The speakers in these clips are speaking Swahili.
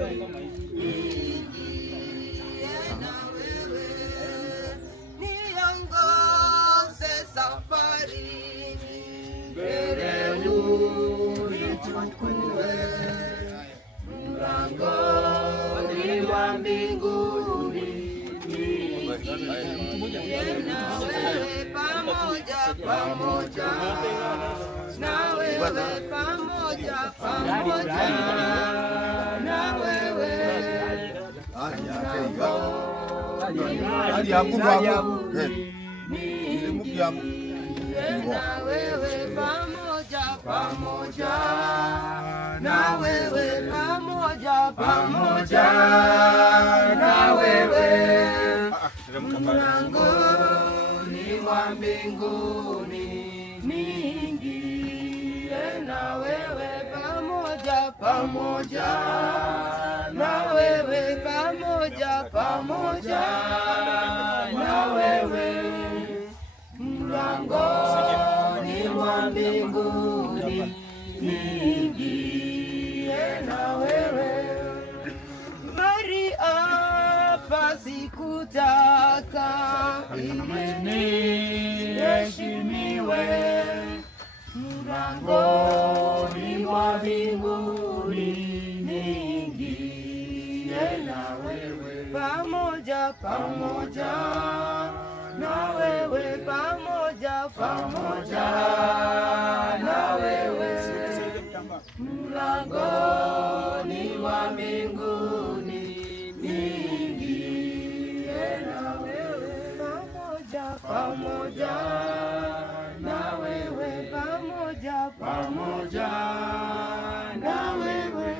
na wewe, niongoze safarini, mbele unichukue, mlangoni wa mbinguni, niingie na wewe pamoja, na wewe pamoja, na wewe. Hadi hapo hapo. Na wewe pamoja, na wewe pamoja, na wewe, mlangoni wa mbinguni, niingie na wewe pamoja, na wewe pamoja, na wewe, mlangoni wa mbinguni, niingie na wewe. Maria sikutaka ili niheshimiwe, mlangoni wa mbinguni, niingie na wewe pamoja, na wewe pamoja, na wewe, mlangoni wa mbinguni, niingie na wewe pamoja, na wewe pamoja, na wewe,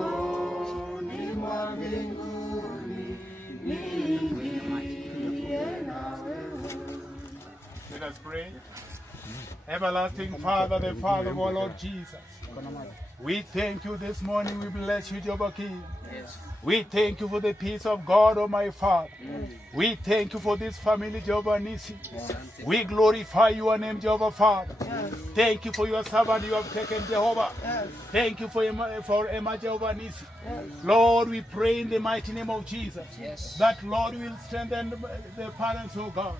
mlangoni wa mbinguni, niingie na wewe. Let us pray. Everlasting Father, the Father of our Lord Jesus, we thank you this morning. We bless you, Jehovah King. Yes. We thank you for the peace of God, oh my Father. We thank you for this family, Jehovah Nisi. We glorify your name, Jehovah Father. Thank you for your servant you have taken, Jehovah. Thank you for Emma, Jehovah Nisi. Lord, we pray in the mighty name of Jesus that, Lord, will strengthen the parents, oh God.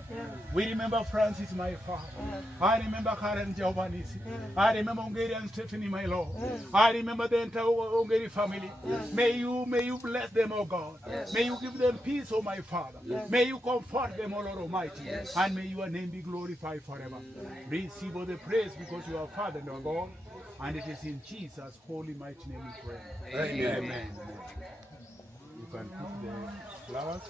We remember Francis, my Father. I remember Karen, Jehovah Nisi. I remember Ungeri and Stephanie, my Lord. I remember the entire Ungeri family. May you bless them, oh God. May you give them peace, oh my Father. May you comfort them, oh Lord Almighty. And may your name be glorified forever. Receive all the praise because you are Father and our God. And it is in Jesus' holy mighty name we pray. Amen. You can put the flowers.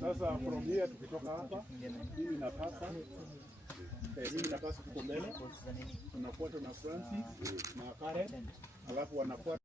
Sasa from here tukitoka hapa, mimi napasa tuko mbele, tunafuata na Francis na Karen, alafu wanafuata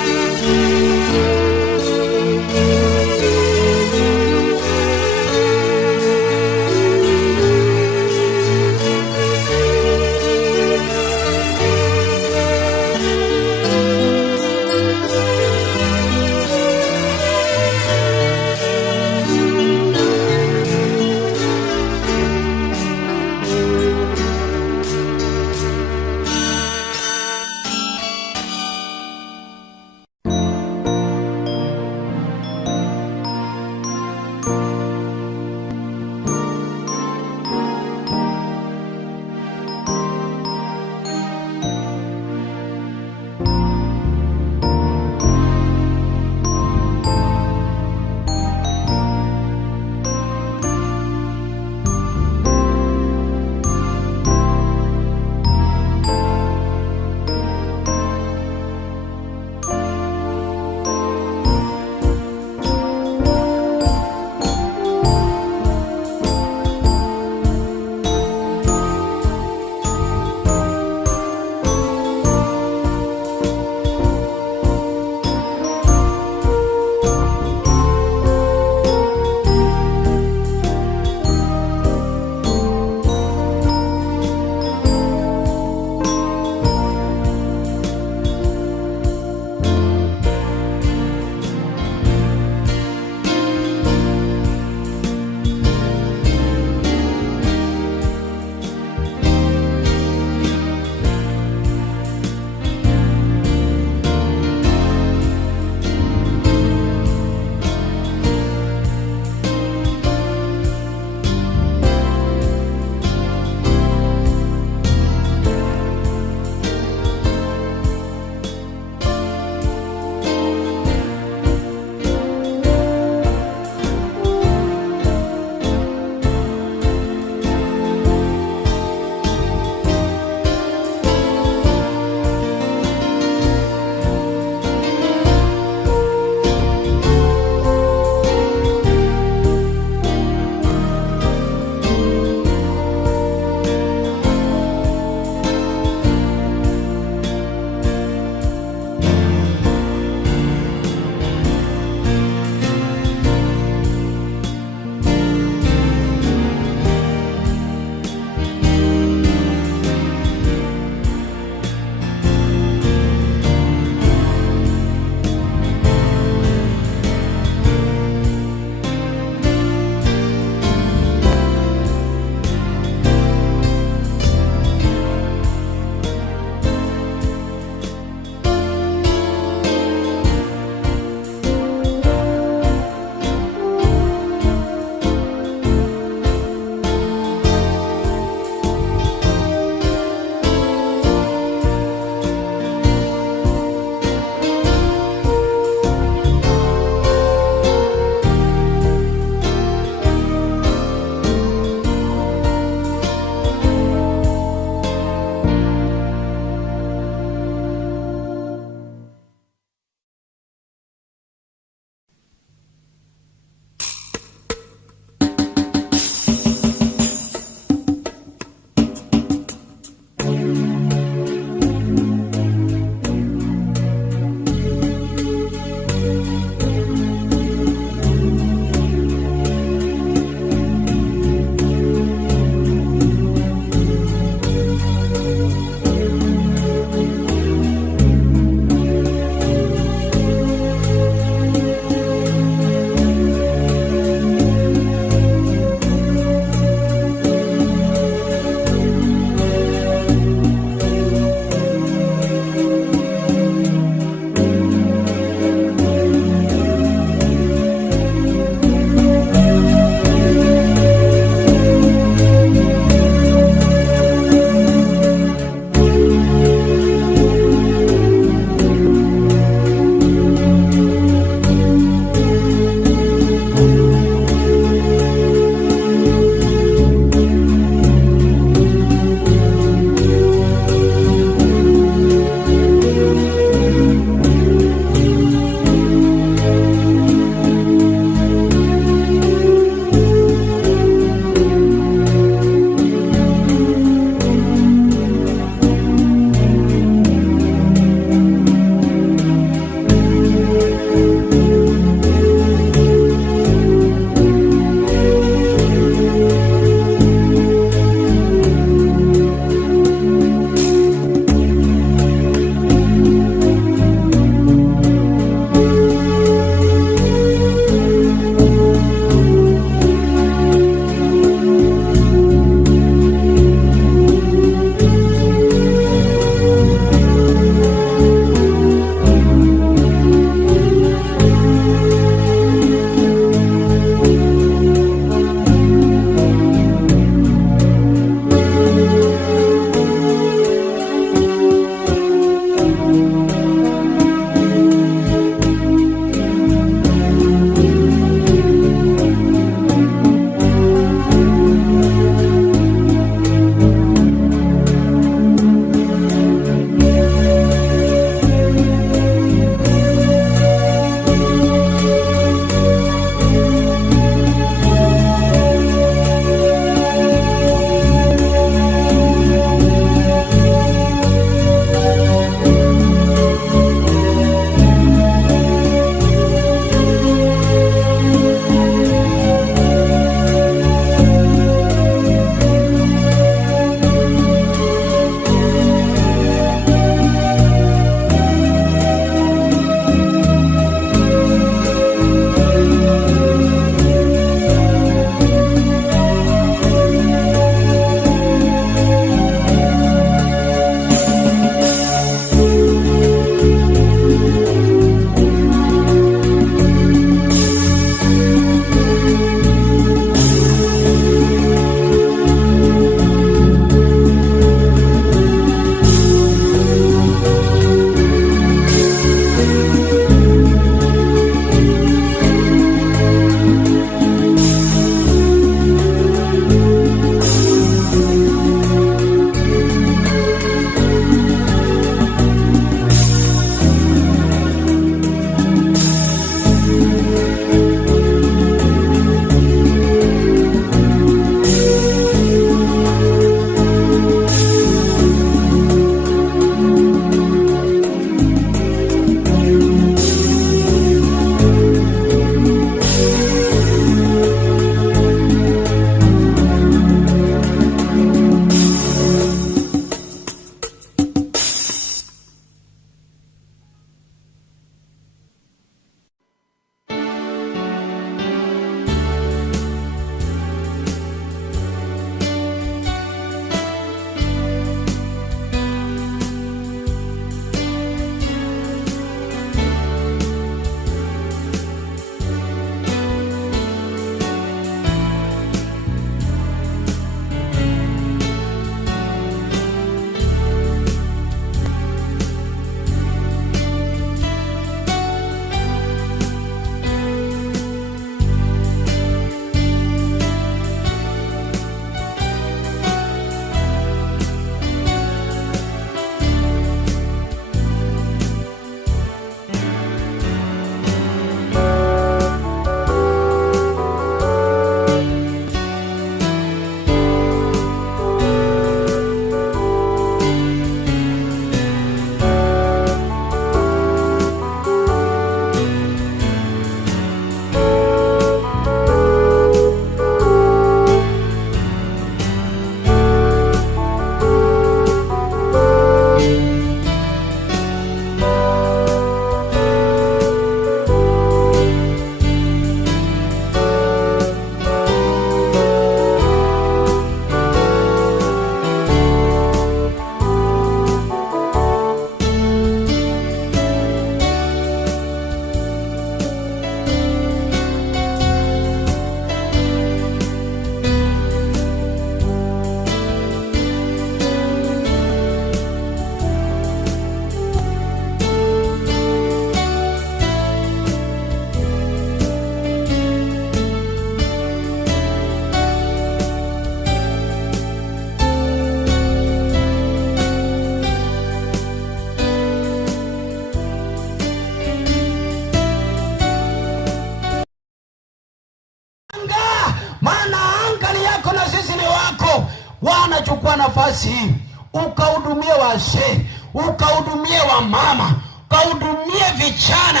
Bwana, chukua nafasi hii ukahudumie wazee, ukahudumie wamama, ukahudumie vijana,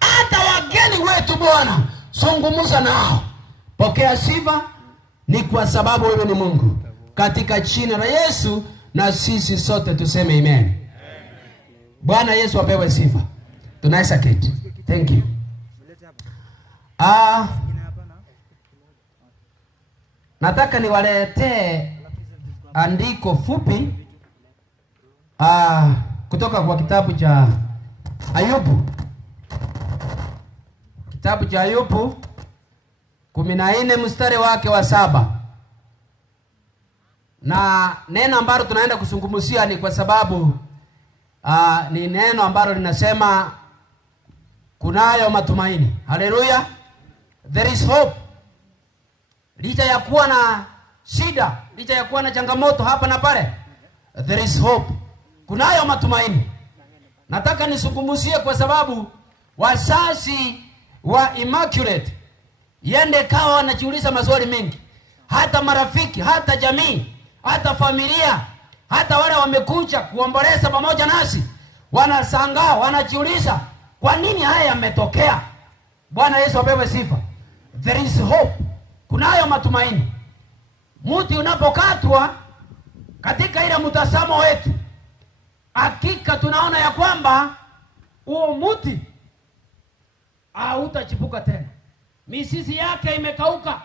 hata wageni wetu Bwana. Zungumza nao. Pokea sifa, ni kwa sababu wewe ni Mungu. Katika jina la Yesu, na sisi sote tuseme amen. Bwana Yesu apewe sifa. Tunaweza keti. Thank you. Nataka niwaletee andiko fupi kutoka kwa kitabu cha Ayubu. Kitabu cha Ayubu 14 mstari wake wa 7. Na neno ambalo tunaenda kuzungumzia ni kwa sababu ni neno ambalo linasema kunayo matumaini. Haleluya. There is hope. Licha ya kuwa na shida, licha ya kuwa na changamoto hapa na pale, there is hope. Kunayo matumaini. Nataka nisungumuzie kwa sababu wazazi wa Immaculate yende kawa wanajiuliza maswali mengi. Hata marafiki, hata jamii, hata familia, hata wale wamekuja kuomboleza pamoja nasi, wanashangaa, wanajiuliza kwa nini haya yametokea. Bwana Yesu apewe sifa. There is hope. Kunayo matumaini. Mti unapokatwa katika ile mtazamo wetu, hakika tunaona ya kwamba huo mti hautachipuka tena. Mizizi yake imekauka.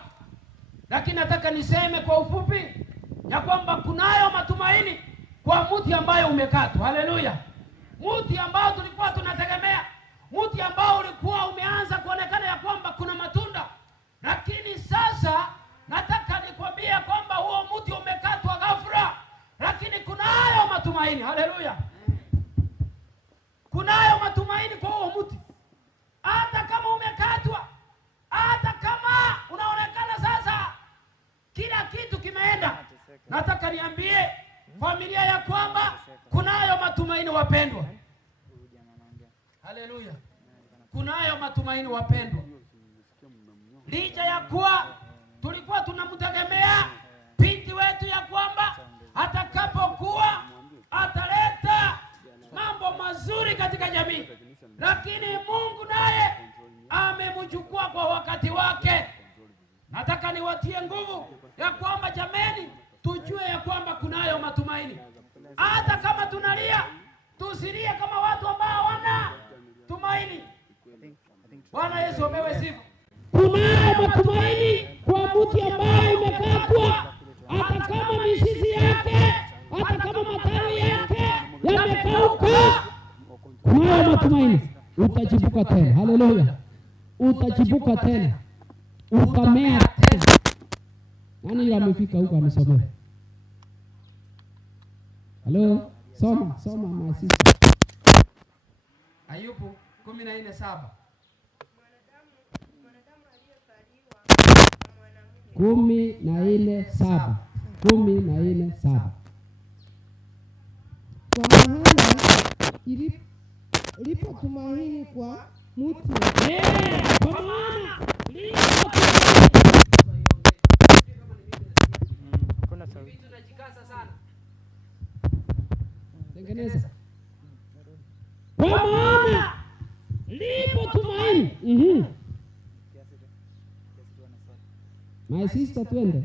Lakini nataka niseme kwa ufupi ya kwamba kunayo matumaini kwa mti ambayo umekatwa. Haleluya. Mti ambao tulikuwa tunategemea, mti ambao ulikuwa umeanza kuonekana ya kwamba kuna matunda, lakini sasa nataka nikwambie kwamba huo mti umekatwa ghafla, lakini kunayo matumaini. Haleluya. Kunayo matumaini kwa huo mti. Hata kama umekatwa, hata kama unaonekana sasa kila kitu kimeenda, nataka niambie familia ya kwamba kunayo matumaini wapendwa. Haleluya. Kunayo matumaini wapendwa. Licha ya kuwa tulikuwa tunamtegemea binti wetu ya kwamba atakapokuwa ataleta mambo mazuri katika jamii, lakini Mungu naye amemchukua kwa wakati wake. Nataka niwatie nguvu ya kwamba jameni, tujue ya kwamba kunayo matumaini. Hata kama tunalia, tusilie kama watu ambao wana tumaini. Bwana Yesu apewe sifa. Kunayo matumaini kwa mti ambao umekatwa, hata kama mizizi yake, hata kama matawi yake yamekauka, kunayo matumaini. Utachipuka tena. Haleluya. Utachipuka tena. Utamea tena. Nani amefika huko amesomea? Halo, soma maasisi. Ayubu 14:7. Mwanadamu 14:7. 14:7. Kwa maana lipo tumaini kwa mtu. Kwa maana lipo kuna sauti. Tunajikaza sana. Tengeneza. Kwa maana lipo tumaini. My sister, twende.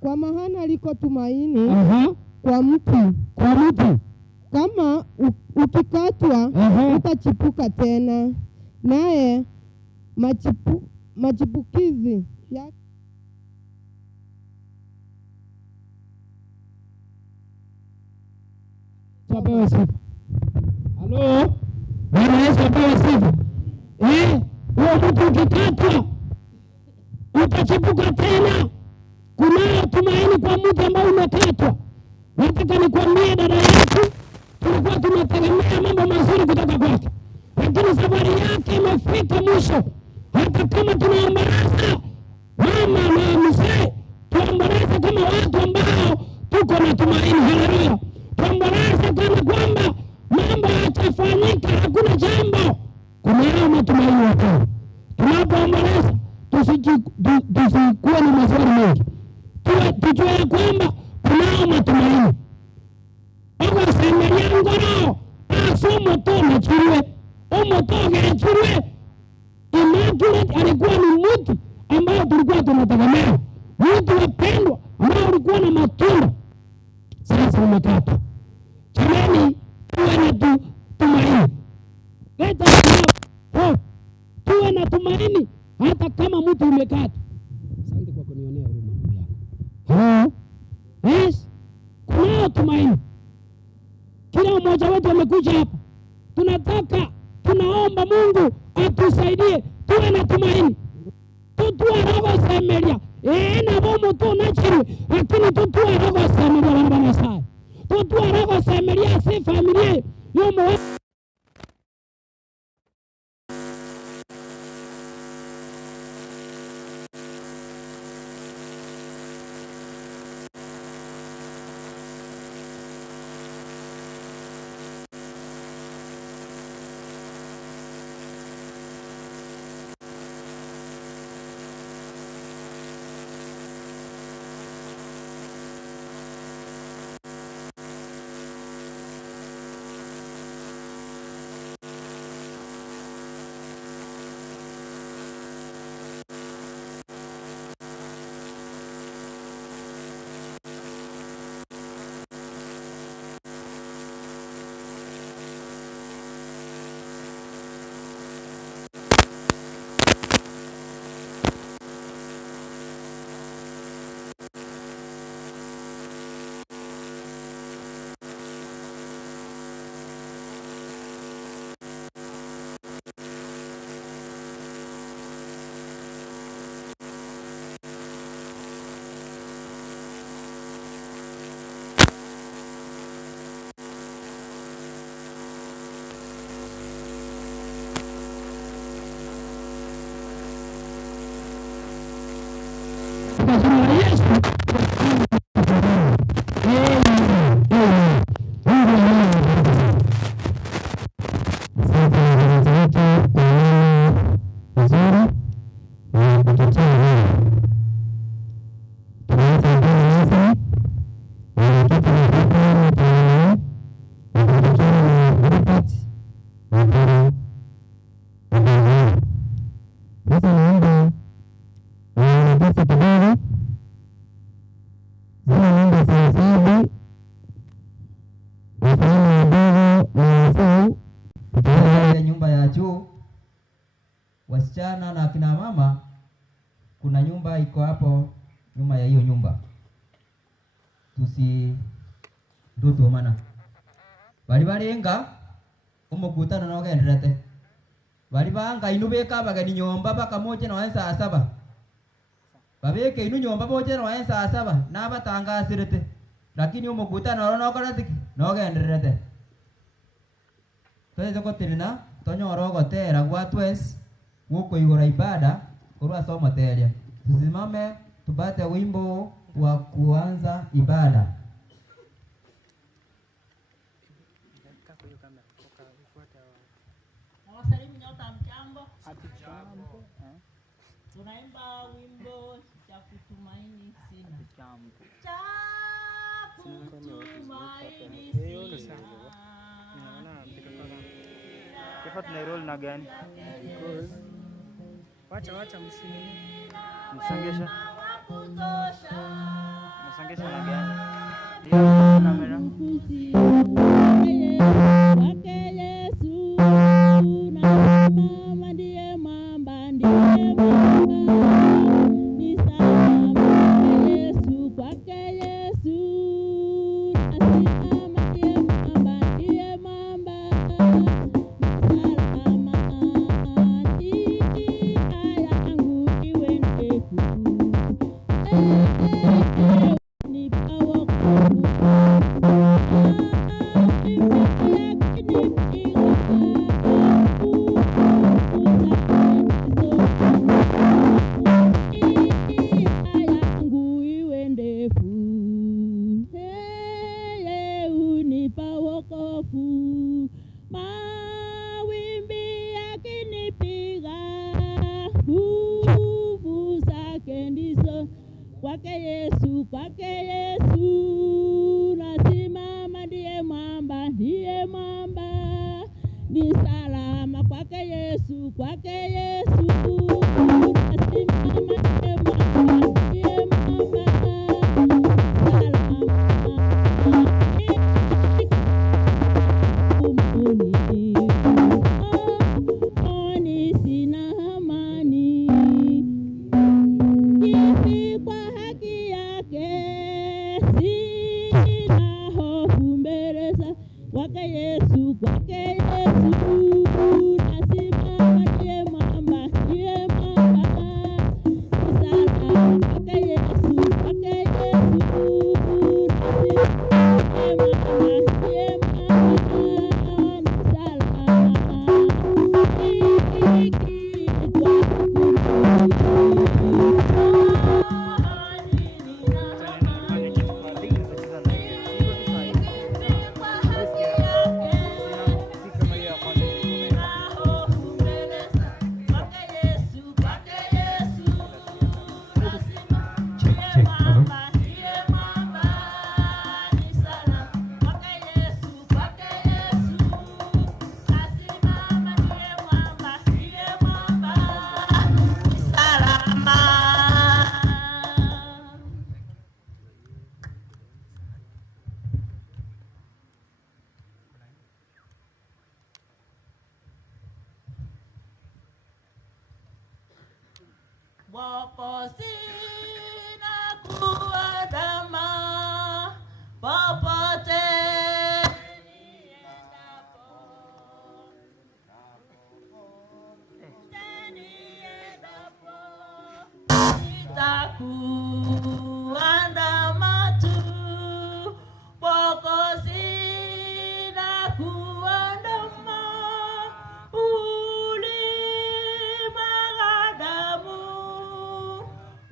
Kwa maana liko tumaini kwa mtu. Kama ukikatwa utachipuka tena, naye machipukizi yake apewe sifa. Halo, Bwana Yesu apewe sifa. Huo mtu ukikatwa utachipuka tena. Kunayo tumaini kwa mtu ambao umekatwa. Nataka nikwambie dada yetu, tulikuwa tunategemea mambo mazuri kutoka kwake, lakini safari yake imefika mwisho. Hata kama tunaomboleza mama na mzee, tuomboleze kama watu ambao tuko na tumaini. Haleluya. Tuomboleze kana kwamba mambo yatafanyika, hakuna jambo. Kunayo matumaini watu. Tunapoomboleza tusikuwe na maswali mengi. Tujue ya kwamba kunao matumaini. Ogo semeria ngoro aso moto na chiriwe. Moto gechiriwe. Immaculate alikuwa ni mtu ambaye tulikuwa tunategemea. Mtu wapendwa ambaye alikuwa na matunda. Sasa umekata. Jamani, tuwe na tumaini. Let us have hope. Tuwe na tumaini hata kama mtu umekata. Asante kwa kunionea huruma ndugu yangu. Hello? Yes? Kunao tumaini. Kila mmoja wetu amekuja hapa. Tunaomba Mungu atusaidie tuwe na tumaini. Tutuwe roho semeria. Na bomu tu nachiriwe. Lakini tutuwe roho semeria wanabana sai. Tutuwe roho semeria si familia. Yumo nyumba ya juu wasichana na kina mama, kuna nyumba iko hapo nyuma ya hiyo nyumba. Ndutu mana bali umukutano na ogenderete bali banga inubeka bagani nyomba baka moja na wansa asaba babeke inu nyomba moja na wansa asaba na batanga sirete, lakini umukutano na okoratiki na ogenderete toje kotirina tonyoro gotera gwatwes guko igora ibada kurwa soma teria. Tusimame tupate wimbo wa kuanza ibada. Nawasalimu nyote mjambo. Tunaimba wimbo cha kutumaini sina. Cha kutumaini sina. Kifaa tunairoli na gani? Wacha msini. Msangesha. Msangesha na gani? Ndio kamera. kwake Yesu, kwake Yesu nasimama, ndiye mwamba, ndiye mwamba, ni salama kwake Yesu, kwake Yesu nasimama, ndiye mwamba, ndiye mwamba, salama oni sina amani, hivi kwa haki yake sina hofu mbele za kwake Yesu, kwake Yesu nasimama, ndiye mwamba, ndiye mwamba, salama kwake Yesu, kwake Yesu nasimama, ndiye mwamba, salama Wokozi na kuandama popote niendapo, nitakuandama tu. Wokozi na kuandama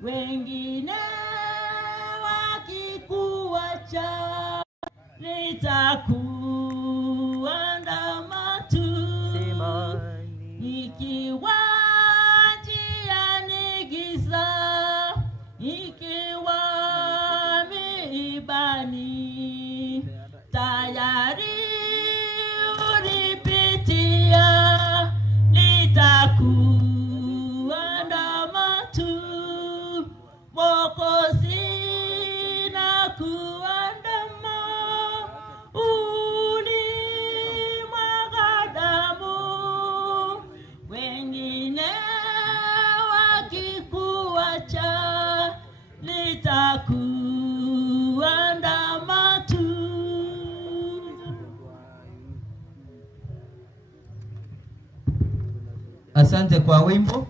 wengine wakikuacha, nitakuandama tu. Ikiwa njiani giza, ikiwa miibani, tayari ulipitia, nitakuandama tu. Wokozi na kuandama ulimwaga damu, wengine wakikuacha, nitakuandama tu. Asante kwa wimbo.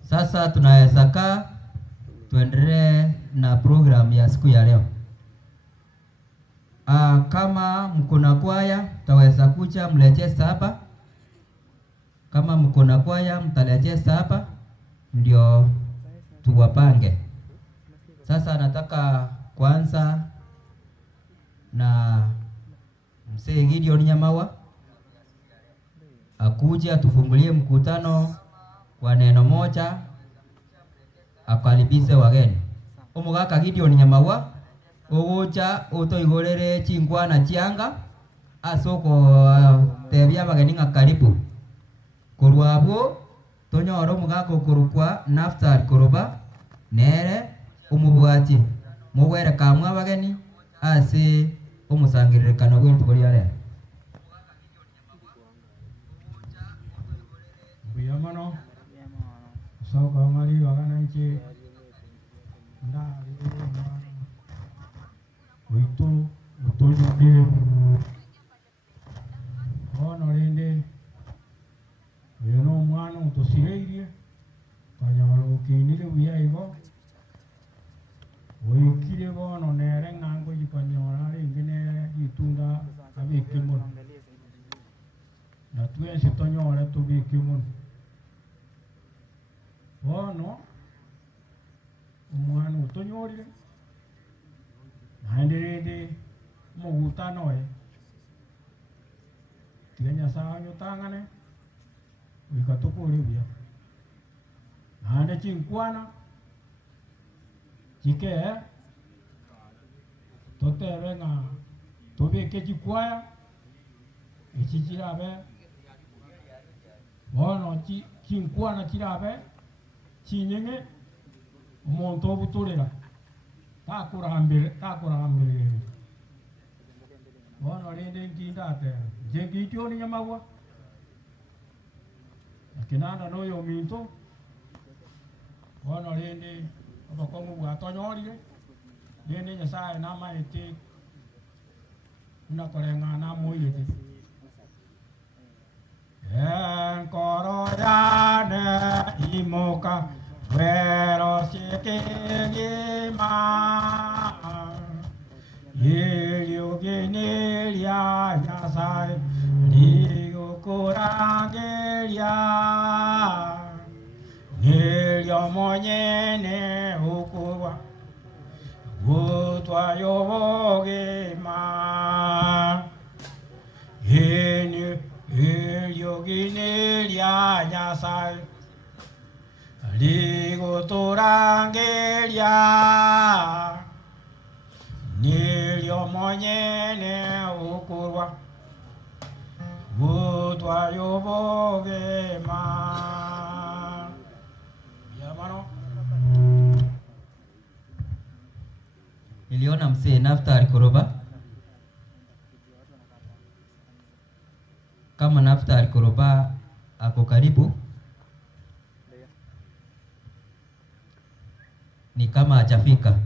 Sasa tunaweza kaa tuendelee na program ya siku ya leo. Kama mko na kwaya taweza kuja mletee hapa. Kama mko na kwaya mtaletee hapa ndio tuwapange. Sasa nataka kuanza na Mzee Gideon Nyamawa akuja tufungulie mkutano kwa neno moja, akalibize wageni. Omugaka Gideon Nyamawa ogocha otoigorere chingwana chianga asoko tebya bageni nga karibu korwabo tonyoro omugaka okorukwa Naftali koroba nere omubwati mugwere kamwa bageni ase omusangiririkano bwintu buri are Buyamano soka mali wagana nchi ndari witu utoje ono rende weno mwana utosireirie kanyaro kinire buyaigo wikire bono nere ngango yikanyora renge nere yitunda abikimo na tuense tonyora tubikimo bono umwana utonyorire naenderede mugutano tiga Nyasaye otang'ane wikatukuria buya naende chinkwana chike totebe nga tobeke chikwaya echichirabe bono chinkwana chirabe chinyenge omonto obuturira takurambire bono rende nkindate jengityo ni nyamagwa akinanda noyo minto bono rende abakongo bwatonyorire rende nyasaye namaete nakoreng'ana moyete enkoro yane imoka wero sikingima Iliogenelia Nyasaye Ligukurangelia Nilio monyene ukuwa Gutwa yobogema Iliogenelia Nyasaye Liguturangelia Nilio monyene ukurwa Gutwa yobogema Yamano. Niliona mzee Naftali Koroba. Kama Naftali Koroba ako karibu, ni kama hajafika.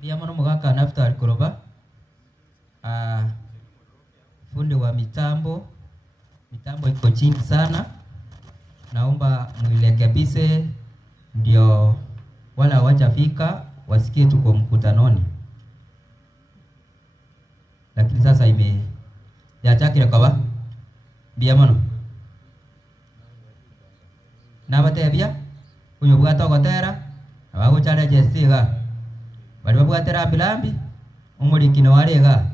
Dia mana mugaka Naftali Koroba, fundi wa mitambo iko chini sana, naomba muirekebishe ndio wala hawajafika wasikie tuko mkutanoni. Lakini sasa yachakira kwa bia mano nabatebya kunyo bwato gotera abago chale jestiga bali babwatera bilambi umulikino warega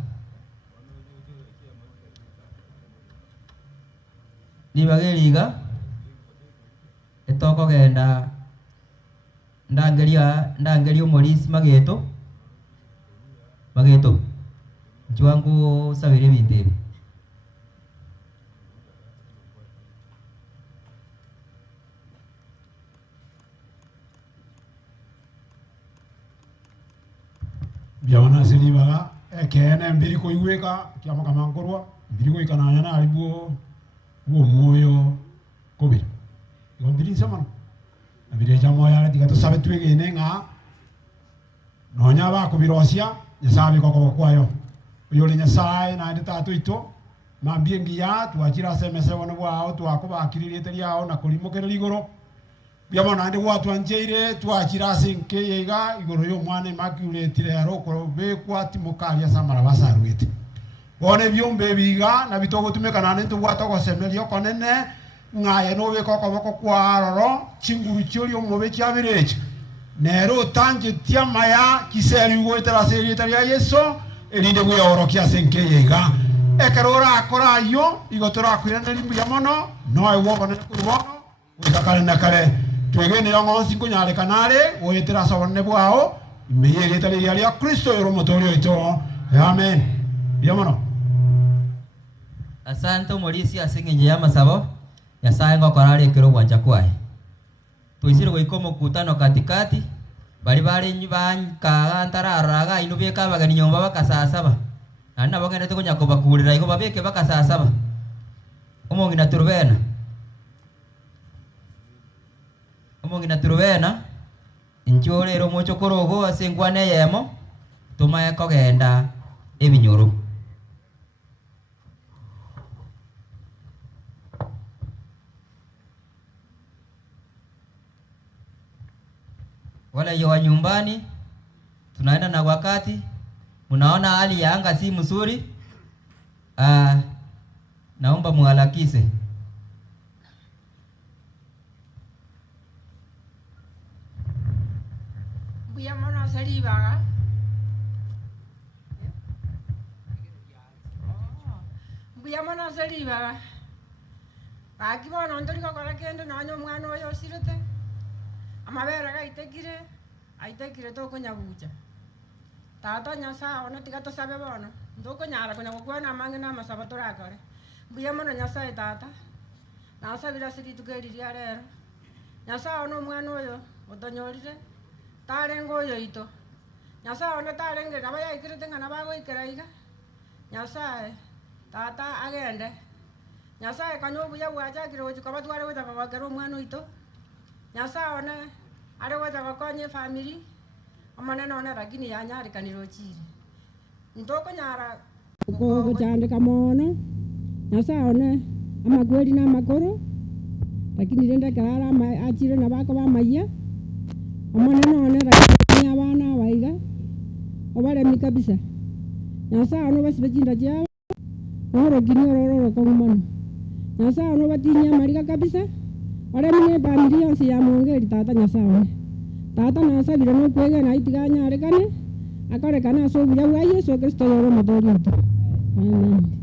nibageliga etoko genda ndangelia umolisi mageto Juangu sabire binte Biawana silibala ekene mbiri ko iweka kyamo kamankorwa mbiri ko ikananya na alibo wo moyo kobiri yo mbiri samana mbiri jamo ya digato sabe twegene nga nonya ba kubirosia yasabe ko kwayo yole nyasaye na nditatu ito mambie ngiya twachira semese wono bwao twakubakirire yao na kulimokera ligoro biamana ndi watu anjeire twachira sinke yega igoro yo mwana Immaculate rero ko bekwa timokalia samara basarwete bone byombe biga na bitogo tumekana ntu watu ko semelio konene ngaye no beko ko boko kwaroro chinguru cyori omobe cyabireche nero tanje tiamaya kiseri wetera seri taria yeso elinde buyorokia senke yega ekarora akora yo igotora kwirana limbu ya mono no ewogo ne kurubono ukakale nakale twegene yango sinko nyale kanale oyetera sabone bwao meyele tali ya Kristo yoro motorio ito amen yamono. Asante Molisi asinge njema sabo Nyasaye ngokorari kiro gwanja kwae tuisire goiko mukutano katikati bari bankaga ntararaga inu beka bagani nyomba bakasasaba nana bagenete kunyako bakurira igo babeke bakasasaba omongina turubena inchorero mocho korogo asengwane yemo tumaye kogenda ebinyoro wale wa nyumbani tunaenda na wakati, munaona hali ya anga si mzuri, naomba muhalakise. Mbuya mwana salibaga mbuya mwana salibaga bakibona ndoriko kora kende nanyo mwana oyo sirete amabera aitekire tokonyabucha tata Nyasaye ona tiga tosabe bono ndokonyara konya gukwana amange na masaba torakore mbuya mono Nyasaye tata nasabira siri tukeriria rero Nyasaye ono mwana oyo otonyorire tarengo oyo ito Nyasaye ona tarenge naba yaikirete ngana bagoikera iga Nyasaye tata agende Nyasaye kanyo buya bwachakire gochika batware gocha babakera omwana oito Nyasaye one are gocha gokonye family amanene one lakini yanyarikaniro chiri ndokonyara gochandika mono Nyasaye one amakweri na makoro lakini renda karara achire na bako bamaiya amanene one lakini abana baiga obaremi kabisa Nyasaye one basibejinda jao oro kinyororo komumono Nyasaye one batinya mariga kabisa ore mine family yonse ya mongeri tata Nyasaye tata nasabire no kwege na itiganya arekane akarekana so buya bwa Yesu Kristo yoro modori amen.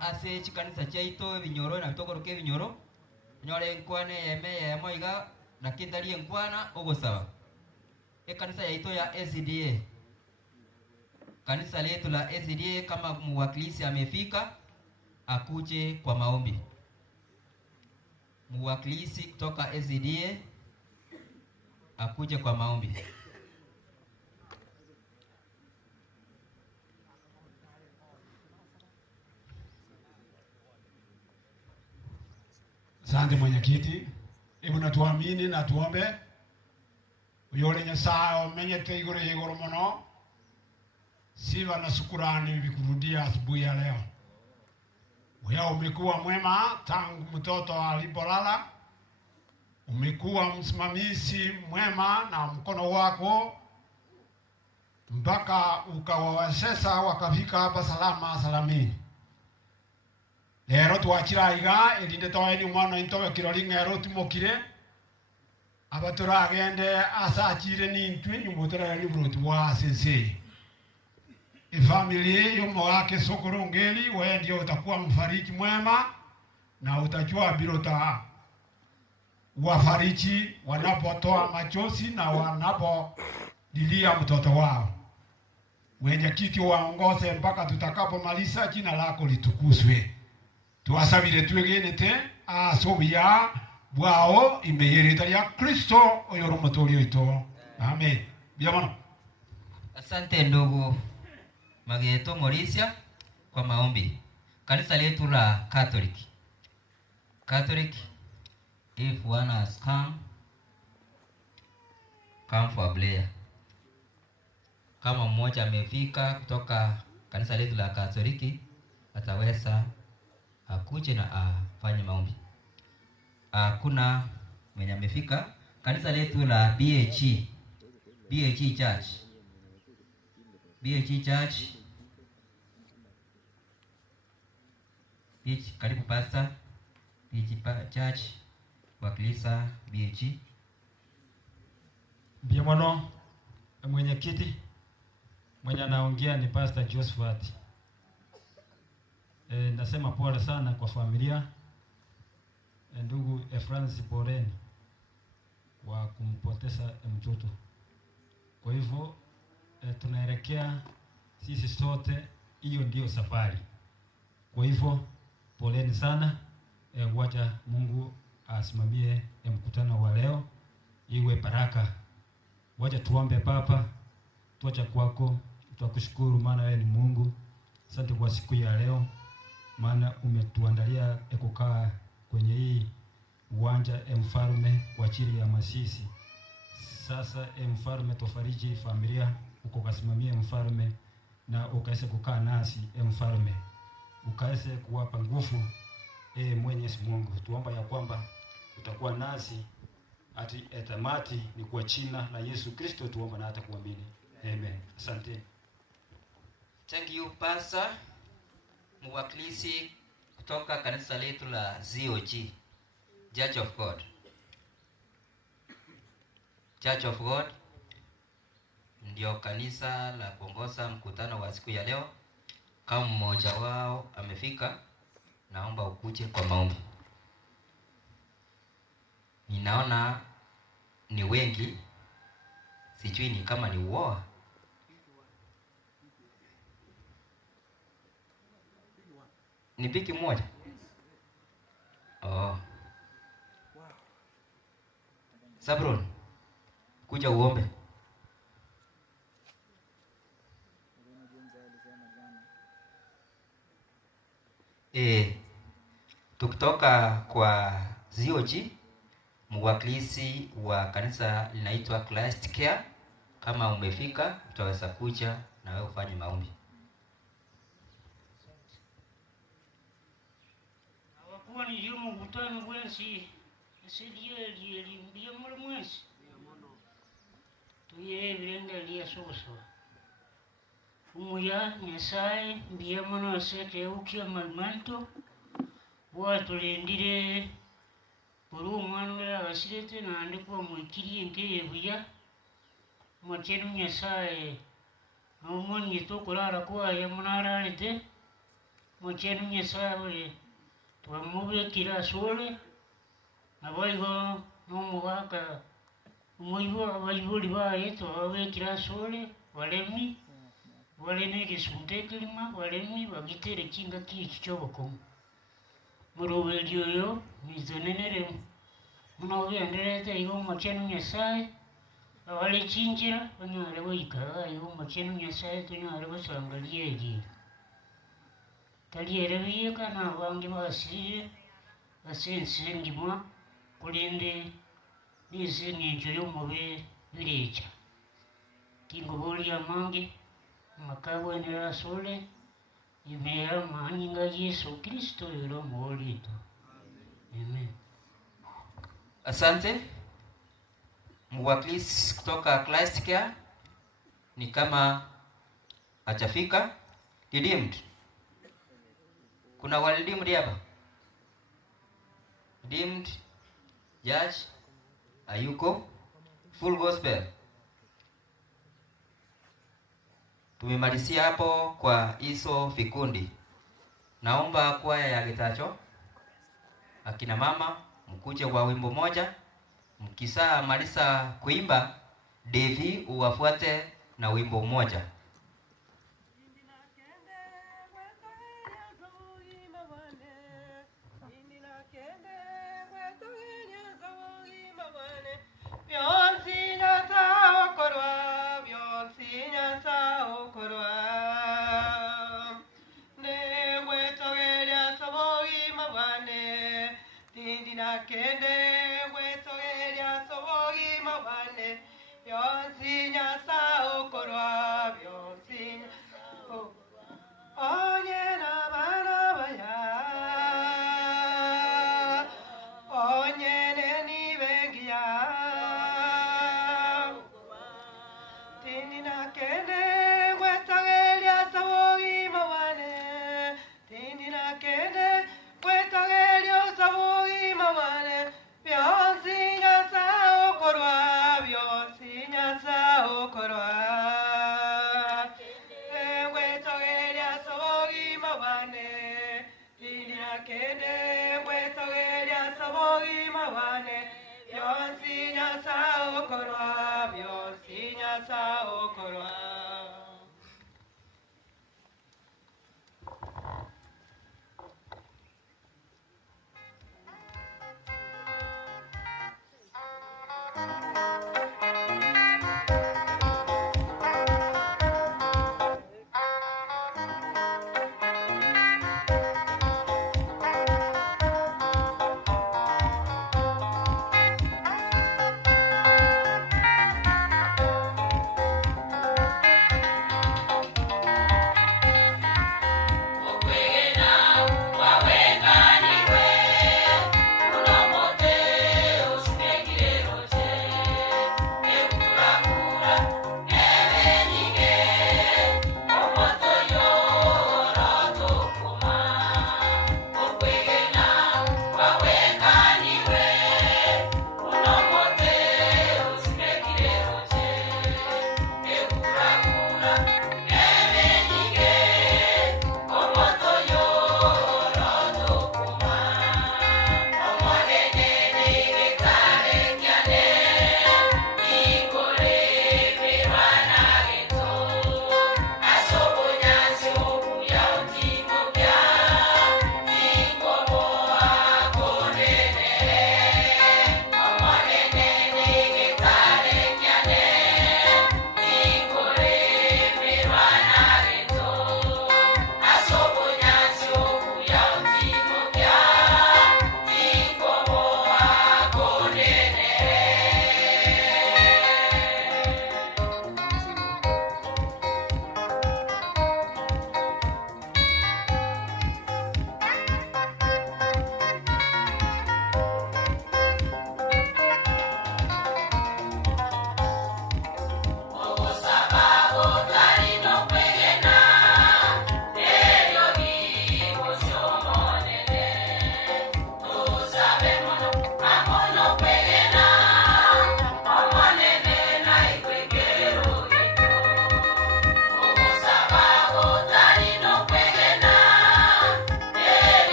ase chikanisa chaito binyoro na bitokoroke binyoro nyore nkwane yeme yemo iga na kindali nkwana ogosaba kanisa yaito ya SDA. Kanisa letu la SDA, kama muwakilishi amefika, akuje kwa maombi. Muwakilishi kutoka SDA akuje kwa maombi. Asante mwenyekiti. Hebu natuamini na tuombe. Uyole Nyasaye omenyete igoro muno. Sifa na shukrani vikurudia asubuhi ya leo. Wewe umekuwa mwema tangu mtoto alipolala. Umekuwa msimamizi mwema na mkono wako mpaka ukawawezesha wakafika hapa salama salamini. Lero twakira iga elinde toeni mwana intowe kiroli ngero tumokire abatura agende asachire nintwe nyumutera ni brutu wa sese family yomo wake Sokorongeli. Wewe ndio utakuwa mfariji mwema na utajua bilota wafariji wanapotoa machozi na wanapodilia mtoto wao. Mwenyekiti waongoze mpaka tutakapomaliza, jina lako litukuzwe. Tuwasabire twegenete asobia bwao imeyereta ya Kristo oyoro motorio ito. Amen. Biamano. Asante ndugu Mageto Morisia kwa maombi. Kanisa letu la Catholic, if one has come for prayer. Kama mmoja amefika kutoka kanisa letu la Katoliki, ataweza akuje na afanye maombi. Kuna mwenye amefika kanisa letu la BHE Church. Beach, karibu pastor. Beach Church, wakilisa BG. Biamono, mwenyekiti mwenye anaongea ni Pastor Josephat. Nasema pole sana kwa familia ndugu Francis Poreni wa kumpoteza mtoto. Kwa hivyo tunaelekea sisi sote, hiyo ndio safari. Kwa hivyo poleni sana, wacha Mungu asimamie mkutano wa leo iwe baraka. Wacha tuombe. Baba, tuacha kwako, tunakushukuru maana wewe ni Mungu. Asante kwa siku ya leo, maana umetuandalia kukaa kwenye hii uwanja mfalme kwa ajili ya masisi. Sasa mfalme, tufariji familia, ukasimamie mfalme, na ukaese kukaa nasi mfalme, ukaese kuwapa nguvu Mwenyezi Mungu. Tuomba ya kwamba utakuwa nasi ati etamati, ni kwa jina la Yesu Kristo tuomba na hata kuamini. Amen. Asante. Thank you Pastor. Mwakilisi kutoka kanisa letu la ZOG, Church of God. Church of God ndio kanisa la kuongoza mkutano wa siku ya leo. Kama mmoja wao amefika, naomba ukuje kwa maombi. Ninaona ni wengi, sijui ni kama ni uoa. Ni piki moja. Oh. Sabron, kuja uombe. Tukitoka kwa ZOG, mwakilisi wa kanisa linaitwa Christ Care. Kama umefika, utaweza kuja na wewe ufanye maombi. Awakuwa ni yumu mkutano mwensi asiliye limbia mula mwensi tuye virenga liya soso umuya nyasaye mbia mwana sete ukia malmanto watu lendire buru mwana asirete na andikuwa mwikiri nke yebuya mwachenu nyasaye nomoni tokurara kwa ya mwana alete mwachenu nyasaye tuamube kira sole abaigo nomubaka umuibo abaibo libaye tuabe kira sole walemi walene kisuntekelima walemi bagitere kinga kichoboko murobelioyo mizonenere munobe anderete igo machenu nyasaye abale chinjira banyare boika igo machenu nyasaye tunyare bosangalieje taliere biyeka na bangi basire basense ngimwa kulinde nise ninjo yomobe birecha kingo boli amangi makabwe ne rasole imera maninga Yesu Kristo yoro molito. Amen. Asante. Mwakilisi kutoka Christ Care ni kama hajafika. Redeemed. Kuna walidimu hapa? Redeemed, Judge, Ayuko, Full Gospel. Tumemalizia hapo kwa hizo vikundi. Naomba kwaya ya Gitacho, akina mama mkuje kwa wimbo moja. Mkisa malisa kuimba, Devi uwafuate na wimbo moja. Kende obogima bwane byonsi Nyasaye okorwa byonsi Nyasaye okorwa.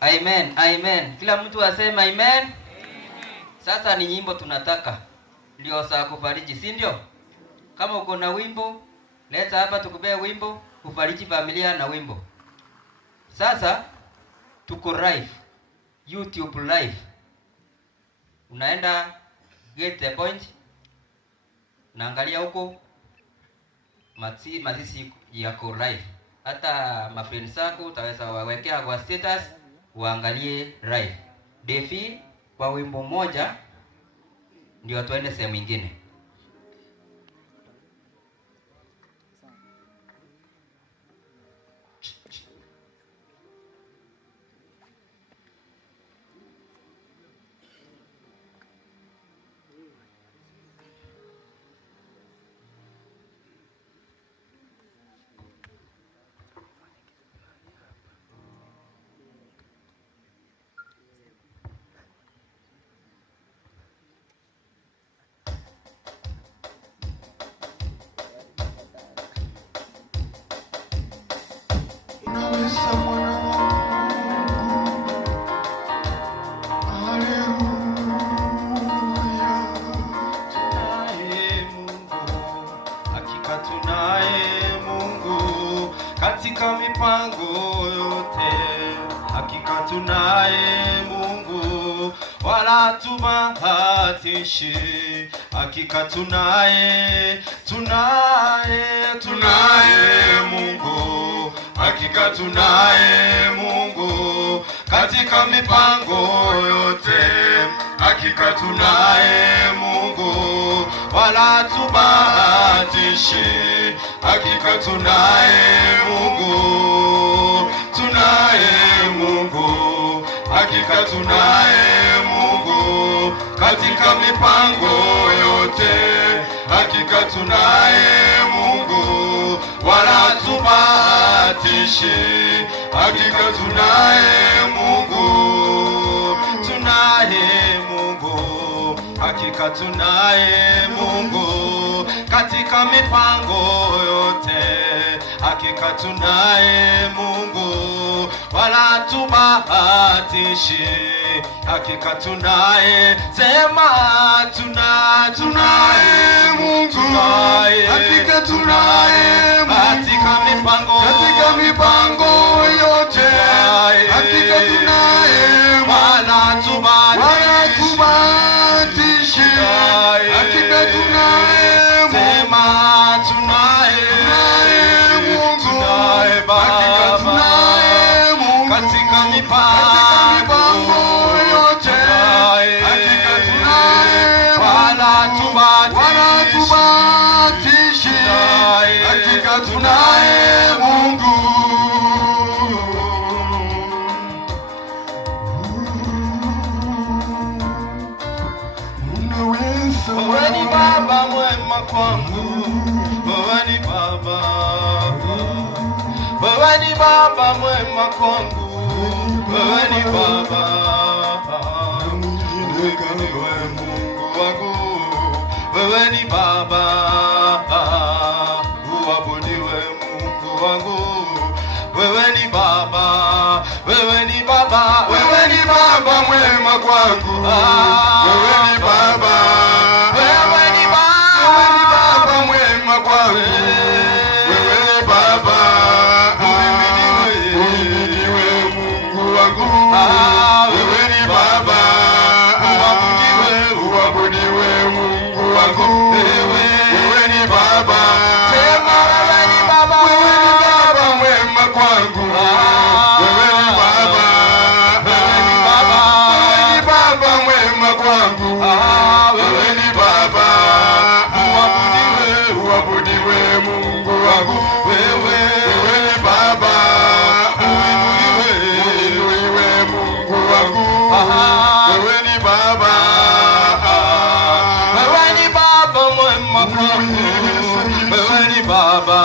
Amen, amen. Kila mtu asema amen. Sasa ni nyimbo tunataka ndio saa kufariji, si ndio? Kama uko na wimbo, leta hapa tukupee wimbo, kufariji familia na wimbo. Sasa tuko live, YouTube live. unaenda get the point, unaangalia huko mazishi yako live. Hata mafriends zako utaweza wawekea kwa status uangalie live. Defi kwa wimbo moja ndio tuende sehemu nyingine. Katika mipango yote, hakika tunaye Mungu, wala tubahatishi. Hakika tunaye Mungu, hakika tunaye Mungu, katika mipango yote, hakika tunaye Mungu, wala tubahatishi. Hakika tunaye Mungu, hakika tunaye Mungu, katika mipango yote, hakika tunaye Mungu, wala tubahatishi. Hakika tunaye Mungu, hakika tunaye Mungu, katika mipango yote, hakika tunaye Mungu, wala tubahatishi. Hakika tunaye, sema tunaye Mungu, hakika tunaye Mungu, katika mipango yote, hakika tunaye Mungu, wala tubahatishi. Hakika tunaye Mungu, sema tunaye Mungu, hakika tunaye Mungu, katika mipango yote, hakika tunaye Mungu, wala tubahatishi. Hakika tunaye Mungu. Wewe ni baba mwema kwangu, wewe ni baba, wewe ni baba mwema kwangu, wewe ni baba, wewe Mungu wangu, wewe ni baba, uabudiwe Mungu wangu, wewe ni baba, wewe ni baba, wewe ni baba mwema kwangu, wewe ni baba, wewe ni baba mwema kwangu, wewe ni baba, uhimidiwe Mungu wangu, wewe ni baba, uabudiwe Mungu wangu, wewe ni baba, sema wewe ni baba, wewe ni baba mwema kwangu, wewe ni baba, wewe ni baba, wewe ni baba mwema kwangu, wewe ni baba, uabudiwe Mungu wangu, wewe ni baba, uinuliwe Mungu wangu, wewe ni baba, wewe ni baba mwema kwangu, wewe ni baba,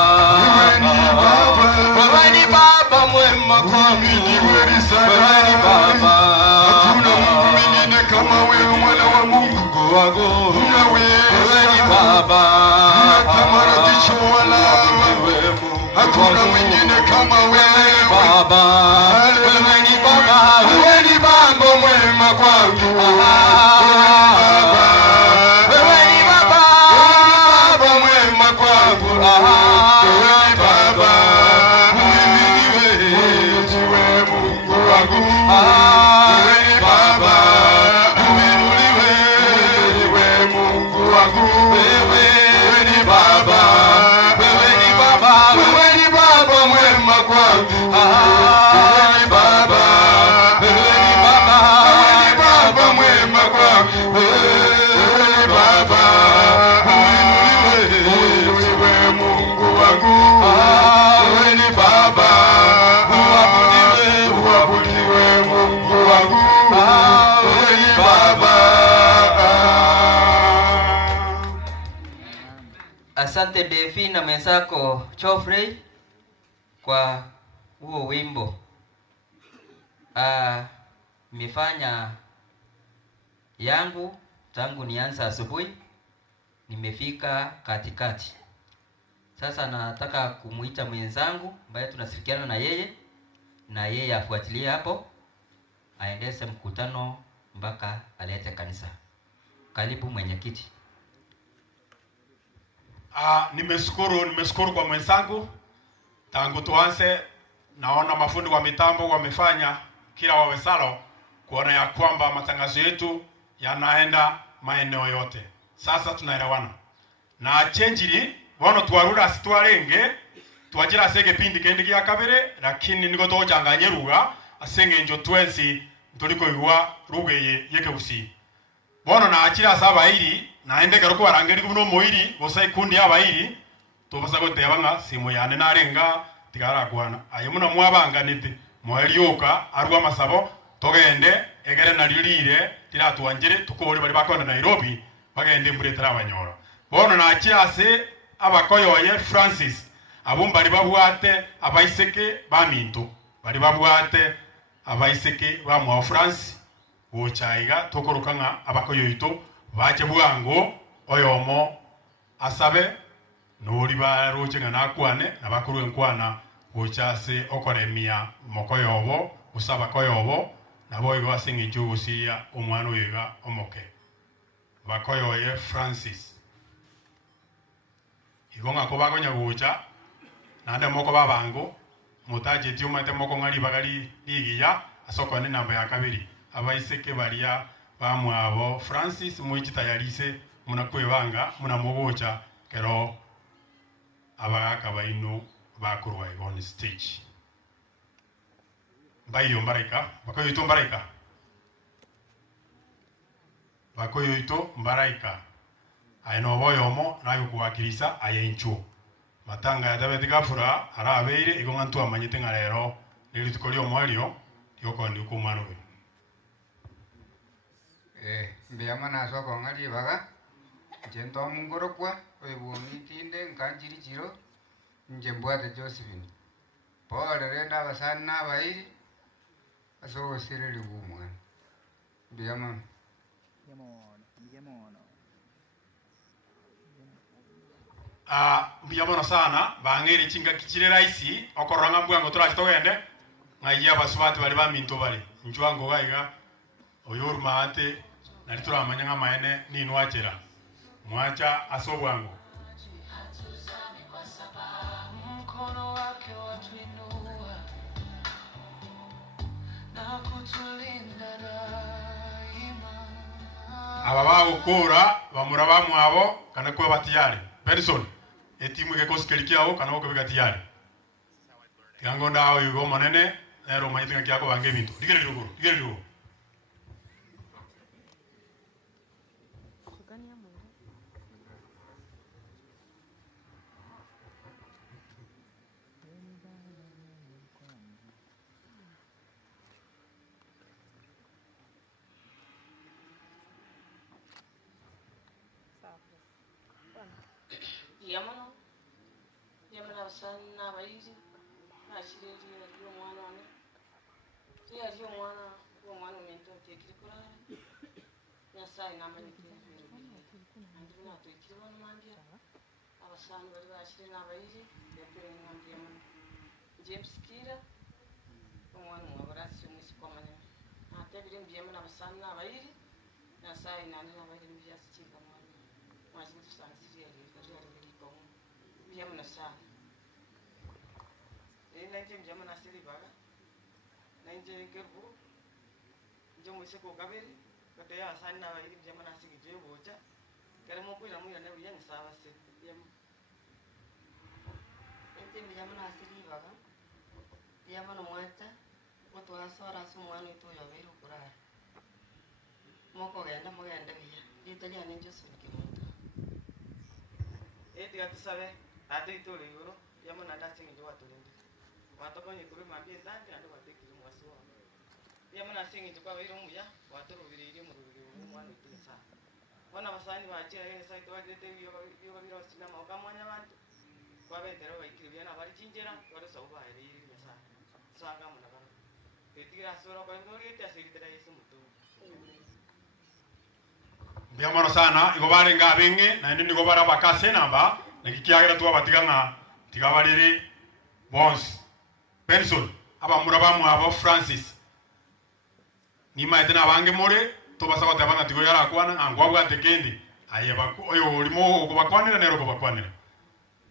wewe ni baba mwema kwangu, wewe ni baba, hakuna Mungu mwingine kama wewe, mwana wa Mungu wangu, wewe ni baba, unatamaradisha wala wewe Mungu, hakuna mwingine kama wewe baba, wewe ni baba, wewe ni baba mwema kwangu, wewe ni baba, baba mwema kwangu, wewe ni baba, uhimidiwe Mungu wangu, wewe ni baba, uinuliwe Asante Devi na mwenzako Geoffrey kwa huo wimbo. Nimefanya yangu tangu nianza asubuhi, nimefika katikati. Sasa nataka kumuita mwenzangu ambaye tunashirikiana na yeye afuatilie hapo, aendeshe mkutano mpaka alete kanisa. Karibu mwenyekiti. Nimeshukuru kwa mwenzangu. Tangu tuanze naona mafundi wa mitambo wamefanya kila wawezalo kuona ya kwamba matangazo yetu yanaenda maeneo yote. Sasa tunaelewana. Na chenjiri bono twarura situarenge twajira sege pindi kendi gya kabere, lakini niko tochanganye ruga asenge njo twensi ntoliko igwa rugeye yeke usi. Bono na achira saba iri naende garuko warangeri kuno moiri gosai kundi abairi tobasa gotebanga simu yane narenga tigara kwana ayemuna mwabanganite mwalioka arwa masabo togende egere naririre tiratwanjire tukore bari bakonda Nairobi bagende mburetera abanyoro. Bono na achirase abakoyoye Francis abumbari babwate abaiseke baminto bari babwate abaiseke ba mwa France wochaiga tokorukanga abakoyoito bache bwango oyomo asabe nori baroche ngana kwane nabakuru enkwana wochase okoremia mokoyobo usaba koyobo nabo igo asingi jugusia omwana oyiga omoke bakoyoye Francis igonga ko bagonya gucha nande moko babango mutaje tiumate moko ngari bagali ligiya asoko ne namba ya kabiri abaiseke baria bamwabo Francis muichitayarise munakwebanga munamugocha kero abagaka baino bakurwa on stage bayo mbaraka bakoyoito mbaraka aino boyomo nayo kuwakirisa ayenchu matanga ya David Gafura arabeire igongantu amanyite ngarero nilitukolio mwario yoko ndikumano mbiyama naso kongali baga jento mungorokwa oyibungitinde nkanjiri chiro njembwate Josephine pole renda basana bairi aso sireli bumwa mbiyama mbiyama sana bangeri chinga kichire raisi okoranga mbwango turachitogende ngaiya basubati bali baminto bali njwango gaiga oyoruma ate nalitura amanyanga maene ninwachera mwacha asobwango mkono wake watuinua na kutulinda daima. Ababa ukura bamuraba mwabo kana kuba batiyale Benson etimu ke koskelikiao kana ko bigatiyale yango ndao yugo monene ero mayitinga kyako bange bintu digere rugo yamana sana bayizi ashireri ariyo mwana wane ti ariyo mwana mento tekirikura nyasai namanyike andi na tekirwa n'amandia abasana bari bashire n'abayizi yapere n'ambiye James Kira omwana mwabarasi umisikomanya atebire mbiyemo n'abasana n'abayizi nyasai nandi n'abayizi mbyasikiga mwana mwashire tusanziriye yamna sana nanje mjamana siri baga nanje ngerbu jomo seko kabiri kate ya sana ili mjamana sigi je boja kare mo kuira mu yana yang sawa se yam nanje mjamana siri baga yamana mwata moto asora sumwano ito ya veru kurara moko genda biya italia nanje sirike moto atisabe ati itole yoro yamana dasingi jo watolende watoko nyikuru mambie tante ando watekiri mwasuwa yamana singi jo kwa wiro muya watoro biriri mu mwana itinsa bona basani bachira yene site bagete biyo biro sinama okamwanya abantu babetero baikiribya na bari chinjera bari soba eri yesa sanga muna ba etira sura kwa ngori tasirira yesu mutu Biamano sana igobare ngabenge na ndi igobara bakase namba nikikiagira tu abatiganga tigabariri Bons Benson aba murabamu aba Francis ni maitena abange more to basaba tabanga tigo yara kwana angwabwa tekendi ayeba oyo ulimo kubakwanira nero kubakwanira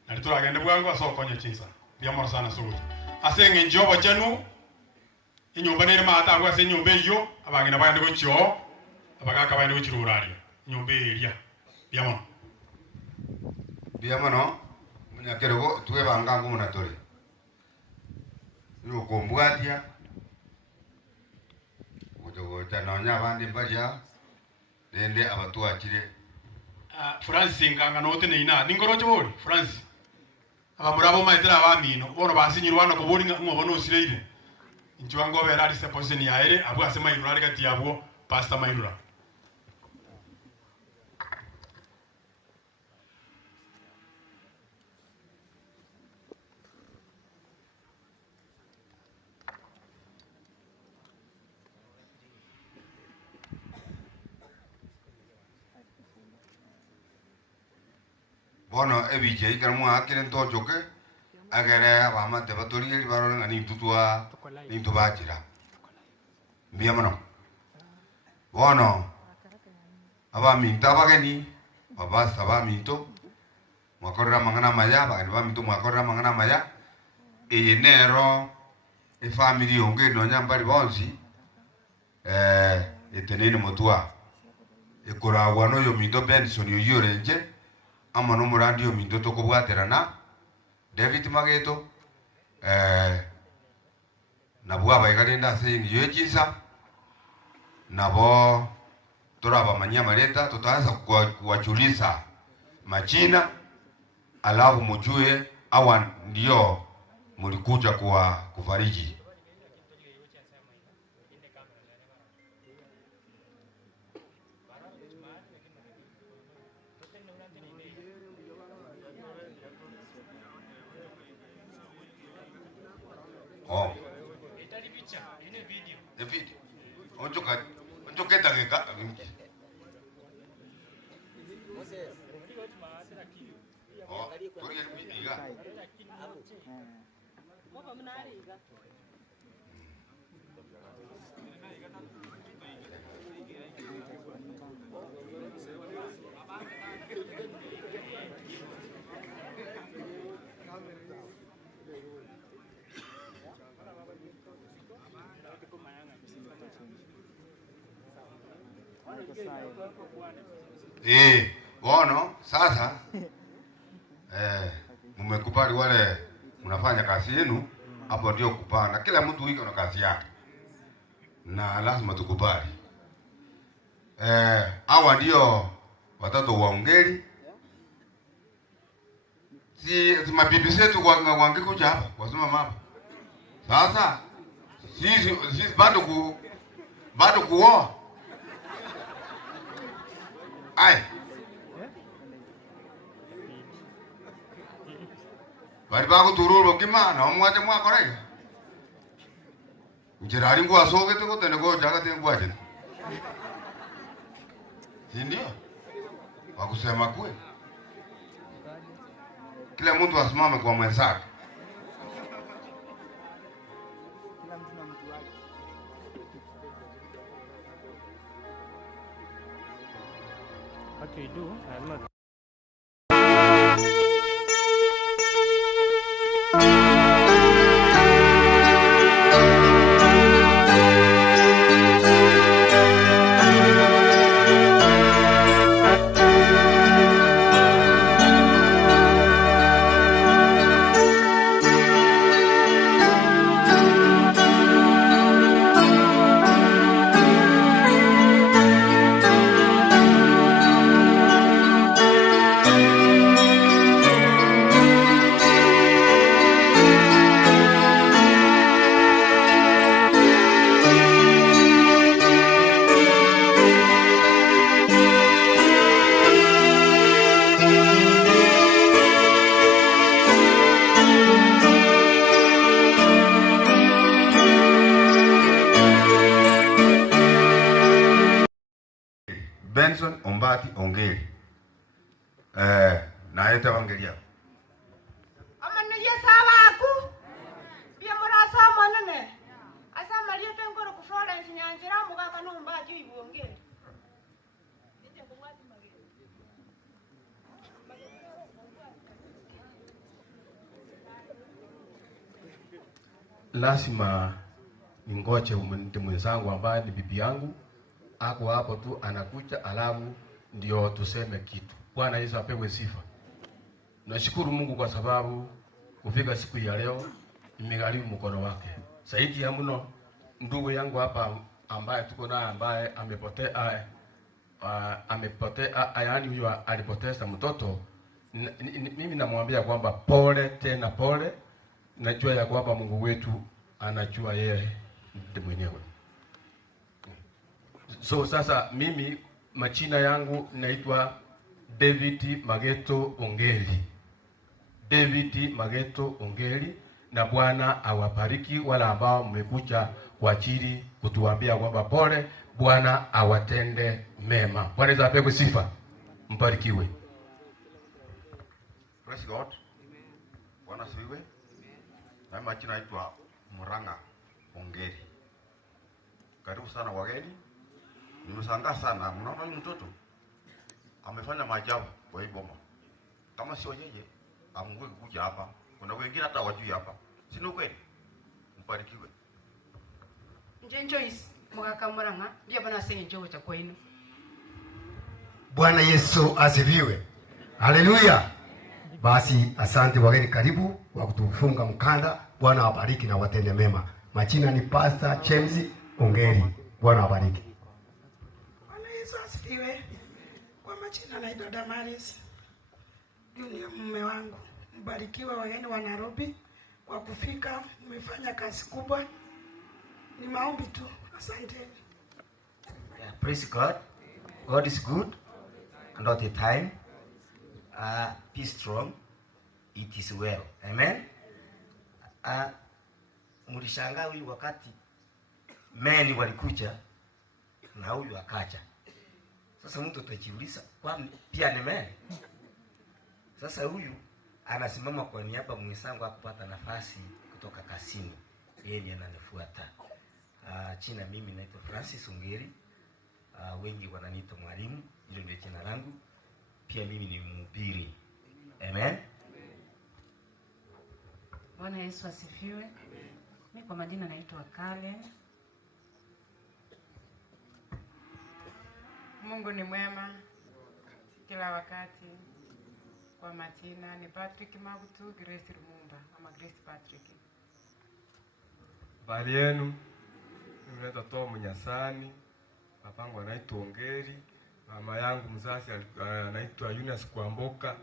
na litura agende bwangu so konye chinsa biamano sana subuti asenge njobo chenu inyumba nere mata angwa se nyumba iyo abange nabandi ko chyo abagaka bandi ko chirurari nyumba eria biamano munyakerego tuwe bangangu munatore yuko mbwatia mujogo tanonya abandi mbaria dende abatu akire Francis nganga note ne ina ningoro chobori Francis abamurabo maitera abamino bono basinyirwana kuburi ngobono usireire inchwango berari se position ya ere abu asema irura kati yabo pastor Mairura bono ebije ikaramu akire ntojoke agere abamate batori baro ngani tutua ni tubajira biamano bono abaminta bageni babasta baminto mwakorra mangana maya bagani baminto mwakorra mangana maya enero e family onge no nyambari bonsi etenene motua ekorawa no yo minto Benson yo yorenje amano murandi yo minto to kubwaterana David Mageto na bwa bayigalinda saying yejisa nabo toraba manyama leta tutaanza kuwachuliza majina alafu mjue awa ndio mulikuja kufariji the video onjoka dakika Bono sasa mmekubali wale mnafanya kazi yenu hapo ndio kupanda kila mtu yuko na kazi yake na lazima tukubali hawa ndio watoto wa Ongeri si mabibi zetu wangekuja hapa wasema mama sasa sisi bado kuoa ai bari bago tururo kimana omwaje mwakorega njirari ngwa soge to kotene go jaga te ngwaje ndio wakusema kweli kila mtu asimame kwa mwenzake What we do, I'm not. Benson Ombati Ongeri. Naeta wangelia. Amaniye sabaku. Bia murasa manene. Asa Maria tengoro ku Florence nyanjira mugaka no Ombati ibongeri. Lazima ningoje mtu mwenzangu ambaye ni bibi yangu ako hapo tu anakuja, alafu ndio tuseme kitu. Bwana Yesu apewe sifa. Nashukuru Mungu kwa sababu kufika siku ya leo imegharimu mkono wake. Zaidi ya mno ndugu yangu hapa ambaye tuko naye ambaye amepotea yaani huyo alipoteza mtoto, mimi namwambia kwamba pole tena pole. Najua ya kwamba Mungu wetu anajua yeye ndiye mwenyewe. So sasa mimi majina yangu naitwa David Mageto Ongeri. David Mageto Ongeri, na Bwana awabariki wala ambao mmekuja kwa ajili kutuambia kwamba pole. Bwana awatende mema. Bwana Yesu apewe sifa. Mbarikiwe. Praise God. Bwana siwe. Na majina naitwa Muranga Ongeri. Karibu sana wageni. Nimeshangaa sana, mnaona huyu mtoto amefanya maajabu kwa hii boma. Kama sio yeye, amngwe kuja hapa. Kuna wengine hata wajui hapa. Si ni kweli? Mbarikiwe. Njenjo is mugaka Muranga, ndio bana senye njogo cha kwenu. Bwana Yesu asifiwe. Haleluya. Basi asante wageni, karibu kwa kutufunga mkanda. Bwana awabariki na watende mema. Majina ni Pastor James Ongeri. Bwana awabariki. Bwana Yesu asifiwe. Kwa majina naitwa Damaris. Dunia mume wangu. Mbarikiwe wageni wa Nairobi kwa kufika, mmefanya kazi kubwa. Ni maombi tu. Asante. Yeah, praise God. God is good and all the time. Be strong. It is well. Amen. Mulishangaa huyu wakati meni walikuja na huyu akaja. Sasa mtu atajiuliza kwani pia ni meni? Sasa huyu anasimama kwa niaba mwenzangu akupata nafasi kutoka kasini. Yeye ndiye ananifuata. Jina mimi naitwa Francis Ongeri. Wengi wananiita mwalimu, hilo ndio jina langu. Pia mimi ni mhubiri. Amen. Bwana Yesu asifiwe. Mimi kwa majina naitwa Kale. Mungu ni mwema kila wakati. Kwa majina ni Patrick Mabutu, Grace Rumumba, ama Grace Patrick. Bali yenu, nimeitwa Tom Nyasani, papangu anaitwa Ongeri, mama yangu mzazi anaitwa Eunice Kwamboka,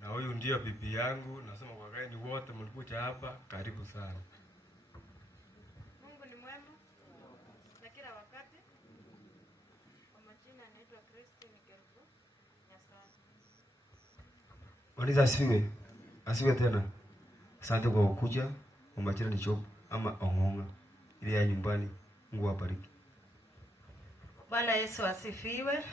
na huyu ndio bibi yangu. Nasema kwa wageni wote mlikuja hapa, karibu sana. Mungu ni mwema na kila wakati. Kwa majina naitwa Christine Kelvu Nyasani. Waliza asifiwe. Asifiwe tena. Asante kwa kukuja. Kwa majina ni Job ama Ongonga. Ile ya nyumbani. Mungu awabariki. Bwana Yesu asifiwe.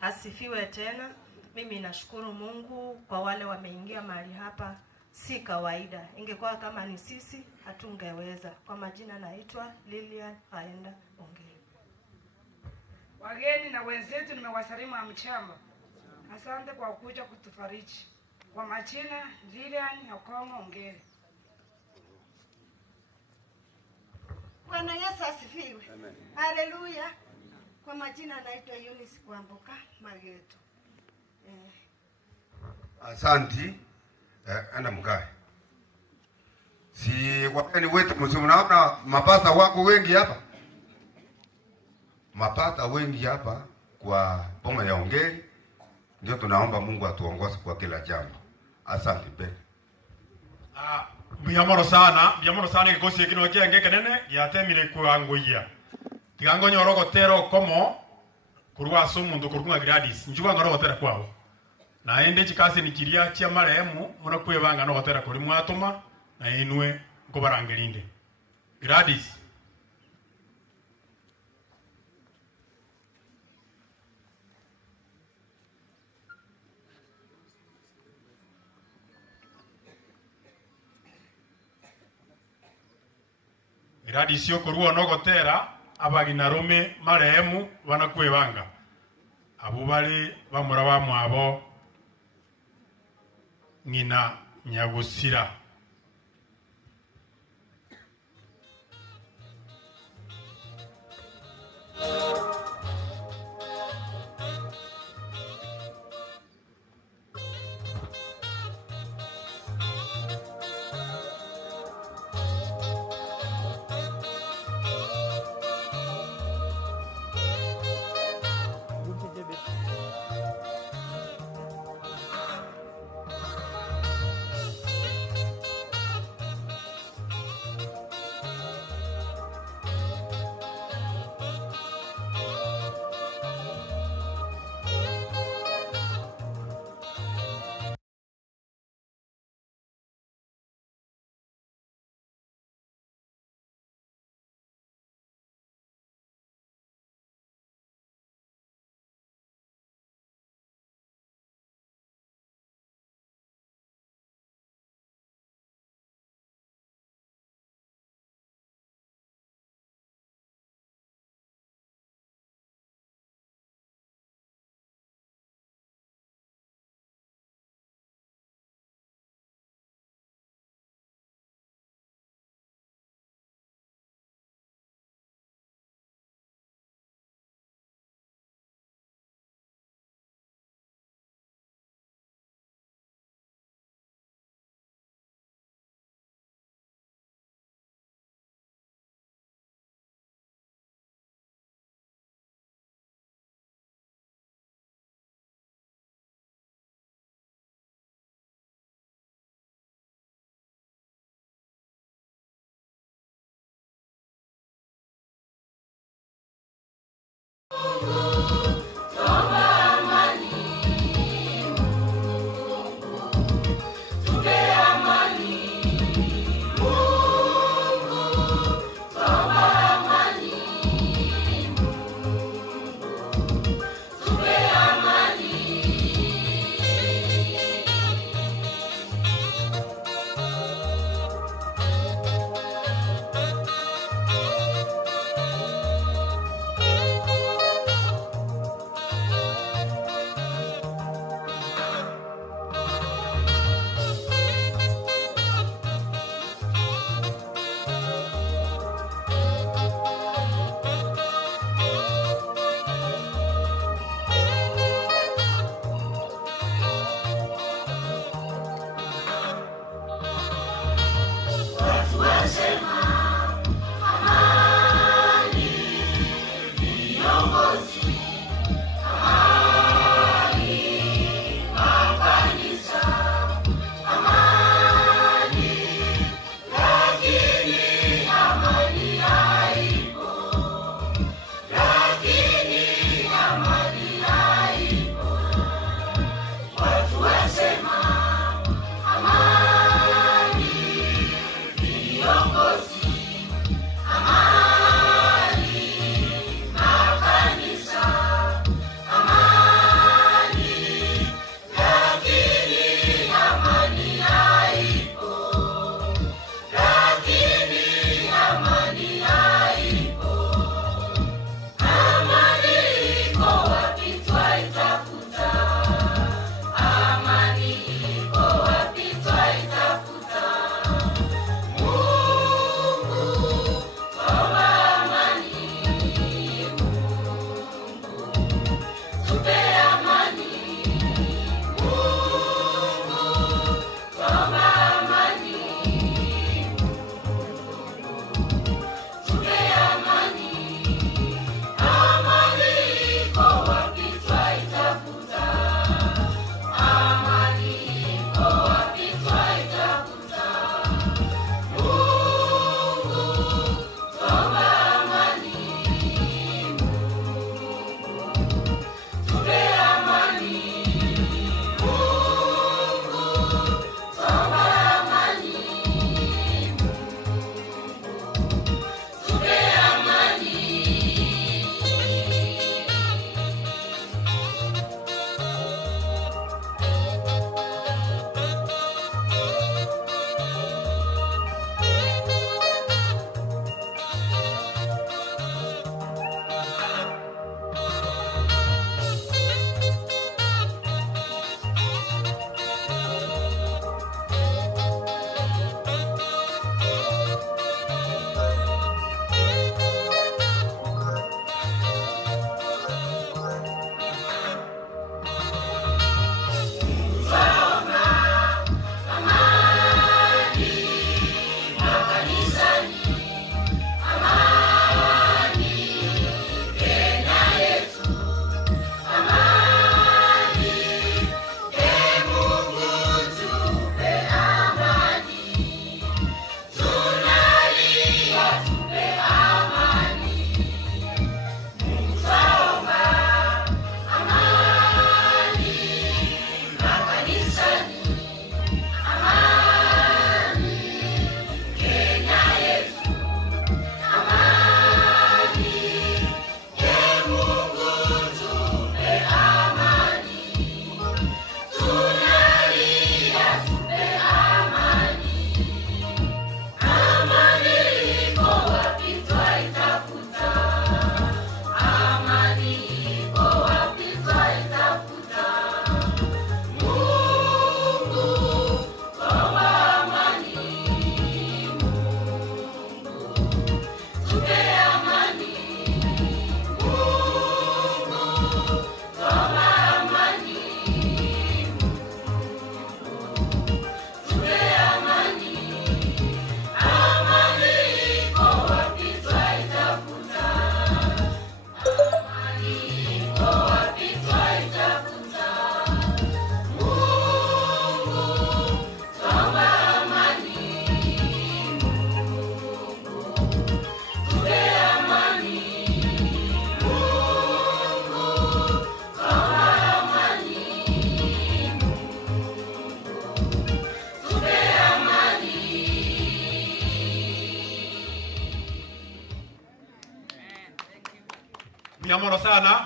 Asifiwe tena. Mimi nashukuru Mungu kwa wale wameingia mahali hapa. Si kawaida. Ingekuwa kama ni sisi hatungeweza. Kwa majina naitwa Lilian Aenda Ongeri. Wageni na wenzetu nimewasalimu amchamba. Asante kwa kuja kutufariji. Kwa majina Lilian Okongo Ongeri. Bwana Yesu asifiwe. Haleluya. Kwa majina naitwa Eunice Kwamboka Mageto. Asante. Anda mkae. Si wapeni wetu msimu, naona mapasta wako wengi hapa. Mapasta wengi hapa kwa boma ya Ongeri. Ndio tunaomba Mungu atuongoze kwa kila jambo. Asante Ben. Biamoro sana kikosi kino kienge kenene yatemire kuangoia. Tigango nyorogo tero komo kurwa sumu ndo kurunga Gladys. Njuga ngoro gotera kwao. Na ende chikase ni kiria chia maremu murakwe banga no gotera kuri mwatoma na inwe ngobarangerinde. Gladys. iradi cio kurua no gotera abagina rume marehemu banakwebanga abo bari bamura ba mwabo ngina Nyagusira.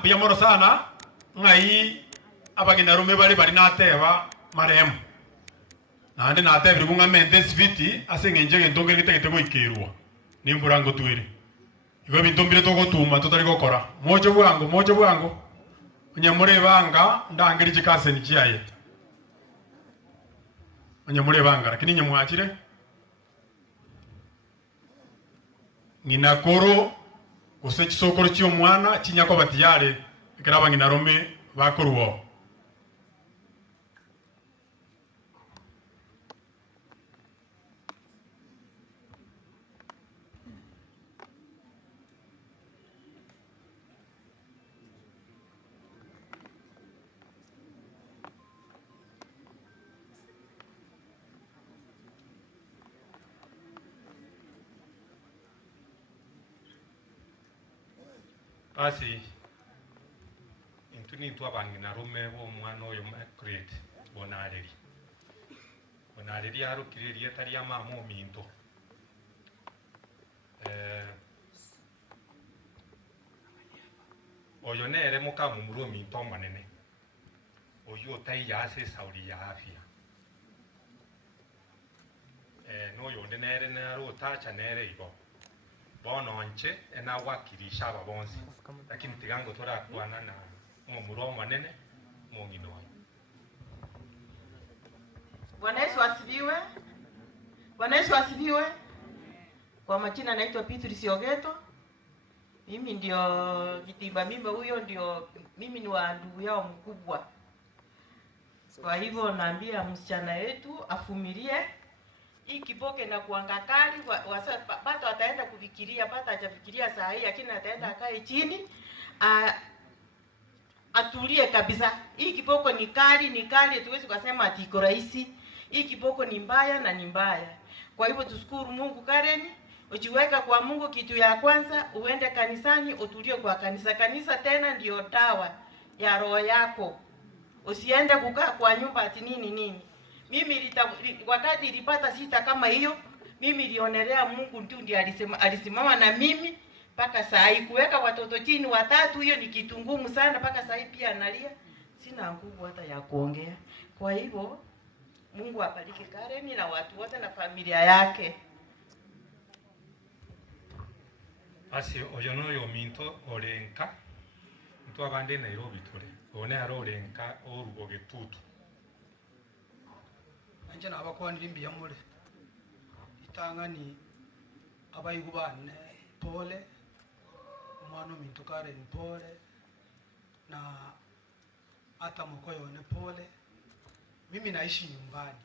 biyamoro sana ngai abagina rume bari nateba maremu nande natebire kunga mente sviti asengenje ngendongere gitagete goikirwa nimburango twire igo bintombire togotuma tutari gokora mojo bwango onyamure banga ndangiri chikase ni chiaye onyamure banga lakini nyamwachire ngina koro gose chisokoro chio mwana chinyako batiyare ikiraba ngina rome bakoruo Asi intuni tu abangina rume bo mwana oyo create bonareri haru kiriri etari amamo minto oyo nere mukamu muro minto manene oyo tai yase sauri ya afya no yo nere naro tacha nere ibo bono nche ena wakirisha babonzi lakini tigango tora kuana na mumuro manene mungino. Bwana Yesu asifiwe. Bwana Yesu asifiwe. Kwa majina naitwa Beatrice Ogeto. Mimi ndio kitimba mimba huyo, ndio mimi ni wa ndugu yao mkubwa. Kwa hivyo naambia msichana yetu afumilie. Hii kiboke na kuangakali bado ataenda kufikiria, bado hajafikiria saa hii, lakini ataenda akae chini atulie kabisa. Hii kiboko ni kali, tuwezi kusema ati iko rahisi. Hii kiboko ni mbaya na ni mbaya. Kwa hivyo tushukuru Mungu. Karen, ujiweka kwa Mungu, kitu ya kwanza uende kanisani, utulie kwa kanisa. Kanisa tena ndio dawa ya roho yako. Usiende kukaa kwa nyumba ati nini. Mimi wakati nilipata sita kama hiyo, mimi nilionelea Mungu ndiye alisimama na mimi mpaka saa hii. Kuweka watoto chini watatu, hiyo ni kitu ngumu sana, mpaka saa hii pia analia. Sina nguvu hata ya kuongea. Kwa hivyo Mungu abariki Karen na watu wote na familia yake. Asi oyo no yo minto orenka mtu abande Nairobi tole one aro orenka orugo getutu anje nabakwanira imbi yamure itangani abayigubane pole umwana minto Karen pole na hata mkoyo ne pole. Mimi naishi nyumbani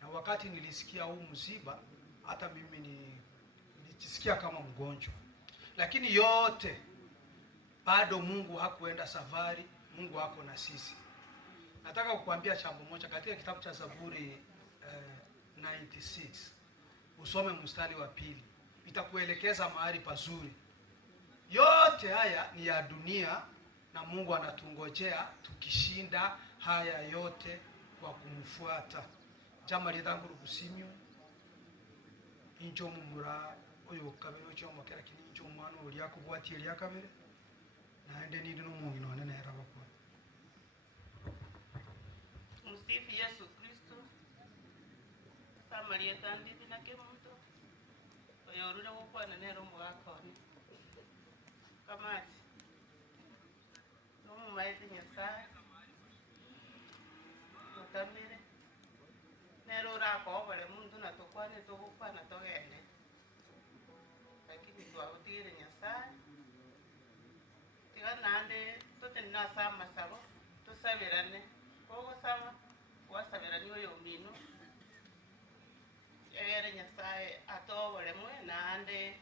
na wakati nilisikia huu msiba hata mimi nilijisikia kama mgonjwa, lakini yote bado Mungu hakuenda safari. Mungu hako na sisi. Nataka kukuambia jambo moja katika kitabu cha Zaburi 96 usome mstari wa 2, itakuelekeza mahali pazuri. Yote haya ni ya dunia na Mungu anatungojea tukishinda haya yote kwa kumfuata. Jama lidangu rukusimyo injo mumura oyo kabero cyo makera kini injo mwana uri yakubwati eri yakabere na ende ni no mungino nene era bakwa. Msifu Yesu Kristo. Samaria tanditi na kemuntu oyo rura gukwana nero mugakoni kamati no mumaite Nyasaye mutamire nero rako bale muntu na tokwane togukwana togende, lakini twahutire Nyasaye tiga nande totenna sama sabo tusabirane kogo sama wasabirane oyo mino ere Nyasaye atobole mwe nande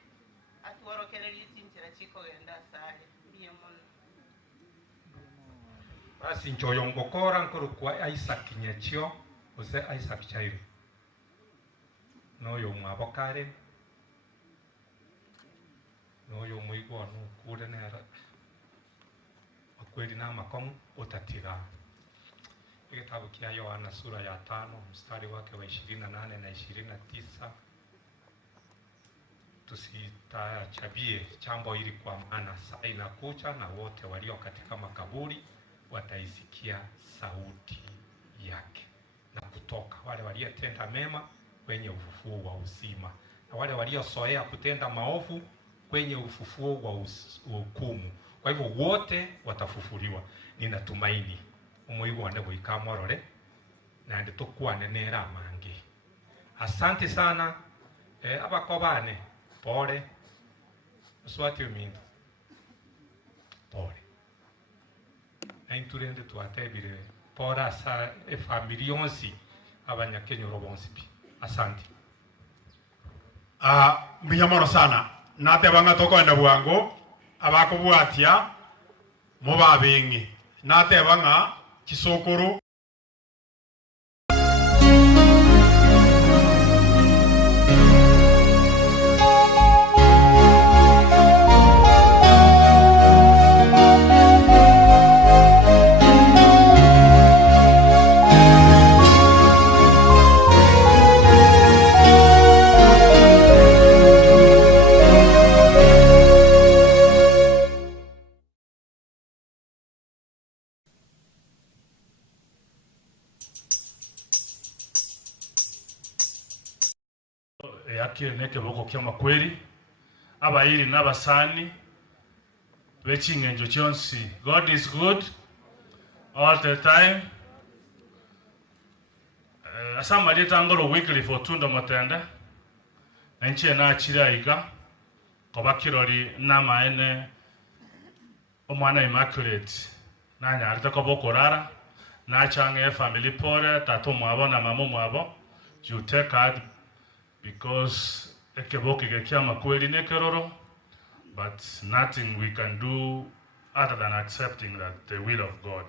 atworokererie tinjira chikogenda saye biyemono. Basi nchoyo ngokora nkuru kwa Isaac Nyechio ose Isaac Chairo noyo mwabokare noyo muigo no kure nera akweli na makomu utatiga. Kitabu kia Yohana sura ya 5 mstari wake wa 28 na 29 tusitachabie jambo hili, kwa maana saa inakuja na wote walio katika makaburi wataisikia sauti yake na kutoka, wale waliotenda mema kwenye ufufuo wa uzima na wale waliozoea kutenda maovu kwenye ufufuo wa hukumu. Kwa hivyo wote watafufuliwa. Ninatumaini umuigo wande boikamorore na nditukwane nera mangi. Asante sana abakobane pole swati umindu pole ainturende tuatebire pora sa family yonsi abanyakenya robonsi. Asante. Mbiyamoro sana nate banga tokoenda bwango abakobwatia mubabengi nate banga kisokoro yakire neke boko kyama kweli abayiri n'abasani bechingenjo chonsi. God is good all the time. Asamba litangoro weekly for tunda matenda enche na chiraiga kobakirori namaene omwana Immaculate nanya alita kobokorara na change family pore tato mwabo na mamo mwabo you take hard because ekeboki gekiama kweli nekeroro, but nothing we can do other than accepting that the will of God.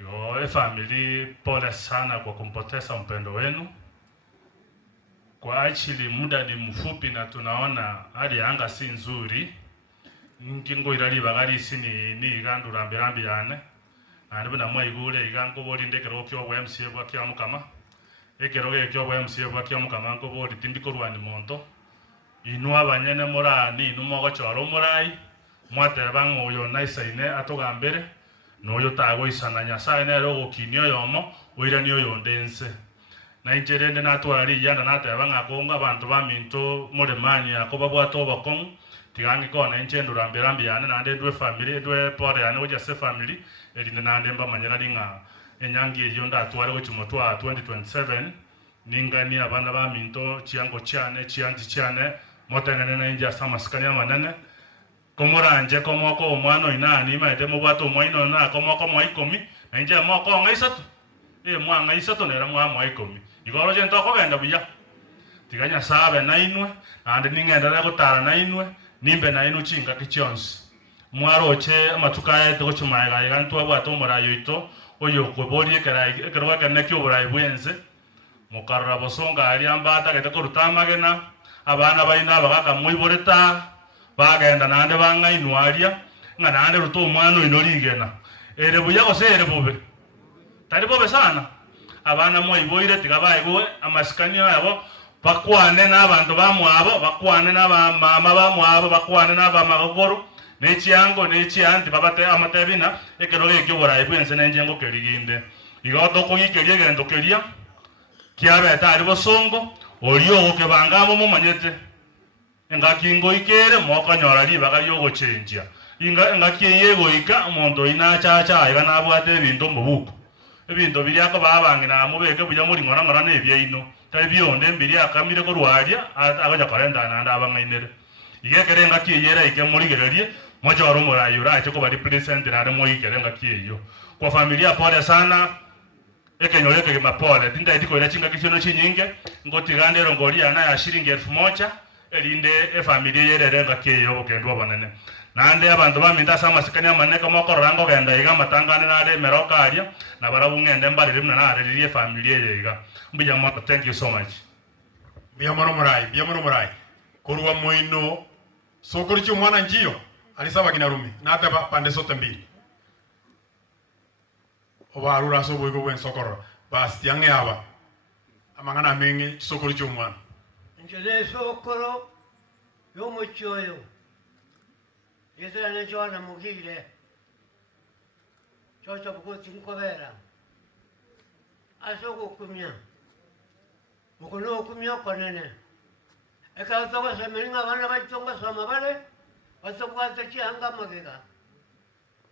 Yo family pole sana kwa kumpoteza mpendo wenu. Kwa actually muda ni mfupi na tunaona hali ya anga si nzuri. Ngingo irali bagari sini ni igandu rambirambi yane. Anibu na mwa igule igango boli ndekero kyo wa MCA bwa kyamu kama. Ekeroge kyo wa MCA bwa kyamu kama ngo boli tindiko rwani monto. Inu abanyene morani inu mogo choro morai. Mwate bango yo naisa ine atogambere. Noyo tago isana Nyasaye nero gokinyo yomo oirani oyo ndense. Na injerende natwari yanda nateba ngakonga abantu baminto moremani akoba bwato bakong tigangi kona inchendo rambirambi yana nande dwe family dwe pore yana oja se family elinde nande mba manyera linga enyangi yonda atware gochimotwa 2027 ningani abana baminto chiango chiane chianti chiane motenene na inja samaskania manene komoranje komoko omwana inani maite mubwato omwaino na komoko mwaikomi na inja moko ngaisatu mwanga isato nera mwa ikomi igoro je ntoko genda buya tiganya sabe na inwe ande ningenda la gutara na inwe nimbe na inu chinga kichonsi mwaroche amatukaye to chumaira igantu abwato morayo ito oyo kwebori ekero kana kyo burayi bwenze mukarra bosonga ali ambata gete korutamagena abana baina bagaka muiboreta bagenda nande banga inwaria ngana ande ruto omwana inoringena ere buya gose ere bube tari bobe sana abana moiboire tigabaigwe amasikania yabo bakwane n'abantu bamwabo bakwane n'abamama bamwabo bakwane n'abamagogoro n'echiango n'echianti babate amatebina ekeroge ekyo burayi bwense n'enjengo keriginde igoto kugikerie gendo keria kiabeta ari bosongo olio ke bangamo mumanyete engakingo ikere mokanyora libaga yogochenjia engakiyego ika omonto inachacha iga nabwate ebinto mubuku ebinto biriako babangina mubeke buya muri ngora ngora nebyeino tari byonde mbiri akamire ko rwaria agoja kalenda nanda abangainere igekerenga kiyera ike muri gererie mojo ro murayura acho ko bari present na mo igerenga kiyo kwa familia pole sana ekenyoreke mapole tinda itiko ira chinga kichono chinyinge ngotigande rongoria na ya shilingi 1000 elinde familia yererenga kiyo okendwa banene nande abantu baminta sama sikania maneka mokorango genda iga matangane nade merokaria na barabungende mbarire mna na aririe familia yiga mbuja mo. Thank you so much. Biyamoro murai kurwa moino sokori chu mwana njio alisaba kinarumi na hata pande sote mbili obarura so boygo bwen sokoro bas tiange aba amangana mengi sokori chu mwana njele sokoro yomuchoyo yesera nechona mugire chocho bukuti nkobera asoko kumya mukono kumya konene eka toka semelinga bana bachonga soma bale basokwa techianga magega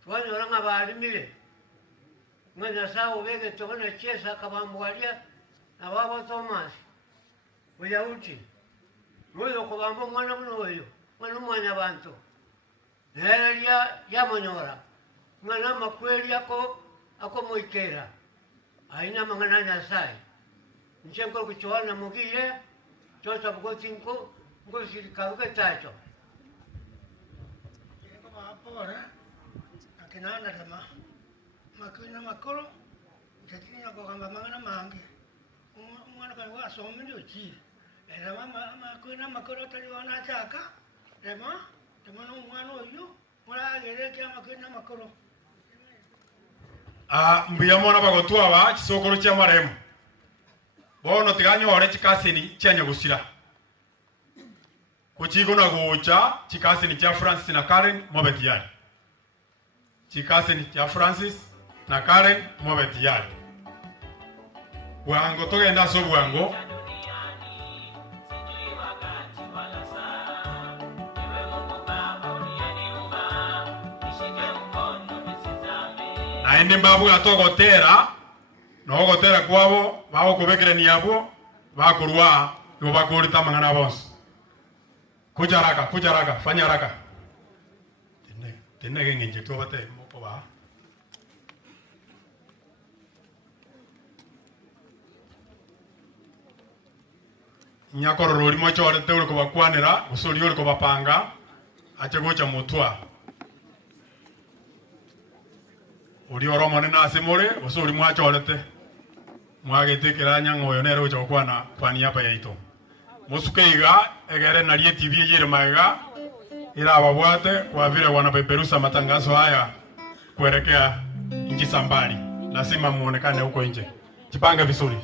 twanyora ngabalimire mwana sawo bege tokona chesa kabambwalia na baba Thomas uyauti moyo kubamba mwana muno oyo mwana mwanya bantu nereria yamonyora mwana makweli ako moikera aina mangana Nyasaye nchemko kuchoana mugire chocha bugotinko ngosirikaruke tacho ko bapora akinana dama makina makolo chatinya ko kamba mangana mange umwana kwa wasome ndio chi era mama makina makolo taliona chaka dema temano umwana oyo mura agere kya makina makolo mbuyamona bagotwa ba kisokoro kya maremu bono tiganyore chikasini cyanya gusira kuchigo na gocha chikasini kya Francis na Karen mobetiyali chikasini kya Francis na Karen mobetiyali wango togenda so bwango aende mbabu atogotera nogotera kwabo bagokubekirani abo bakurwa yo bakurita mangana bonse kuja haraka fanya haraka tene ngenje to bate moko ba nyakoro rori mochore te uri kubakwanira usuri uri kubapanga ache gocha mutwa uri oromo nena asimore usuri mwachorete mwagetekera nyangoyo nero gocha kwana kwani hapa yaito musukeiga egere na rie TV yire maiga ila ababwate kwa vile wanapeperusa matangazo haya kuelekea nchi za mbali, lazima muonekane huko nje. Jipange vizuri.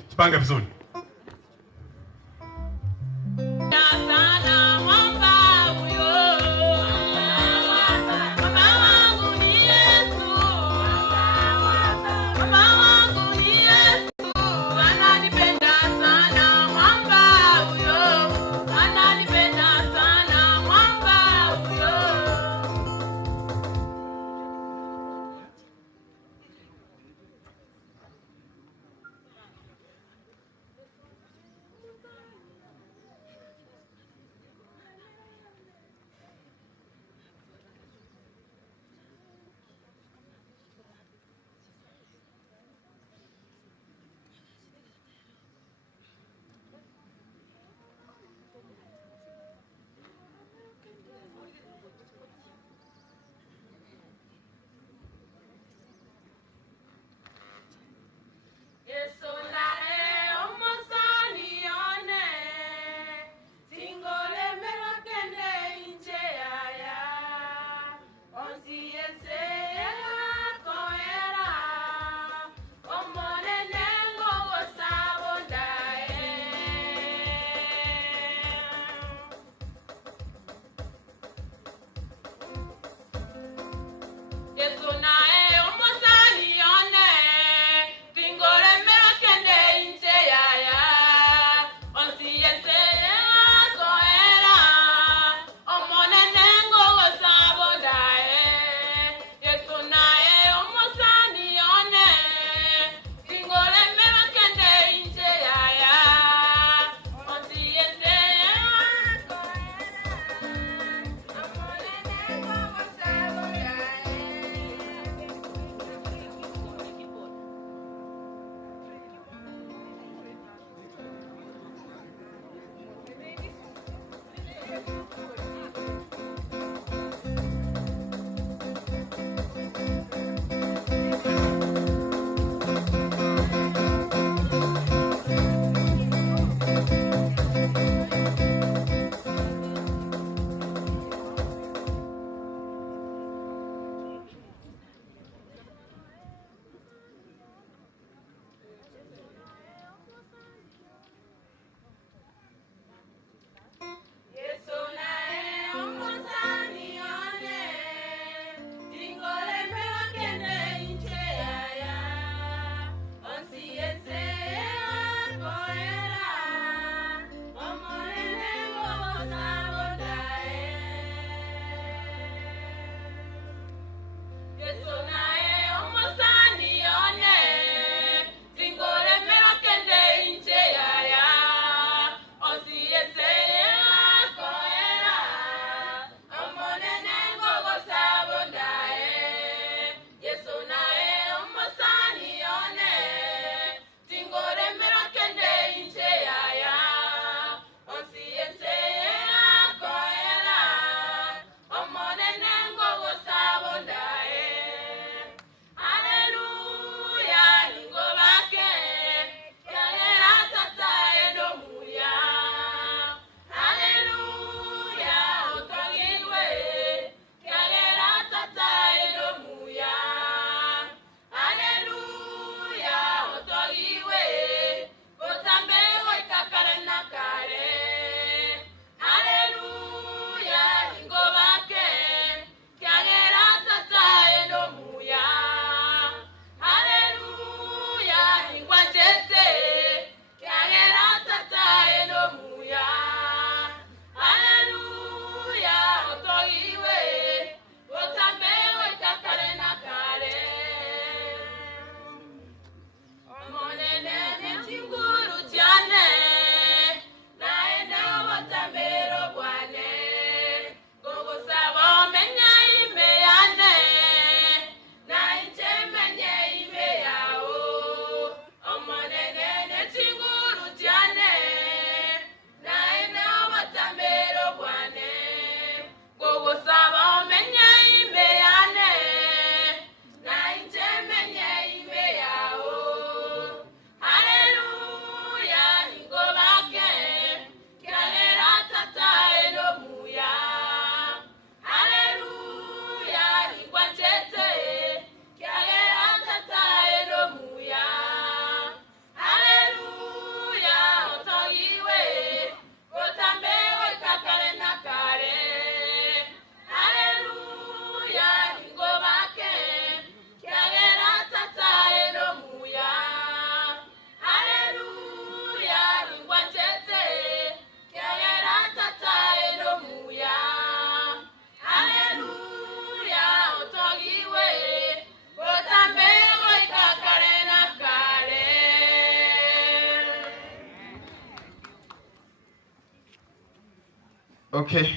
Okay.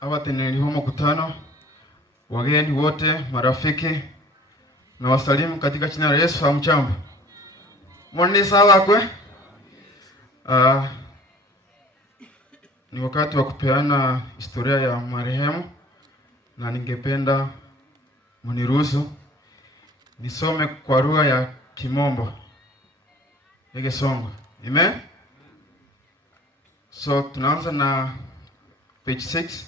Hapa teneliho mkutano, wageni wote, marafiki, na wasalimu katika jina la Yesu. Hamjambo? Mwani sawa kwe? Ni wakati wa kupeana historia ya marehemu, na ningependa mniruhusu nisome kwa lugha ya Kimombo. Songo. Amen? So tunaanza na page 6.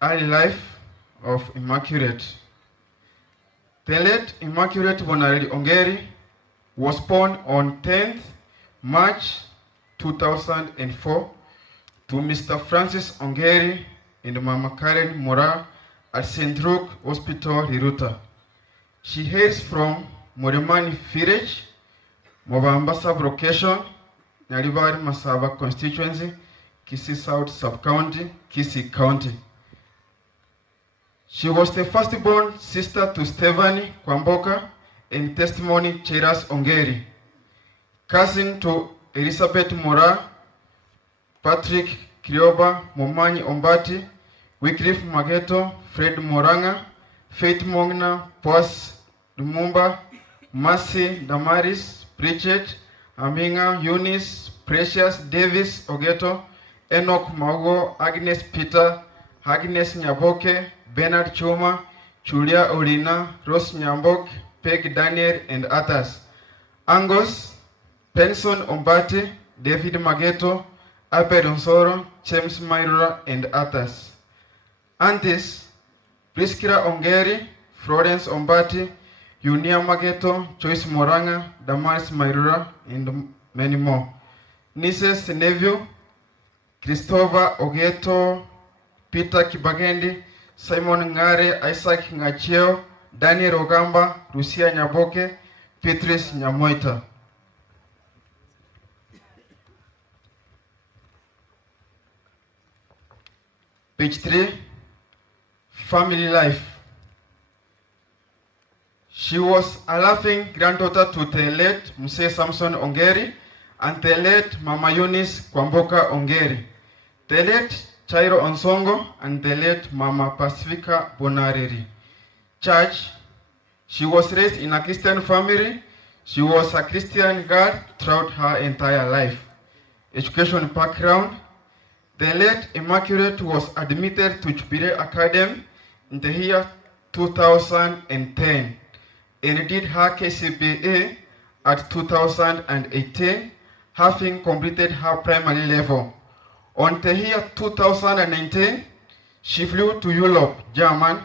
Early life of Immaculate. The late Immaculate Bonareli Ongeri was born on 10th March 2004 to Mr. Francis Ongeri and Mama Karen Mora at St. Luke Hospital, Riruta. She hails from Moremani Village, Movamba Sub-Location, Nalivari Masaba Constituency, Kisii South Sub-County, Kisii County. She was the firstborn sister to Stephanie Kwamboka and Testimony Cheras Ongeri, cousin to Elizabeth Mora, Patrick Kirioba, Momanyi Ombati, Wycliffe Mageto, Fred Moranga, Faith Mongna, Pos Lumumba, Mercy Damaris, Bridget, Aminga, Eunice, Precious, Davis Ogeto, Enoch Mago, Agnes Peter, Agnes Nyaboke, Bernard Chuma, Julia Olina, Rose Nyambok, Peg Daniel, and others. Angus, Penson Ombati, David Mageto, Abed Onsoro, James Mairura, and others. Aunties, Priscilla Ongeri, Florence Ombati, Unia Mageto, Joyce Moranga, Damaris Mairura, and many more. Nieces, nephew, Christopher Ogeto, Peter Kibagendi, Simon Ngare, Isaac Ngachio, Daniel Ogamba, Lucia Nyaboke, Petrus Nyamoita. Page 3, family life. She was a laughing granddaughter to the late Mzee Samson Ongeri and the late Mama Eunice Kwamboka Ongeri, the late Chairo Onsongo, and the late Mama Pacifica Bonareri. Church. She was raised in a Christian family. She was a Christian girl throughout her entire life. Education background. The late Immaculate was admitted to Jubilee Academy in the year 2010 and did her KCBA at 2018, having completed her primary level. On the year 2019, she flew to Europe, Germany,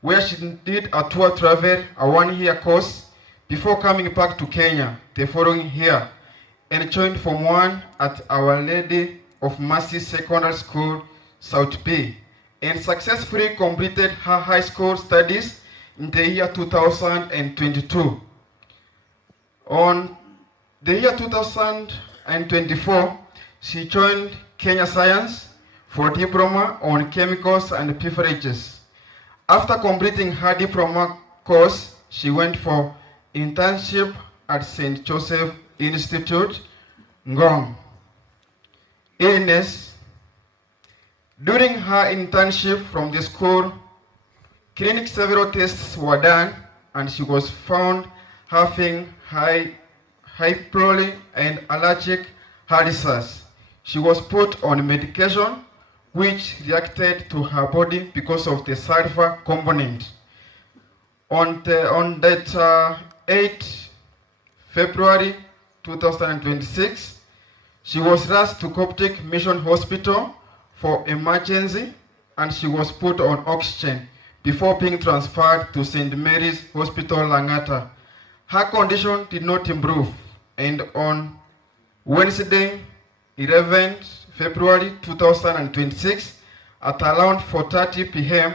where she did a tour travel, a one-year course, before coming back to Kenya the following year, and joined Form 1 at Our Lady of Mercy Secondary School, South Bay, and successfully completed her high school studies in the year 2022. On the year 2024, she joined Kenya Science for diploma on chemicals and beverages. After completing her diploma course, she went for internship at St. Joseph Institute, Ngong. Illness. During her internship from the school, several tests were done and she was found having high pylori and allergic ulcers. She was put on medication which reacted to her body because of the sulfur component. On that 8 February 2026, she was rushed to Coptic Mission Hospital for emergency and she was put on oxygen before being transferred to St. Mary's Hospital, Langata. Her condition did not improve, and on Wednesday, 11th February 2026, at around 4:30 p.m.,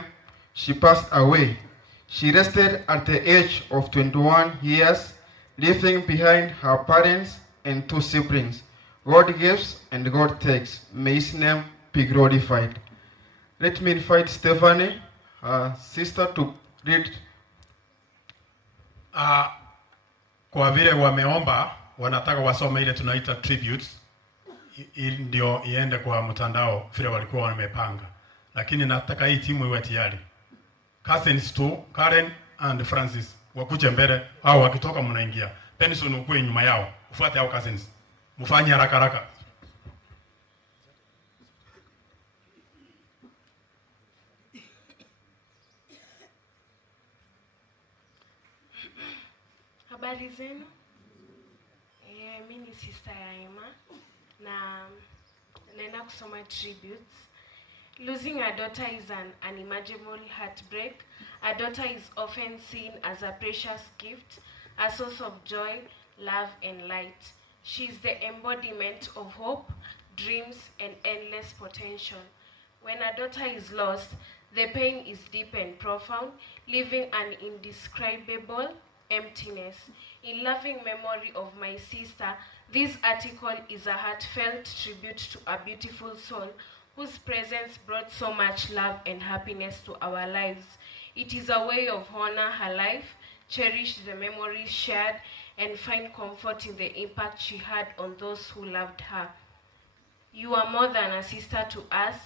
she passed away. She rested at the age of 21 years, leaving behind her parents and 2 siblings. God gives and God takes. May His name be glorified. Let me invite Stephanie, her sister, to read. Kwa vile wameomba, wanataka wasome ile tunaita tributes. ndio iende kwa mtandao vile walikuwa wamepanga, lakini nataka hii timu iwe tayari. Cousins tu, Karen and Francis wakuje mbele, au wakitoka mnaingia. Penson ukue nyuma yao, ufuate hao Cousins. Mfanye haraka haraka. Habari zenu? Mimi ni sister ya Emma na naenda kusoma tributes. Losing a daughter is an unimaginable heartbreak. A daughter is often seen as a precious gift, a source of joy, love and light. She is the embodiment of hope, dreams and endless potential. When a daughter is lost, the pain is deep and profound, leaving an indescribable emptiness. In loving memory of my sister, this article is a heartfelt tribute to a beautiful soul whose presence brought so much love and happiness to our lives. It is a way of honor her life, cherish the memories shared, and find comfort in the impact she had on those who loved her. You are more than a sister to us,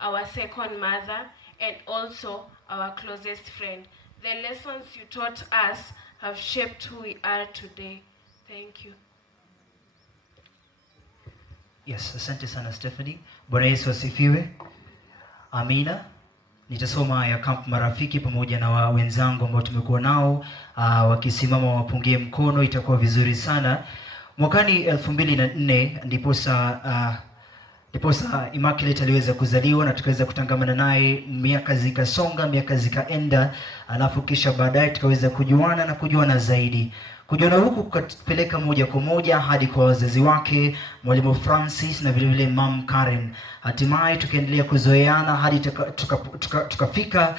our second mother, and also our closest friend. The lessons you taught us have shaped who we are today. Thank you. Yes, asante sana Stephanie. Bwana Yesu asifiwe. Amina. Nitasoma ya Camp Marafiki pamoja na wenzangu ambao tumekuwa nao wakisimama wapungie mkono, itakuwa vizuri sana. Mwakani 2004 ndiposa Immaculate aliweza kuzaliwa na tukaweza kutangamana naye, miaka zikasonga, miaka zikaenda, alafu kisha baadaye tukaweza kujuana zaidi. Kujuana huku kukapeleka moja kwa moja hadi kwa wazazi wake, Mwalimu Francis na vile vile Mam Karen. Hatimaye tukaendelea kuzoeana hadi tukafika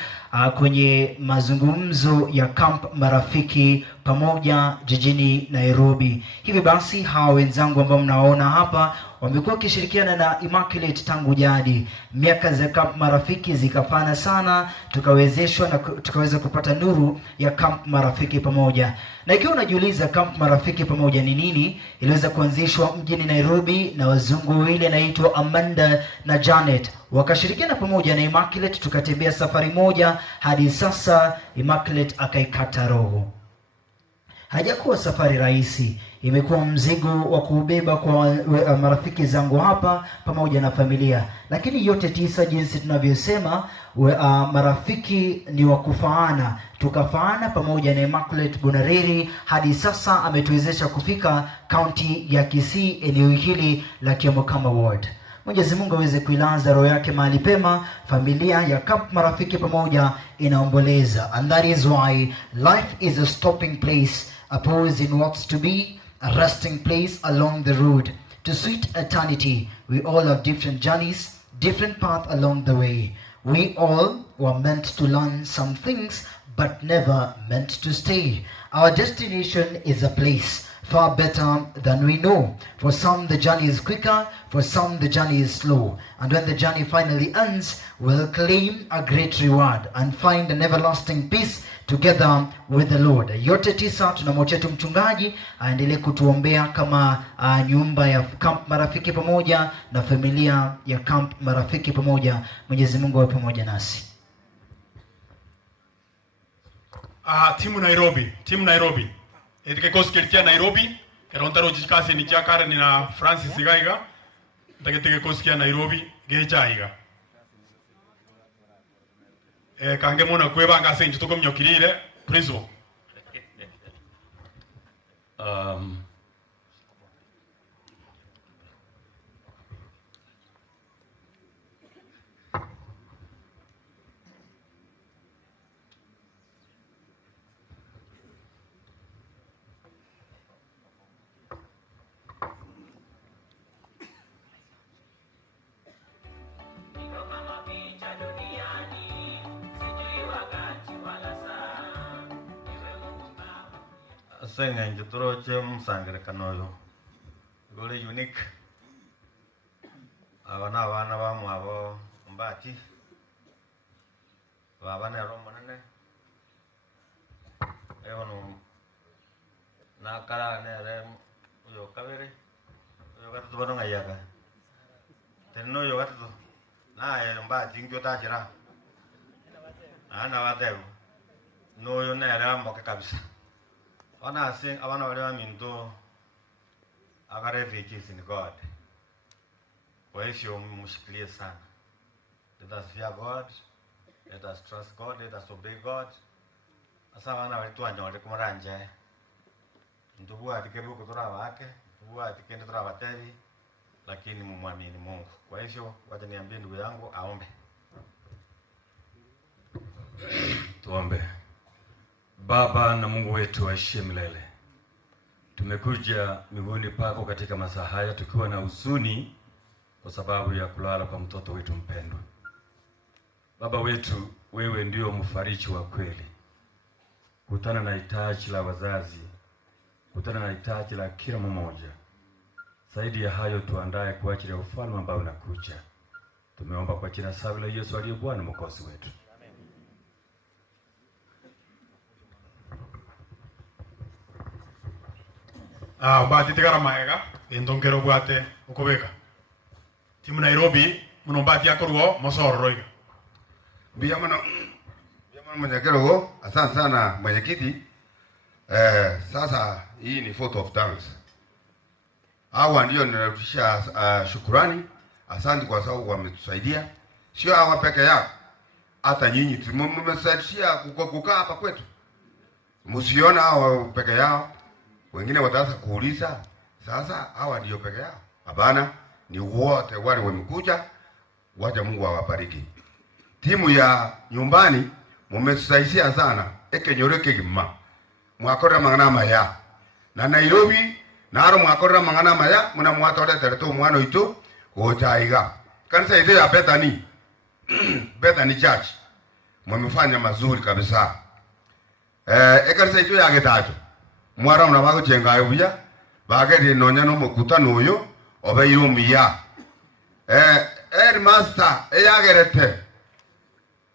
kwenye mazungumzo ya Camp Marafiki pamoja jijini Nairobi. Hivi basi hawa wenzangu ambao mnaona hapa wamekuwa wakishirikiana na Immaculate tangu jadi. Miaka za Camp Marafiki zikafana sana, tukawezeshwa na tukaweza kupata nuru ya Camp Marafiki pamoja. Na ikiwa unajiuliza Camp Marafiki pamoja ni nini, iliweza kuanzishwa mjini Nairobi na wazungu wawili naitwa Amanda na Janet. Wakashirikiana pamoja na Immaculate, tukatembea safari moja hadi sasa Immaculate akaikata roho. Hajakuwa safari rahisi, imekuwa mzigo wa kubeba kwa marafiki zangu hapa pamoja na familia. Lakini yote tisa, jinsi tunavyosema, marafiki ni wa kufaana. Tukafaana pamoja na Immaculate Bonareri, hadi sasa ametuwezesha kufika kaunti ya Kisii, eneo hili la Kiamokama Ward. Mwenyezi Mungu aweze kuilaza roho yake mahali pema. Familia ya Camp Marafiki pamoja inaomboleza. And that is why life is a stopping place, a pause in what's to be, a resting place along the road to sweet eternity. We all have different journeys, different path along the way. We all were meant to learn some things, but never meant to stay. Our destination is a place far better than we know. For some the journey is quicker, for some the journey is slow. And when the journey finally ends, we'll claim a great reward and find an everlasting peace together with the Lord. Yote tisa tunamwachia tu mchungaji aendelee kutuombea kama nyumba ya Camp Marafiki pamoja na familia ya Camp Marafiki pamoja. Mwenyezi Mungu awe pamoja nasi. Timu Nairobi. Kikosi kilitia Nairobi, kerontaro jikase ni Jakar ni na Francis Gaiga. Ndagete kikosi kia Nairobi gechaiga. Kange mona kweba ngase njutuko mnyokirire principal. Senga njuturo chem sangre kanoyo gole unique abana ba mwabo mbati babana romo nene ewono nakara ne re uyo kabere uyo gato bano ngayaga Teno yo gato. Na mba tingyo ta jira. Ana wateu. No yo na era mo kabisa. Ona sing abana wale minto agare refugees in God. Kwa hiyo mshikilie sana. Let us fear God. Let us trust God. Let us obey God. Asa wana walitu anyole kumuranje. Ndugu atikebu kutora wake. Ndugu atikende tora watevi. Lakini mumwamini Mungu. Kwa hivyo wacha niambie ndugu yangu aombe. Tuombe. Baba na Mungu wetu aishie milele, tumekuja miguuni pako katika masaa haya tukiwa na huzuni kwa sababu ya kulala kwa mtoto wetu mpendwa. Baba wetu, wewe ndio mfariji wa kweli. Kutana na hitaji la wazazi, kutana na hitaji la kila mmoja. Zaidi ya hayo, tuandae kwa ajili ya ufalme ambao unakuja. Tumeomba kwa jina safi la Yesu aliye Bwana mwokozi wetu. Bati tegara maega endongero bwate ukobeka timu Nairobi muno bati akoruo mosoro roiga Biyamano mwenyekero, asante sana mwenyekiti. Sasa hii ni photo of thanks. Hawa ndio ninarudisha shukrani. Asante kwa sababu wametusaidia. Sio hawa peke yao, hata nyinyi mmesaidia kukaa hapa kwetu. Msiona hawa peke yao. Wengine wataanza kuuliza, sasa hawa ndio peke yao? Hapana, ni wote wale wamekuja. Wacha Mungu awabariki. Timu ya nyumbani mumesaidia sana. Ekenyoreke gima. Mwakora mangana maya. Na Nairobi naro mwakora mangana maya muna mwatore tereto mwana itu ochaiga. Kanisa ile ya Bethany. Bethany Church. Mmefanya mazuri kabisa. Kanisa ile ya Getacho. Mwara unabago chenga yuya. Bageri nonya no mukutano uyo obe yumiya. Master eyagerete.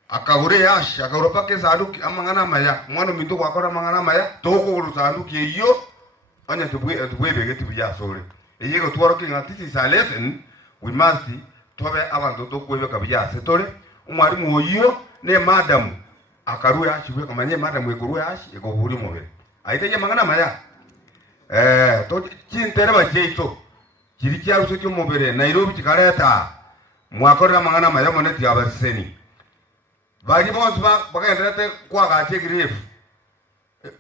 Akagure yash akaropa ke saduki amangana maya mwana minto kwakora mangana maya toko uru saduki iyo anya tubwe begeti bya sore eyego twaro kinga this is a lesson we must tobe abantu tokwebe kabya setore umwarimu oyo ne madam akaru yash we kamanye madam ekuru yash ekoburi mobe aite mangana maya to chintere ba jeito kiri cyaru cyo mobere Nairobi kikareta mwakora mangana maya moneti abaseni bari boss bakaendelete kwa gache grave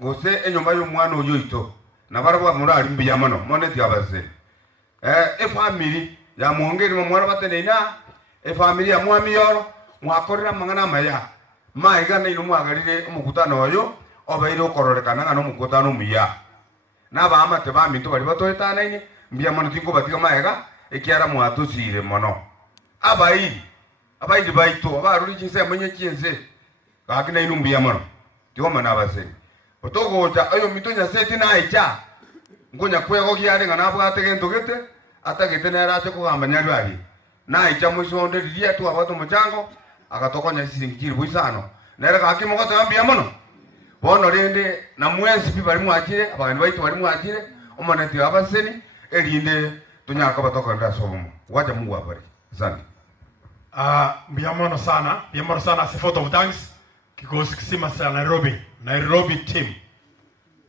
gose enyomba y'umwana uyo ito nabarwa murari mbiya mano moneti abase family ya mwongeri mu mwana batenena family ya mwami yoro mwakorera mangana maya maiga na ino mwagarire umukutano oyo obaire ukororekana ngano mukutano muya naba amate ba minto bari batoetana ine mbiya mano tingo batika maiga ekiara mwatusire mono abaidi baito abaruri kinse amenye kinse kakina inumbi yamano tioma nabaseni otogoja ayo mitonya seti na aija ngonya kwego giare ngana bwate gento gete atagete na rate ko gambanya rwari na aija musonde riya tu abato mujango akatokonya sisingikiri buisano nere kakimo ko tambi yamano bono rende na mwezi bi bari mwakire abandi baito bari mwakire omoneti abaseni erinde tunyaka batoka ndasobomo wacha Mungu abari asante. Biamono sana as a photo of thanks kikosi kisima sa Nairobi team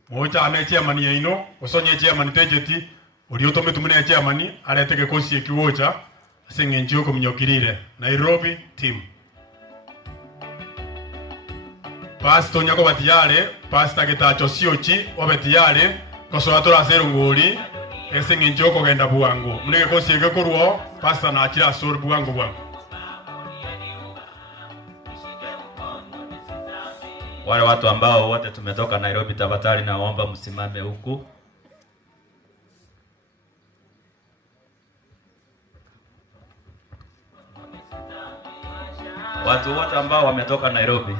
moja ane chairman yaino osonye chairman tejeti ulioto tumune chairman alete kikosi kiwocha asinge njoko mnyokirire Nairobi team pastor nyako batiyale pastor Getacho siochi obetiyale koso atora zero ngoli asinge njoko genda buwango mune kikosi kekoruo pastor na achira sur buwango bwango. Wale watu ambao wote tumetoka Nairobi, tafadhali naomba msimame huku. Watu wote ambao wametoka Nairobi.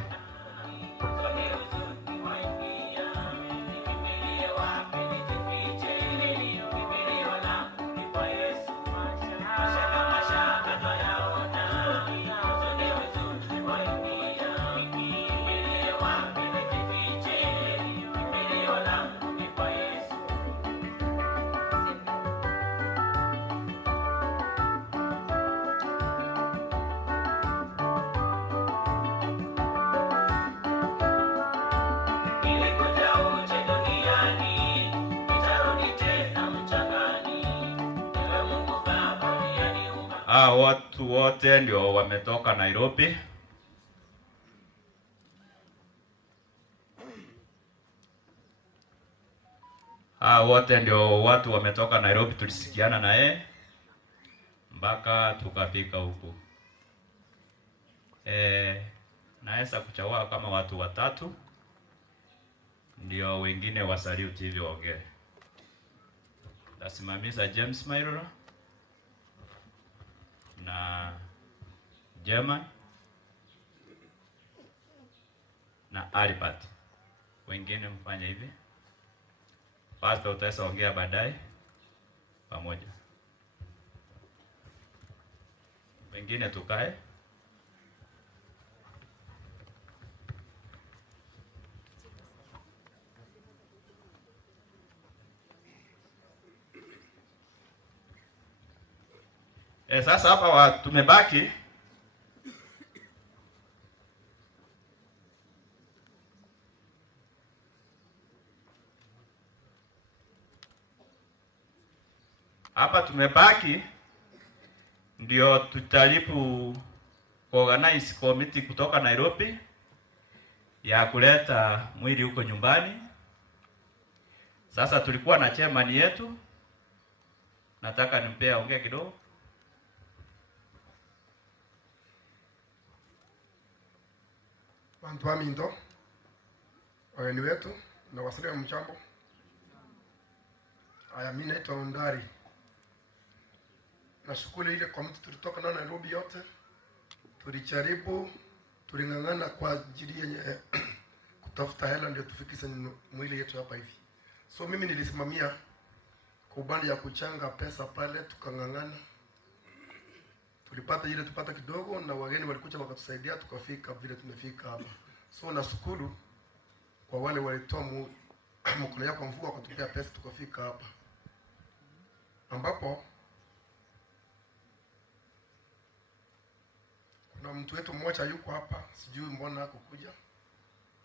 Watu wote ndio wametoka Nairobi. Wote ndio watu wametoka Nairobi, tulisikiana na yeye mpaka tukafika huku. Naweza kuchagua kama watu watatu ndio wengine wasalute hivyo ongee. Tasimamisha James Mairora na German na Alipat. Wengine mfanya hivi. Pastor utaweza ongea baadaye pamoja. Wengine tukae. Sasa hapa tumebaki ndio tutalipu organize committee kutoka Nairobi ya kuleta mwili huko nyumbani. Sasa tulikuwa na chairman yetu, nataka nimpea ongea kidogo. Bantu wa Minto, wageni wetu na wasilimu mchambo. Mimi naitwa Ondari. Nashukuru ile komiti tulitoka na Nairobi yote. Tulijaribu, tulingangana kwa ajili ya kutafuta hela ndio tufikishe mwili yetu hapa hivi. So mimi nilisimamia kwa upande ya kuchanga pesa pale, tukangangana. Tulipata ile tupata kidogo na wageni walikuja wakatusaidia tukafika vile tumefika hapa. So nashukuru kwa wale walitoa mkono yao kwa mfuko wakatupea pesa tukafika hapa. Ambapo kuna mtu wetu mmoja yuko hapa, sijui mbona hakukuja.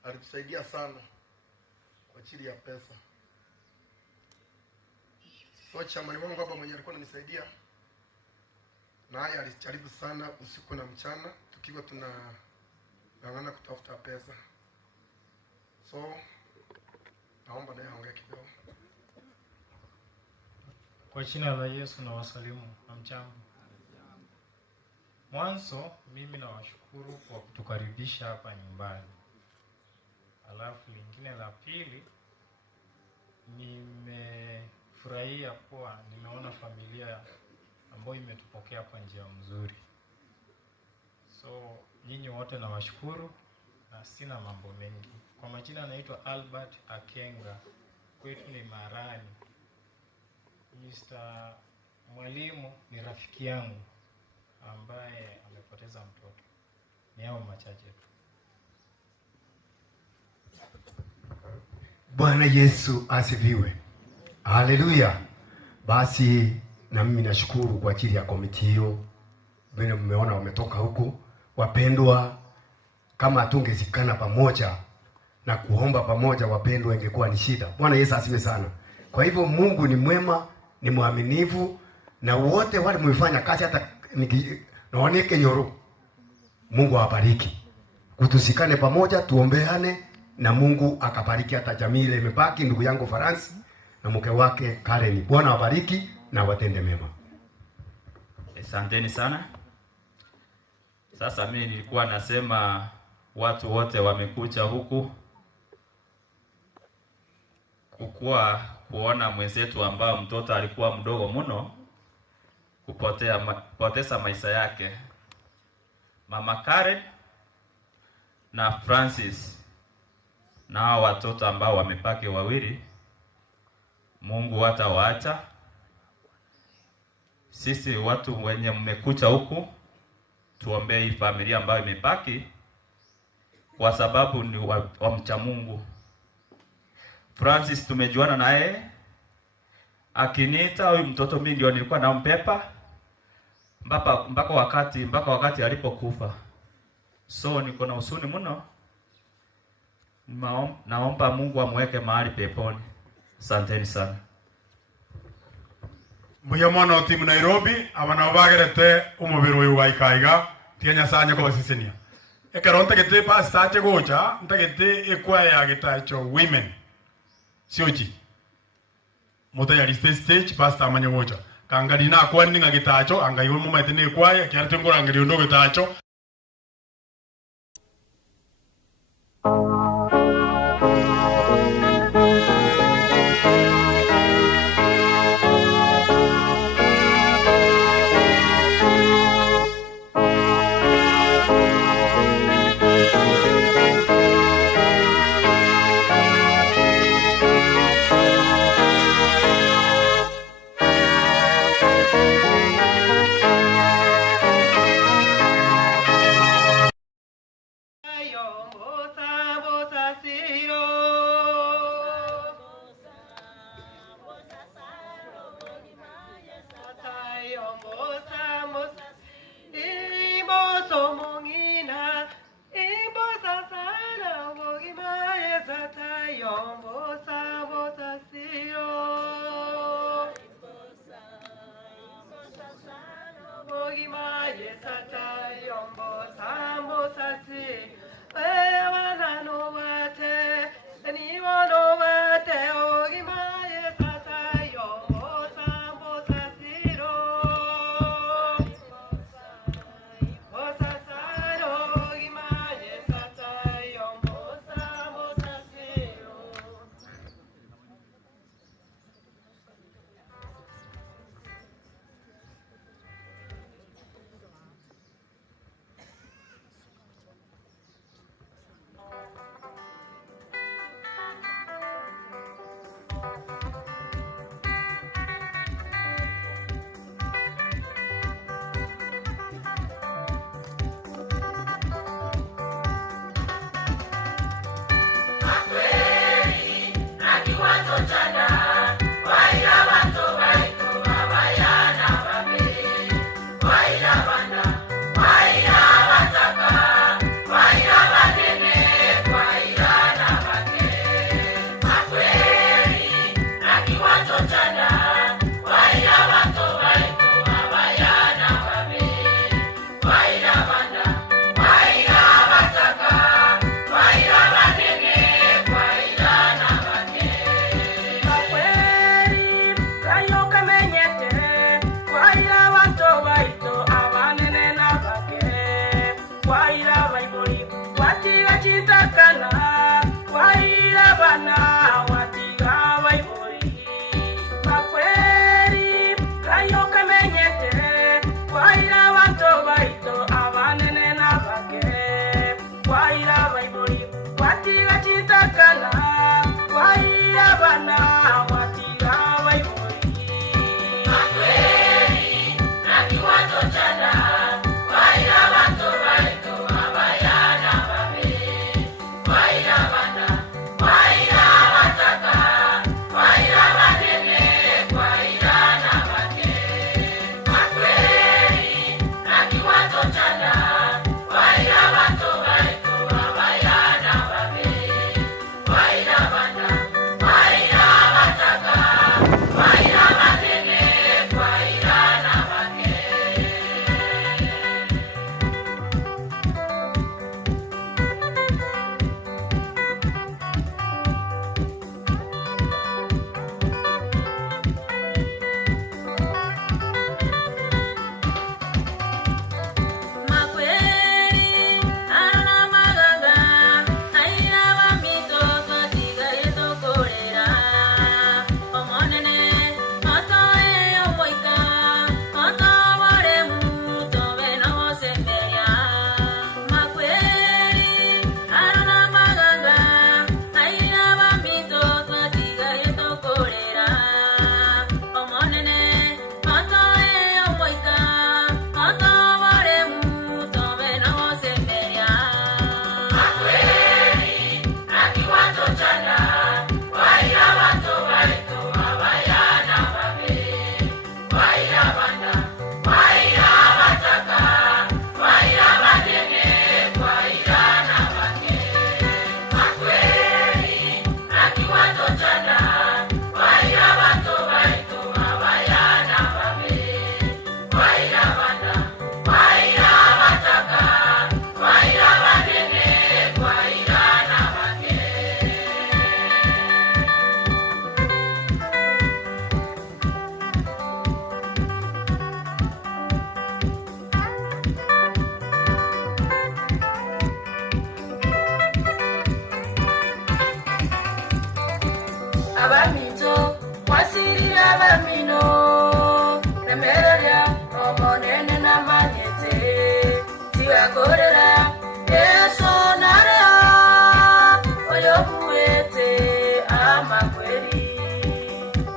Alitusaidia sana kwa ajili ya pesa. So chama wangu hapa mwenye alikuwa ananisaidia, naye alijaribu sana usiku na mchana tukiwa tunang'ang'ana kutafuta pesa. So naomba naye aongee kidogo. Kwa jina la Yesu na wasalimu hamjambo. Mwanzo mimi nawashukuru kwa kutukaribisha hapa nyumbani. Alafu lingine la pili, nimefurahia kuwa nimeona familia ambayo imetupokea kwa njia nzuri. So nyinyi wote nawashukuru na sina mambo mengi. Kwa majina naitwa Albert Akenga. Kwetu ni Marani. Mr. Mwalimu ni rafiki yangu ambaye amepoteza mtoto. Ni hao machache tu. Bwana Yesu asifiwe. Haleluya. Basi na mimi nashukuru kwa ajili ya komiti hiyo. Vile mmeona wametoka huku. Wapendwa, kama tungezikana pamoja na kuomba pamoja, wapendwa, ingekuwa ni shida. Bwana Yesu asifiwe sana. Kwa hivyo Mungu ni mwema, ni mwaminifu, na wote wale mmefanya kazi hata naoneke nyoro. Mungu awabariki. Kutusikane pamoja, tuombeane na Mungu akabariki hata jamii ile imebaki, ndugu yangu Faransi na mke wake Karen. Bwana awabariki na watende mema. Asanteni sana. Sasa mimi nilikuwa nasema watu wote wamekuja huku kuona mwenzetu ambao mtoto alikuwa mdogo mno kupoteza maisha yake. Mama Karen na Francis na hao watoto ambao wamepake wawili, Mungu hatawaacha. Sisi watu wenye mmekuja huku tuombee hii familia ambayo imepaki, kwa sababu ni wa mcha Mungu. Francis tumejuana naye, akiniita huyu mtoto mimi ndio nilikuwa nampepa mpaka wakati alipokufa. So niko na huzuni mno. Naomba Mungu amweke mahali peponi. Asanteni sana. Mbuya mono timu Nairobi abana bagerete umubiro uyu waikaiga tianya sanya ko basisenia. Ekaronta gete pasta che gocha ntagete ekwaya getacho women. Sioji. Mota ya stage pasta amanya gocha. Kangari na kwani ngagitacho angayo mu matene ekwaya kyarate ngora ngari ndo getacho.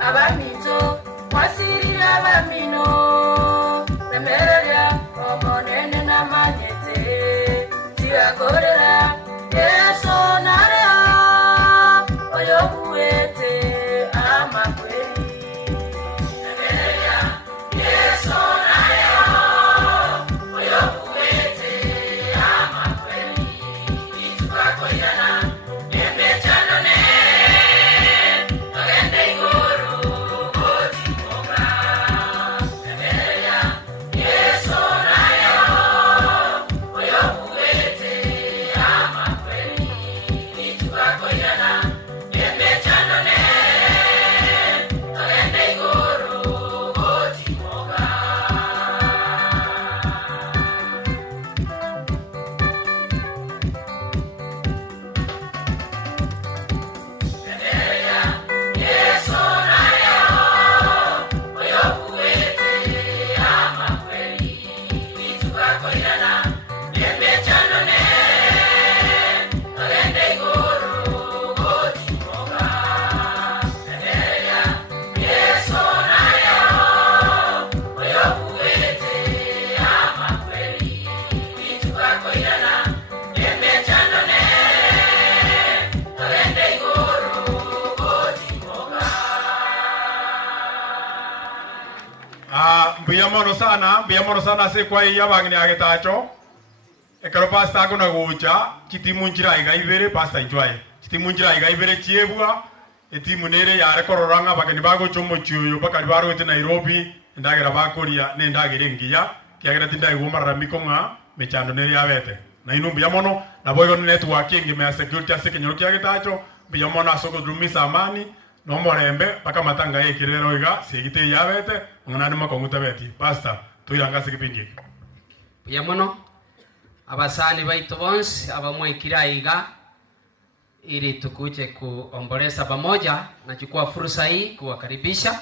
abamito wasirira abamino nemerera omonene namanyete tiragorera yeso narea oyobuete amakweli nemerera yeso narea oyobuete amakweli itukakoyana emechanone togende iguru otimoga nemerera yeso narea oyobuete amakweli itukakoyana emechanone togende iguru otimoga. Yeso naya oyobuete amakweli itukakoyana emechanone togende iguru otimoga yeso naya oyobuete amakweli itukakoyana emechanone togende iguru otimoga. Mbuya mono sana se kwa iya bangni agetacho ekaro pasta kuna gocha kitimunjira iga ibere pasta njwaye kitimunjira iga ibere chiebwa etimu nere yare kororanga bagani bago chomo chuyo bakari baro ete Nairobi ndagera bakoria ne ndagere ngiya kiagera tinda igoma ramiko nga mechando nere yabete na inumbu ya mono na boyo networking me security ase kenyo kiagetacho mbuya mono asoko dumisa amani no morembe paka matanga yekirero iga sigite yabete ngana makonguta beti pasta tuiranga sikipindi ya mono abasani baitu bonse abamwekira iga ili tukuje kuomboleza pamoja. Nachukua fursa hii kuwakaribisha.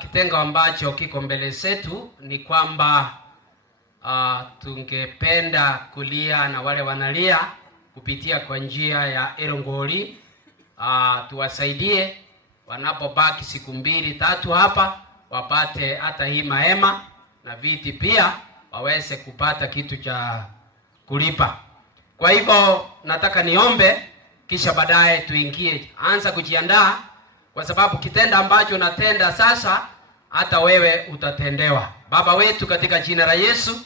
Kitengo ambacho kiko mbele zetu ni kwamba tungependa kulia na wale wanalia kupitia kwa njia ya Erongoli. Tuwasaidie wanapobaki siku 2-3 hapa wapate hata hii mahema na viti pia waweze kupata kitu cha kulipa. Kwa hivyo nataka niombe kisha baadaye tuingie. Anza kujiandaa kwa sababu kitenda ambacho natenda sasa hata wewe utatendewa. Baba wetu katika jina la Yesu,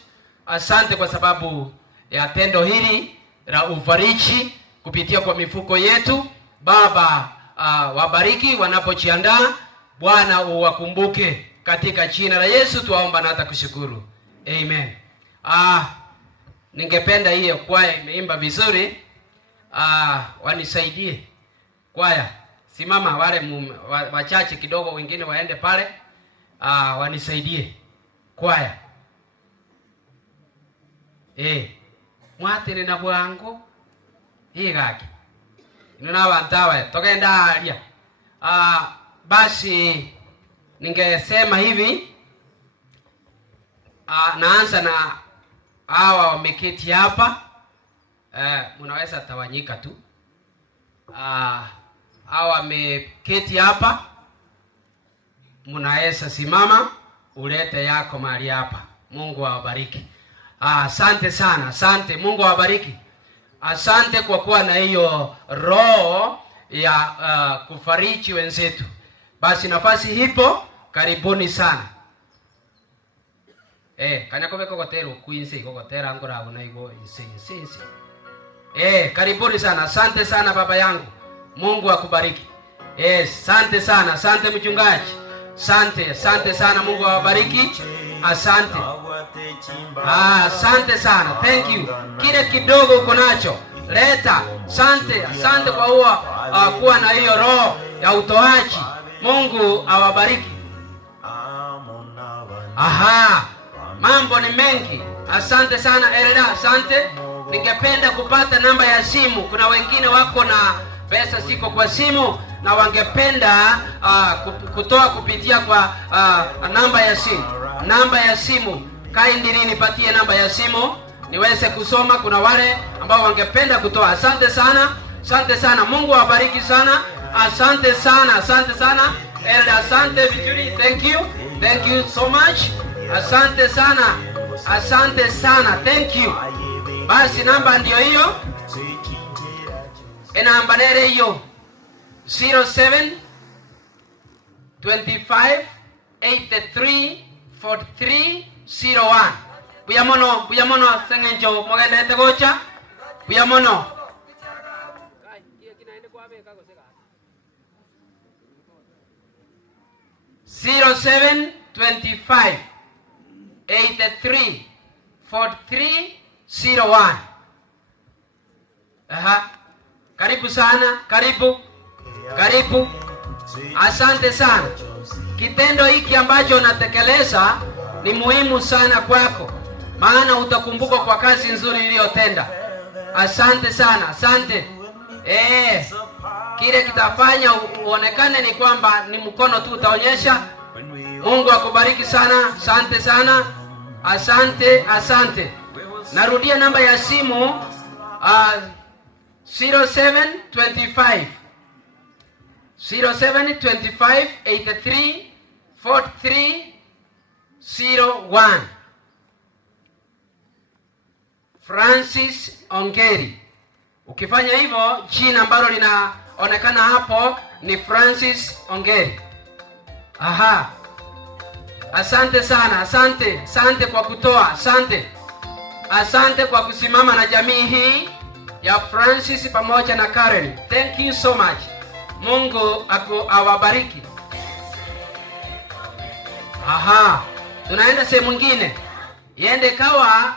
asante kwa sababu ya tendo hili la ufariji kupitia kwa mifuko yetu. Baba, wabariki wanapojiandaa. Bwana uwakumbuke katika jina la Yesu tuwaomba na hata kushukuru. Amen. Ningependa hiyo kwaya imeimba vizuri. Wanisaidie kwaya. Simama wale wachache kidogo, wengine waende pale. Wanisaidie kwaya. Mwatene na bwango. Gaki. Nina wantawe togenda alia. Basi ningesema hivi. Naanza na hawa wameketi hapa. Munaweza tawanyika tu. Hawa wameketi hapa. Munaweza simama ulete yako mahali hapa. Mungu awabariki. Asante sana. Asante. Mungu awabariki. Asante kwa kuwa na hiyo roho ya kufariji wenzetu. Basi nafasi hipo, karibuni sana. Kanyakove kokotero kuinse kokotera ngora abona igo inse. Karibuni sana. Asante sana baba yangu. Mungu akubariki. Asante sana. Asante mchungaji. Asante sana. Mungu awabariki. Asante. Asante sana. Thank you. Kile kidogo uko nacho leta. Asante kwa kuwa na hiyo roho ya utoaji. Mungu awabariki. Mambo ni mengi. Asante sana Ereda. Asante. Ningependa kupata namba ya simu. Kuna wengine wako na pesa siko kwa simu na wangependa kutoa kupitia kwa namba ya simu. Namba ya simu. Kindly nipatie namba ya simu niweze kusoma. Kuna wale ambao wangependa kutoa. Asante sana. Asante sana. Mungu awabariki sana. Asante sana, asante sana. Elder, asante vizuri. Thank you. Thank you so much. Asante sana. Asante sana. Thank you. Basi namba ndio hiyo. Namba nere hiyo. 07 25 83 43 01. Buyamono sengenjo mogelete gocha. Buyamono. 07 25 83 43 01. Aha. Karibu sana, karibu. Karibu. Asante sana. Kitendo hiki ambacho unatekeleza ni muhimu sana kwako, maana utakumbukwa kwa kazi nzuri uliyotenda. Asante sana, asante. Kile kitafanya uonekane ni kwamba ni mkono tu utaonyesha. Mungu akubariki sana, asante sana. Asante, asante. Narudia namba ya simu 0725 83 43 01. Francis Ongeri. Ukifanya hivyo, jina ambalo linaonekana hapo ni Francis Ongeri. Aha. Asante sana, asante. Asante kwa kutoa, asante. Asante kwa kusimama na jamii hii ya Francis pamoja na Karen. Thank you so much. Mungu awabariki. Aha. Tunaenda sehemu nyingine. Yende kawa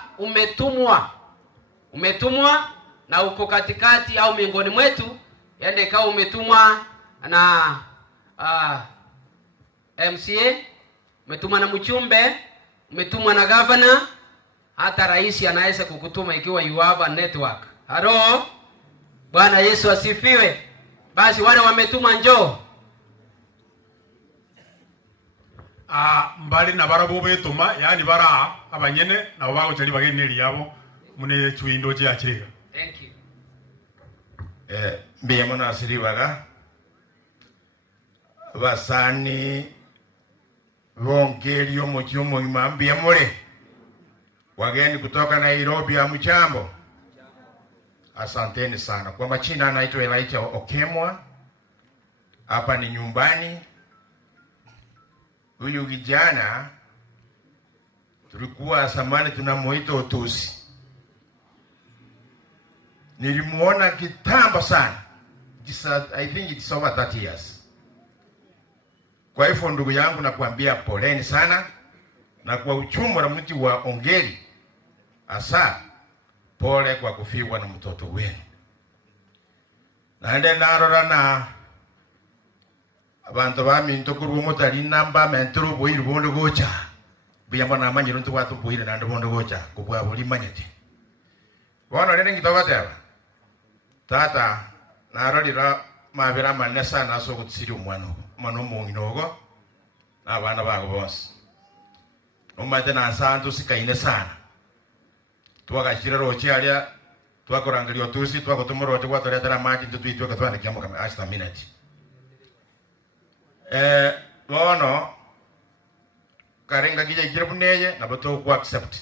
umetumwa na uko katikati au miongoni mwetu. Yende kawa umetumwa na MCA, umetumwa na mchumbe, umetumwa na governor, hata rais anaweza kukutuma ikiwa you have a network. Halo. Bwana Yesu asifiwe. Basi wale wametumwa njoo. Mbali na barabo betuma, yani bara abanyene na bago chali bageni yabo mune chuindo cha chega. Thank you. Mbiyamona asiribaga basani Ongeri omuchumo imambia mure wageni kutoka Nairobi ya mchambo. Asanteni sana. Kwa majina naitwa Elijah Okemwa. Hapa ni nyumbani. Huyu kijana tulikuwa zamani tunamuita Otusi. Nilimuona kitambo sana. I think it's over 30 years. Kwa hivyo ndugu yangu nakuambia poleni sana, na kwa uchumi wa mji wa Ongeri asa pole kwa kufiwa na mtoto wenu. Naende narora na abantu bamintokuru mutari namba mentro boiri bondo gocha biyamba na manyiro ntu watu boiri na bondo gocha kubwa boli manyete wana rene ngitawatera tata narorira mabira manesa na so kutsiri umwano mano munginogo na bana bago bose umate na santu sikaine sana twagashira roche alia twakorangario tusi twakotumorote gwatoretera maki tutwitwe katwana kiamo kama hasta minute bono karenga gije girubuneye nabato ku accept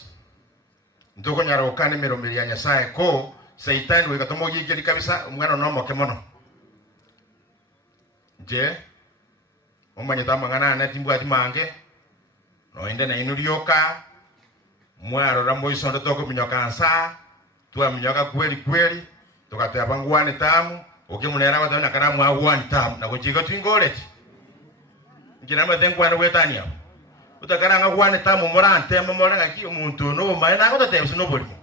ndoko nyaro kane miromiri ya Nyasaye ko Satan we gatomo gigeri kabisa umwana no mokemono je umanye tamangana na timbu ati mange no inde na inurioka mwaro rambo isondo toko minyokansa tuwa minyoka kweli tukatya bangwani tamu ukimunera watana kana mwawani tamu na kuchika twingoleti ngina matengwana wetania utakaranga kwane tamu morante momoranga ki umuntu no maina ko tatebse no bolimo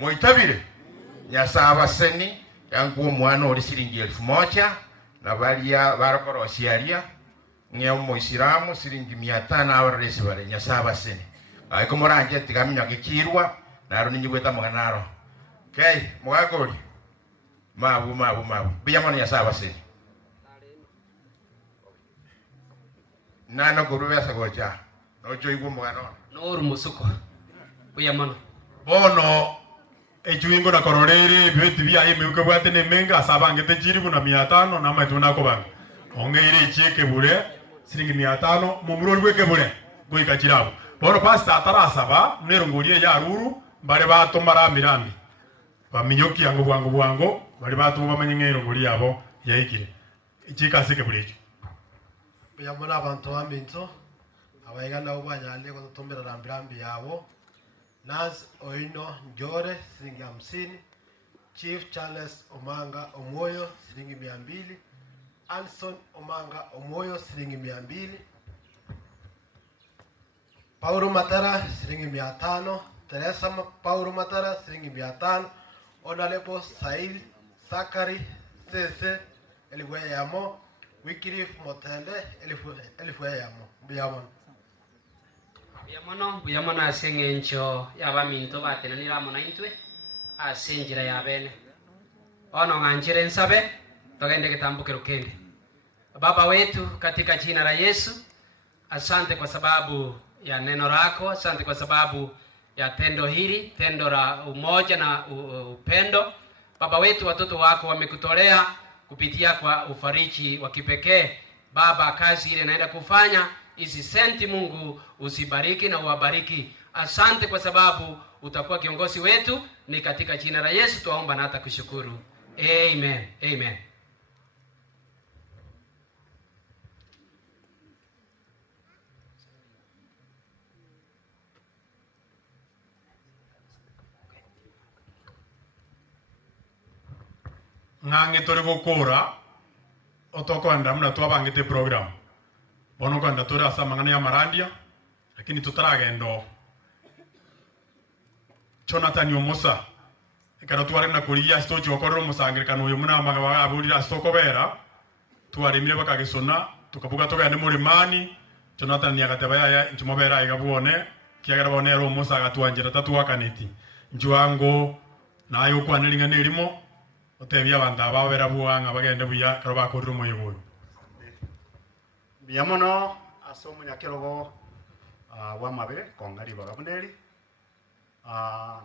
moitabire nyasaba seni yangu mwana oli siringi 1000 na balia barakorosia ngeo moisiramu siringi 500 abaresi bare nyasaba seni ai ko moranje tigamnya kikirwa na ro ninyi gweta maganaro okay mugakori mabu biyamana nyasaba seni nano kuruwesa gocha nocho igu mugano nuru musuko buyamana bono echuingo na kororere bitu bia yemeuke bwate ne menga asabangete chiribu na 500 na matuna ko bang ongeire chieke bure siringi 500 mumurori weke bure goika chirabo bono pasta atarasaba nerongorie ya ruru bare batomara mirambi baminyoki yango bwango bari batuma bamanyengero ngori yabo yaikire ichika sike burejo biyamona abantu baminto abayigana ubanyande ko tutombera rambirambi yabo Naz Oino Njore shilingi 50, Chief Charles Omanga Omoyo shilingi 200, Anson Omanga Omoyo shilingi 200, Paulo Matara shilingi 500, Teresa Paulo Matara shilingi 500, Honorable Sail Sakari Sese Elifweyamo, Wycliffe Motende Elifweyamo biyamona Buyamona asengencho yabaminto batenanira mona intwe asenjira yabene ono nganjire nsabe togende kitambuke rukende. Baba wetu katika jina la Yesu, asante kwa sababu ya neno lako, asante kwa sababu ya tendo hili, tendo la umoja na upendo. Baba wetu, watoto wako wamekutolea kupitia kwa ufariji wa kipekee. Baba, kazi ile naenda kufanya isisenti, Mungu usibariki na uwabariki. Asante kwa sababu utakuwa kiongozi wetu, ni katika jina la Yesu tuomba na hata kushukuru. Amen. Amen. Ngange tore gukura otoko anda mna twabangite program bono kwanda tore asa mangana ya marandia lakini tutaragendo Jonathan Omosa ekara tware na kuriya stochi okorro musangirikano uyu muna magawa aburira stoko bera twarimire bakagisona tukabuga togende muri mani Jonathan yagateba ya nchumobera igabone kiagara bonero Omosa gatwanjira tatuwakaniti njuango nayo kwaniringa nirimo otebya abantu ababera buwanga bagende buya karoba ko rumo yiburu biyamono asomo nyakerogo wa mabe kongari bagabuneri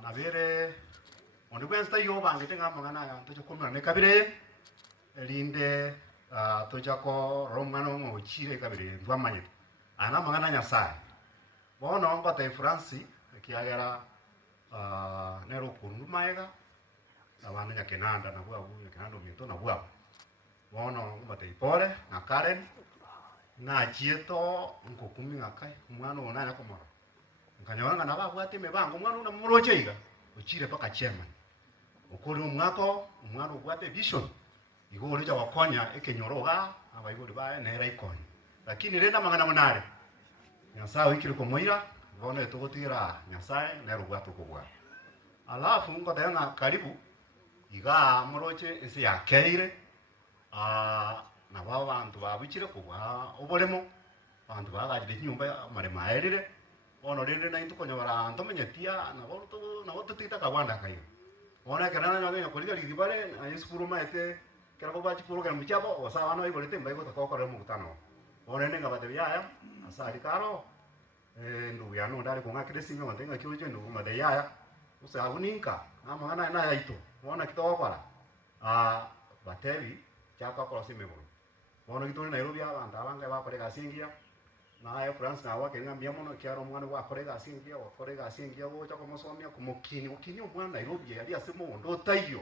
nabere ondi kwensta yo bangite ngamangana ya ntocho komana ne kabire elinde tojako romano ngochire kabire ndwamanye ana mangana nyasaye bono ngota France kiagera nero kundu maega abana nyakenanda na bwabu nyakenanda minto na bwabu bono mbate ipore na Karen na chieto nkokumi ngakai umwana onana komoro nkanyawanga na babu ate mebango umwana una murocheiga uchire paka chema ukuri umwako umwana ubwate vision igore ja wakonya ekenyoroga abayigore ba nera ikonya lakini renda mangana munare nyasaye ikiri komoira bono etogotira nyasaye nero bwato kubwa alafu ngotayanga karibu iga muroche ese yakeire na bantu babichire kubwa obolemo bantu bagajire nyumba marema erire ono rende na into konyora anto menyetia na boto tita kabanda kayo ona kana na ngenya kolika ligibale na yesukuru maete kera ko bachi kuro kana mchabo osawa no ibolete mbai ko takokore mu kutano ona nenga bate byaya asari karo ndugu ya no ndari kunga kire sinyo mantenga kiroje ndugu made yaya usabuninka amana na yaito ona kitokora batevi chaka kwa simebolo bona kitoni Nairobi abantu abanga bakorega singia na ya France na wake ngambia mono kiaro mwana wa korega singia wo chako musomia kumukini ukini mwana Nairobi yali asemo ndo tayo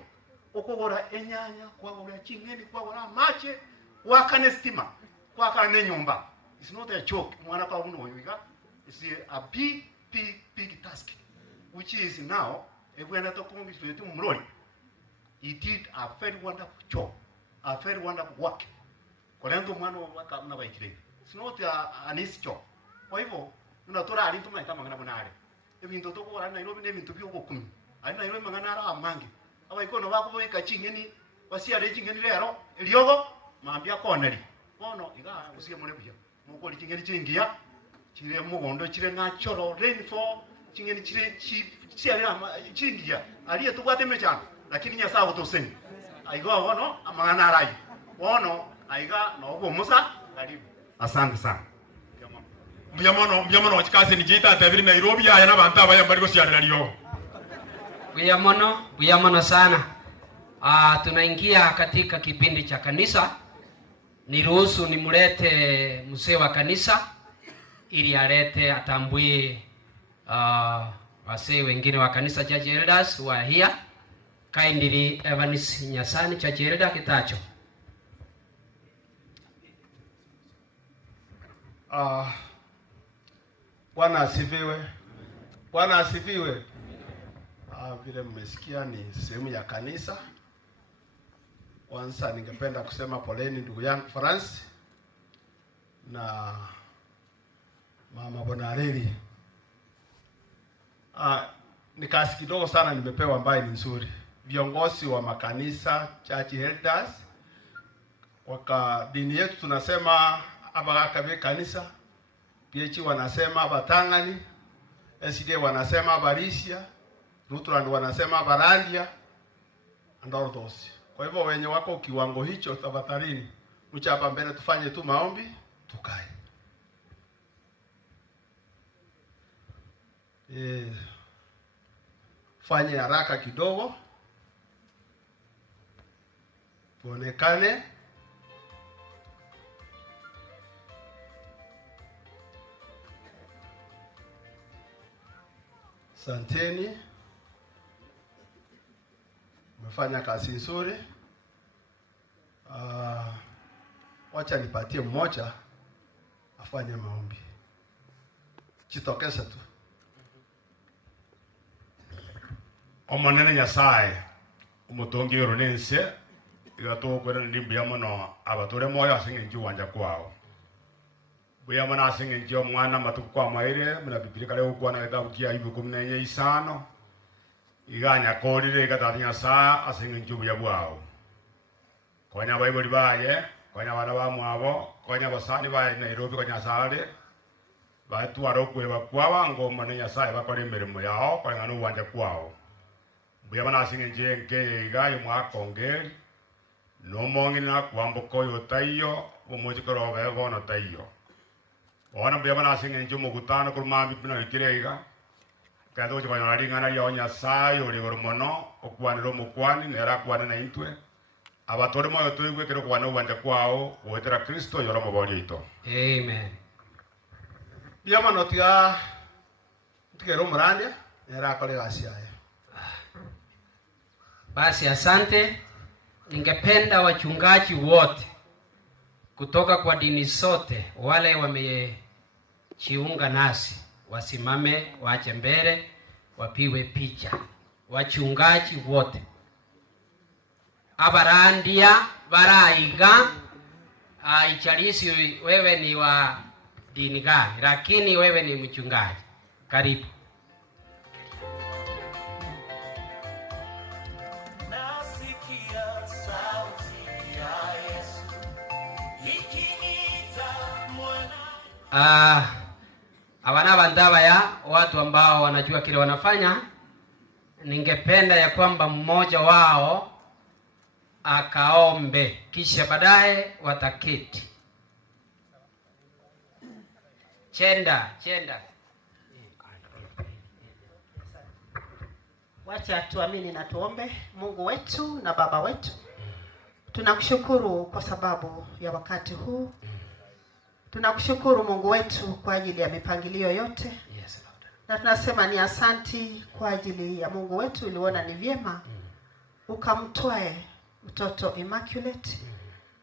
okogora enyanya kwa gora chingeni kwa gora mache wakane stima kwa kane nyumba. It's not a joke mwana kwa uno wiga. It's a big task which is now if we are not talking to Murori. He did a very wonderful job, a very wonderful work. Kolendo mwana waka mna baikire. It's not an easy job. Kwa hivyo unatora alinto maita mangana bunare. Ebintu to ko ana irobi nebintu byo gokumi. Ana irobi mangana ara amangi. Aba ikono bako boy kachingeni wasi are chingeni lero eliogo mambia koneri. Bono iga usiye mole buya. Muko chingeni chingia. Chire mugondo chire nachoro rainfall chingeni chire chi ari chingia. Ari tubate mechana. Lakini nyasa utoseni aiga wono amangana arai wono aiga no gomusa karibu asante sana myamono chikase ni jita tabiri Nairobi aya na banta baya mbali ko siarira liyo buya mono sana. Tunaingia katika kipindi cha kanisa. Niruhusu nimlete mzee wa kanisa ili alete atambue wasee wengine wa kanisa Church Elders wa here. Kindly Evans Nyasani Church Elder Kitacho. Bwana asifiwe. Bwana asifiwe. Vile mmesikia ni sehemu ya kanisa. Kwanza ningependa kusema poleni ndugu yangu France na mama Bonareli. Ni kazi kidogo sana nimepewa ambaye ni nzuri. Viongozi wa makanisa Church Elders waka dini yetu tunasema abakabe kanisa, PH wanasema abatangani, SD wanasema abarisia, Lutheran wanasema barandia and all those. Kwa hivyo wenye wako kiwango hicho tafadhali mcha hapa mbele tufanye tu maombi tukae. Fanye haraka kidogo tuonekane. Santeni, umefanya kazi nzuri. Wacha nipatie mmoja afanye maombi. Chitokesha tu. Omonene Nyasaye umutongi ronense igato kwera ndimbiya mono abatore moyo asinge njiwanja kwao. Buya mana asinge njiyo mwana matuku kwa maire muna bibiri kale ukwana etabu kia ibu kumnenye isano iganya kodire igatati Nyasaye asinge njiyo buya bwao. Konya baibuli baye, konya bana ba mwabo, konya basani baye Nairobi konya Nyasaye batu arokwe bakwawa ngoma ne Nyasaye bakore imirimo yao konya no wanja kwao. Buya mana asinge njiye nke igayo mwakongeri no mongi na kwambuko yo tayo umujikoro bego no tayo. Ona buya mana asinge njiyo mugutano kurumambi bino ikirega kado jwa na ringa na yo Nyasaye uri goromono okwaniro mukwani nera kwana na intwe abatore moyo tuigwe kero kwana ubanja kwao wetera Kristo yoro mobolito. Amen. Buya mana tia tikero murande nera kole gasiaye. Basi asante. Ningependa wachungaji wote kutoka kwa dini zote wale wamejiunga nasi wasimame wache mbele wapiwe picha. Wachungaji wote abarandia baraiga ichalishi wewe ni wa dini gani, lakini wewe ni mchungaji. Karibu. Hawana bandaba ya watu ambao wanajua kile wanafanya. Ningependa ya kwamba mmoja wao akaombe kisha baadaye wataketi. Chenda. Wacha tuamini na tuombe. Mungu wetu na Baba wetu, tunakushukuru kwa sababu ya wakati huu. Tunakushukuru Mungu wetu kwa ajili ya mipangilio yote. Yes, Lord. Na tunasema ni asanti kwa ajili ya Mungu wetu uliona ni vyema ukamtoe mtoto Immaculate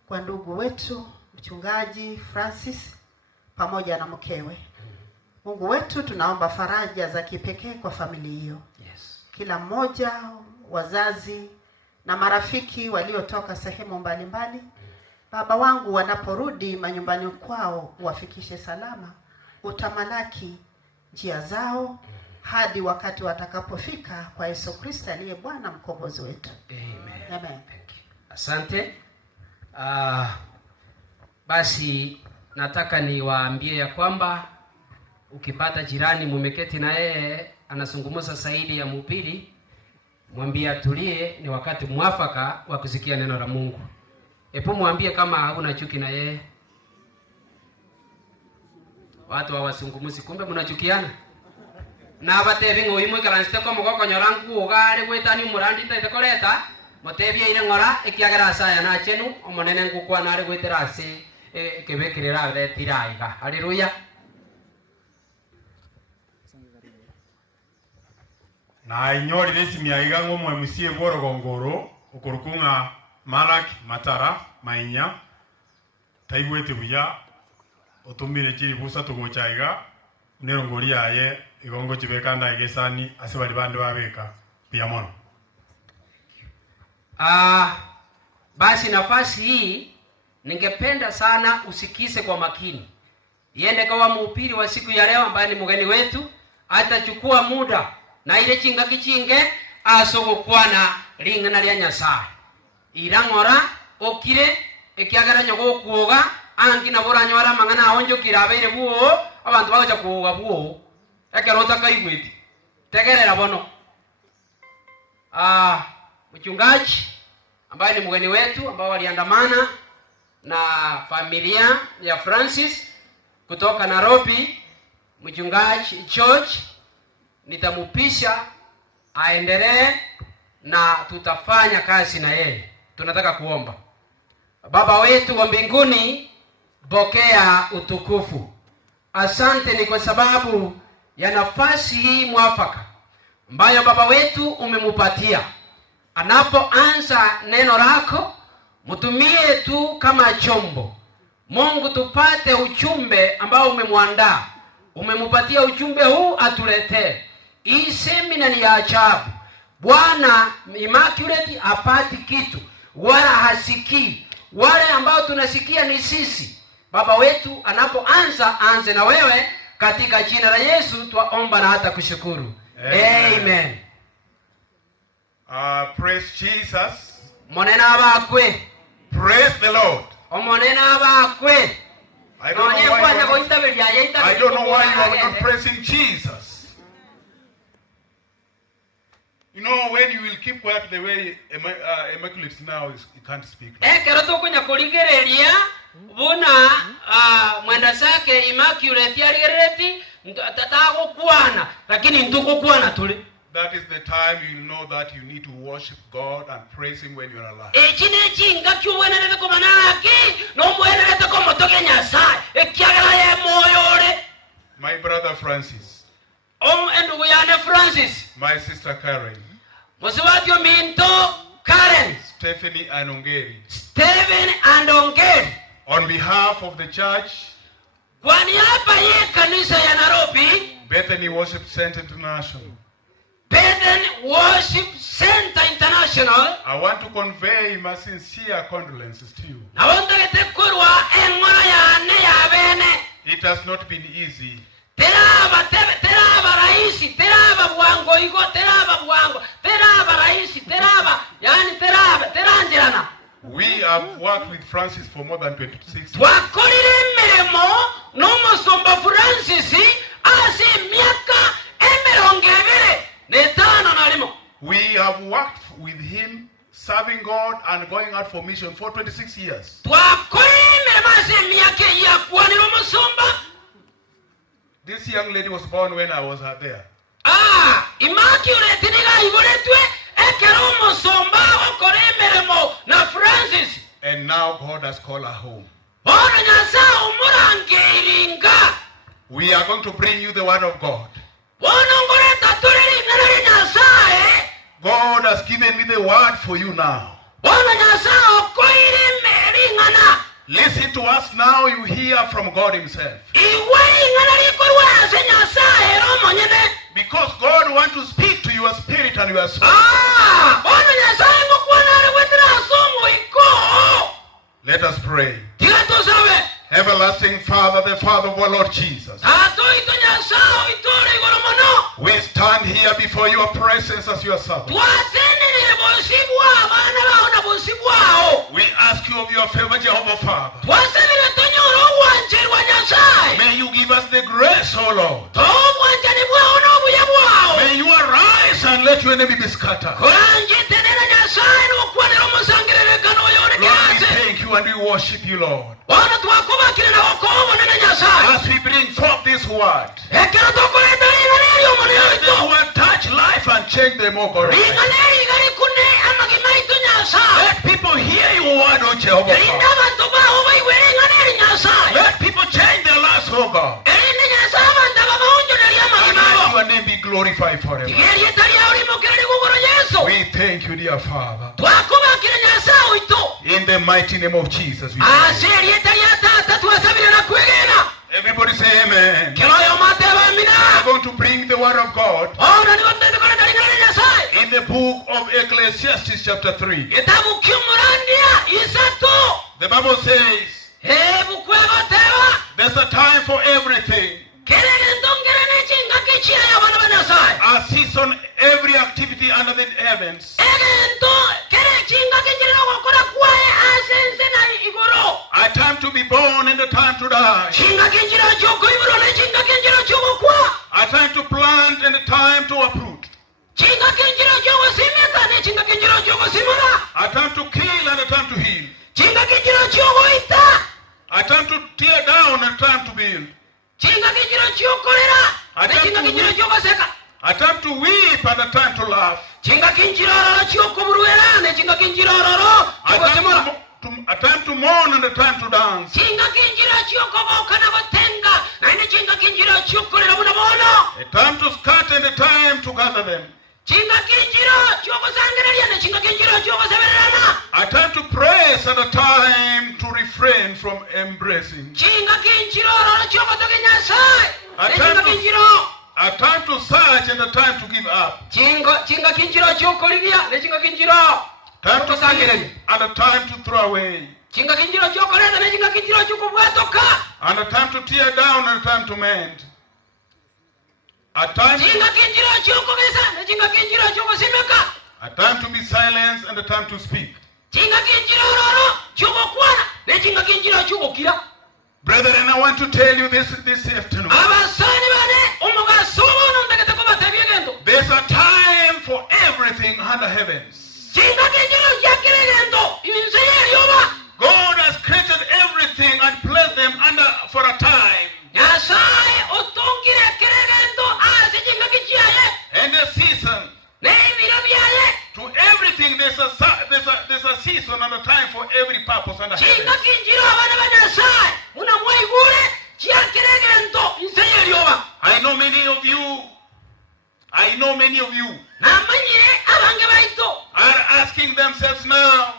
kwa ndugu wetu mchungaji Francis pamoja na mkewe. Mungu wetu tunaomba faraja za kipekee kwa familia hiyo. Yes. Kila mmoja, wazazi na marafiki waliotoka sehemu mbalimbali. Baba wangu, wanaporudi manyumbani kwao wafikishe salama, utamalaki njia zao hadi wakati watakapofika kwa Yesu Kristo aliye Bwana mkombozi wetu. Amen. Amen. Asante. Basi nataka niwaambie ya kwamba ukipata jirani mumeketi na yeye anazungumza zaidi ya mhubiri, mwambie atulie, ni wakati mwafaka wa kusikia neno la Mungu. Epo mwambie kama hauna chuki na yeye. Watu hawazungumzi kumbe mnachukiana. na batebi ng'oyi mwikaransite ko mugokonyora nguugari gwitani umurandi taite koreta motebia ire ng'ora ekiagera asaya na chenu omonene ngukwana ari gwitira ase kebekirira betira iga. Haleluya. Na inyori resi miaiga ngomwe musie goro gongoro ukurukunga Malak Matara Mainya taigwete buya otumire chiri busa tugochaiga nerongori yaye igongo chibekanda igesani asebali bande babeka pia mono. Basi nafasi hii ningependa sana usikize kwa makini. Yende kwa mhubiri wa siku ya leo ambaye ni mgeni wetu atachukua muda na ile chinga kichinge asogokwana lingana lya Nyasaye. Irangora okire ekiagara nyogo kuoga angi na bora nyora mangana onjo kirabeire buo abantu bagocha kuoga buo ekerota kaigwiti tegerera bono. Mchungaji ambaye ni mgeni wetu ambao waliandamana na familia ya Francis kutoka Nairobi, mchungaji George, nitamupisha aendelee na tutafanya kazi na yeye. Tunataka kuomba. Baba wetu wa mbinguni, pokea utukufu. Asante ni kwa sababu ya nafasi hii mwafaka ambayo Baba wetu umemupatia. Anapoanza neno lako, mtumie tu kama chombo. Mungu, tupate ujumbe ambao umemwandaa. Umemupatia ujumbe huu atuletee. Hii semina ni ya ajabu. Bwana Immaculate hapati kitu wala hasikii. Wale ambao tunasikia ni sisi. Baba wetu anapoanza, anze na wewe katika jina la Yesu twaomba na hata kushukuru. Amen. Praise Jesus. Monena abakwe. Praise the Lord. Omonena abakwe. I don't know why you are not praising Jesus. You know, when you will keep quiet the way Immaculate now is, you can't speak. Keroto kunya kulingereria buna mwenda sake Immaculate yaligereti tatago kuana lakini nduko kuana tuli. That is the time you know that you need to worship God and praise Him when you are alive. My brother Francis. My sister Karen. Stephanie Anongeri. On behalf of the church, Bethany Worship Center International, Bethany Worship Center International, I want to convey my sincere condolences to you. It has not been easy. We have worked with Francis for more than 26 years. We have worked with him, serving God and going out for mission for 26 years. This young lady was born when I was there. And now God has called her home. We are going to bring you the word of God. God has given me the word for you now. Listen to us now, you hear from God Himself. Because God wants to speak to your spirit and your soul. Let us pray. Everlasting Father, the Father of our Lord Jesus, we stand here before your presence as your servant. We ask you of your favor, Jehovah Father. May you give us the grace, O Lord. May you arise and let your enemy be scattered. Lord, we thank you and we worship you, Lord. As we bring forth this word, and change them, oh God. Let people hear your word, oh Jehovah. Let people change their lives, oh God. And your name be glorified forever. We thank you, dear Father. In the mighty name of Jesus. We everybody say amen. I'm going to bring the word of God in the book of Ecclesiastes chapter 3. The Bible says there's a time for everything. A season, every activity under the heavens. A time to be born and a time to die. A time to plant and a time to uproot. A time to kill and a time to heal. A time to tear down and a time to build. A time to weep and a time to laugh. A time to mourn and a time to dance. A time to scatter and a time to gather them. A time to praise and a time to refrain from embracing. A time to search and a time to give up. Time to give and a time to throw away. And a time to tear down and a time to mend. A time to be silenced and a time to speak. Brethren, I want to tell you this afternoon. There's a time for everything under heavens. God has created everything and placed them under for a time. And a season. To everything there's a season and a time for every purpose under heaven. I know many of you are asking themselves now,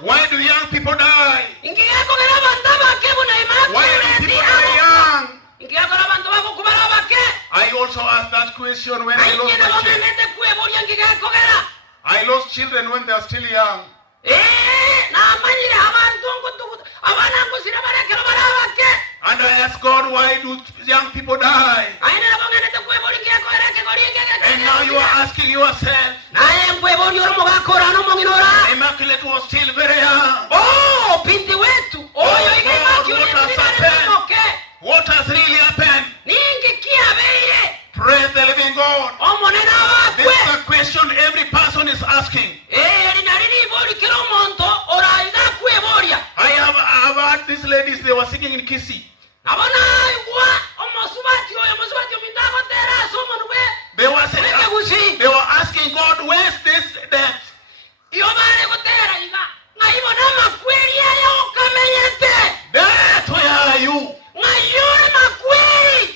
why do young people die? Why do people die young? I also asked that question when I lost my children. I lost children when they are still young. And I asked God, why do young people die? And now you are asking yourself, Immaculate was still very young. Oh, what has really happened? Praise the living God. This is a question every person is asking. I have heard these ladies, they were singing in Kisii. They were asking God, where's this death? Death, where are you?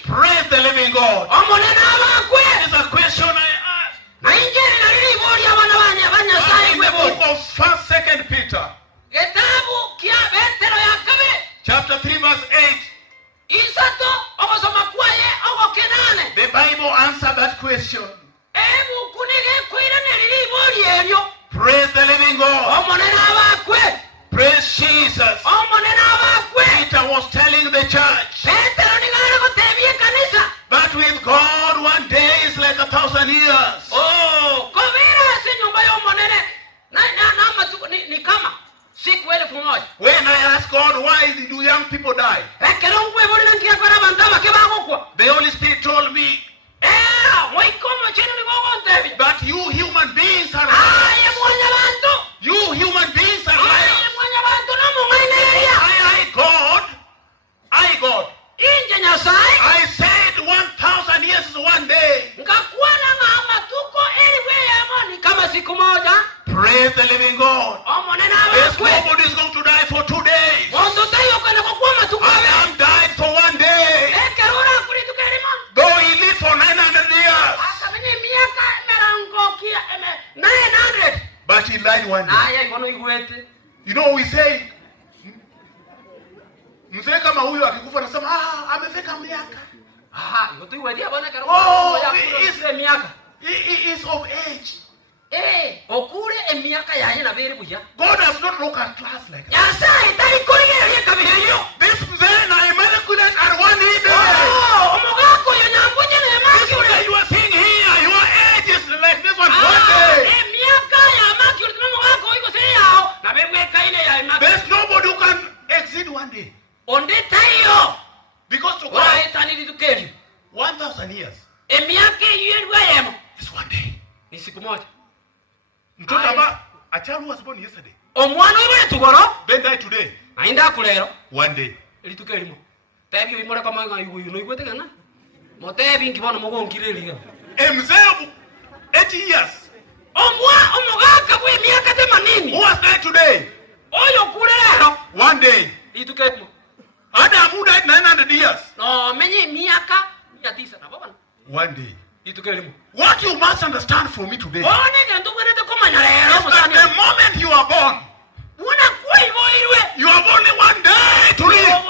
Praise the living God. It's a question I ask. In the book of 1st, 2nd Peter, chapter 3, verse 8, the Bible answered that question. Praise the living God. Praise Jesus. Peter was telling the church that with God 1 day is like 1,000 years. When I ask God, why do young people die? The Holy Spirit told me that you human beings are liars. You human beings are liars. I God. I said 1,000 years is 1 day. Mzee kama huyo akikufa anasema amefika miaka. Ngotuiwedia bwana karo. Miaka. He is of age. Okure emiaka yaye na bere buya. God does not look at class like that. Yasa itari kurige ya kabiriyo. This mzee na immaculate are one day. Omogako yo nyambuje na immaculate. You are seeing here, your age is like this one one day. Emiaka ya immaculate omogako iko se yao na bere kaine ya immaculate. There's nobody who can exceed one day. Onde tayo. Because to God eternity to carry 1000 years. Emiaka yenu yemo. It's one day. Ni siku moja. Mtoto aba a child who was born yesterday. Omwana wewe tugoro Then die today. Ainda kulero. One day. Elitukelimo. Tabi imore kama yuyu no igwete kana. Motebi ngibona mogongireliga. Mzee 80 years. Omugaka bwe miaka 80. Who was there today? Oyo kulero. One day. Elitukelimo. Adam died 900 years. No, menye miaka 900 na baba. One day. Elitukelimo. What you must understand for me today. One ndio ngene komanya lero. The moment you are born. Una kuivoirwe. You have only one day to live.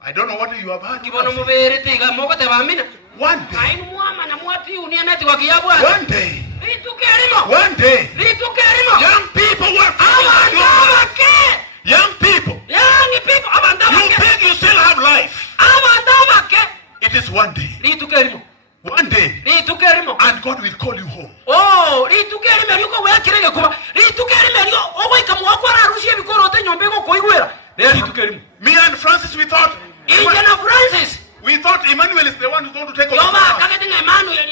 I don't know what you have heard. Kibono mubere tiga mokote bamina. One day. Ainu muama na mwati unia neti wakiyabu. One day. Litukelimo. One day. Litukelimo. Young people were Abandabake. Young people. Young people. Abandabake. You think you still have life. Abandabake. It is one day. Litukelimo. One day. Litukelimo. And God will call you home. Oh, litukelimo liko wekirege kuba. Litukelimo liko ogoika muakora arushie bikoro te nyombe ko koigwera. Litukelimo. Me and Francis we thought Injana Francis. We thought Emmanuel is the one who's going to take over. Yoba kagetinga Emmanuel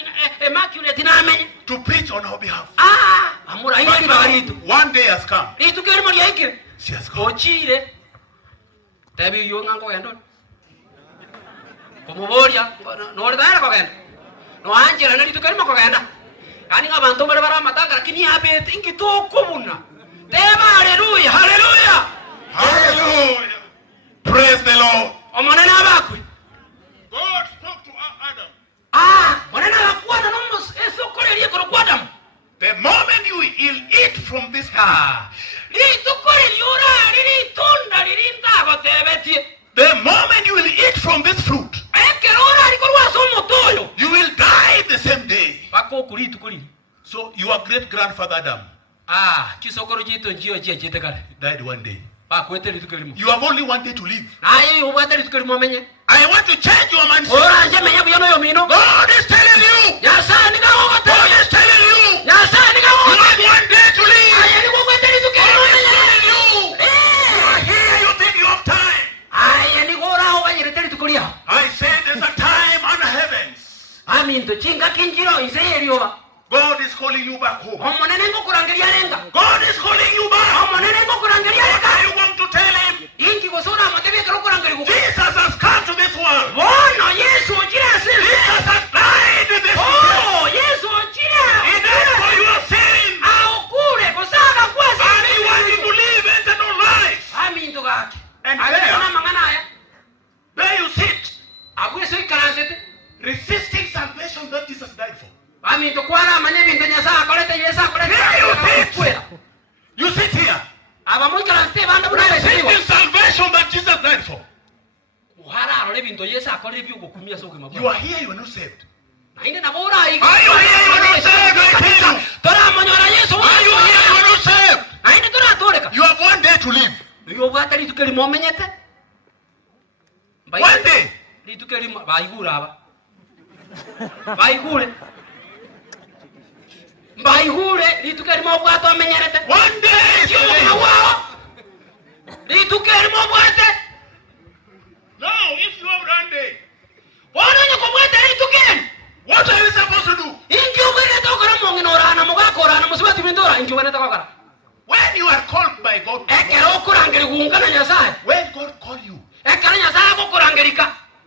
Immaculate na amenye to preach on our behalf. Amura ile baritu. One day has come. Litukelimo lyaikire. She has come. Ochire. Tabi yo ngango yando. Komuboria no ordara kogenda. No anjira na litukelimo kogenda. Kani ngabantu bare bara matanga lakini abe tingi to kubuna. Teba haleluya, haleluya. Hallelujah. Praise the Lord. Omonene abakwe. God spoke to Adam. Monene abakuwa na nomos esokolerie koro kwa Adam. The moment you will eat from this the moment you will eat from this fruit, you will die the same day. So your great grandfather Adam died one day. You have only one day to live. I want to change your mindset. God is telling you. God is telling you. You have one day to live. You are here, you think you have time. I say there's a time on the heavens. God is calling you back home. God is calling you back. What do you want to tell him? Jesus has come to this world. Jesus has died in this world. He died for your sins. And he wants you to live eternal life. And there you sit, resisting salvation that Jesus died for. You sit here. Resisting salvation that Jesus died for. You are here, you are not saved. Are you here, you are not saved? Are you here, you are not saved? You have one day to live. One day. One day. Now, if you have one day, what are you supposed to do? When you are called by God, when God call you,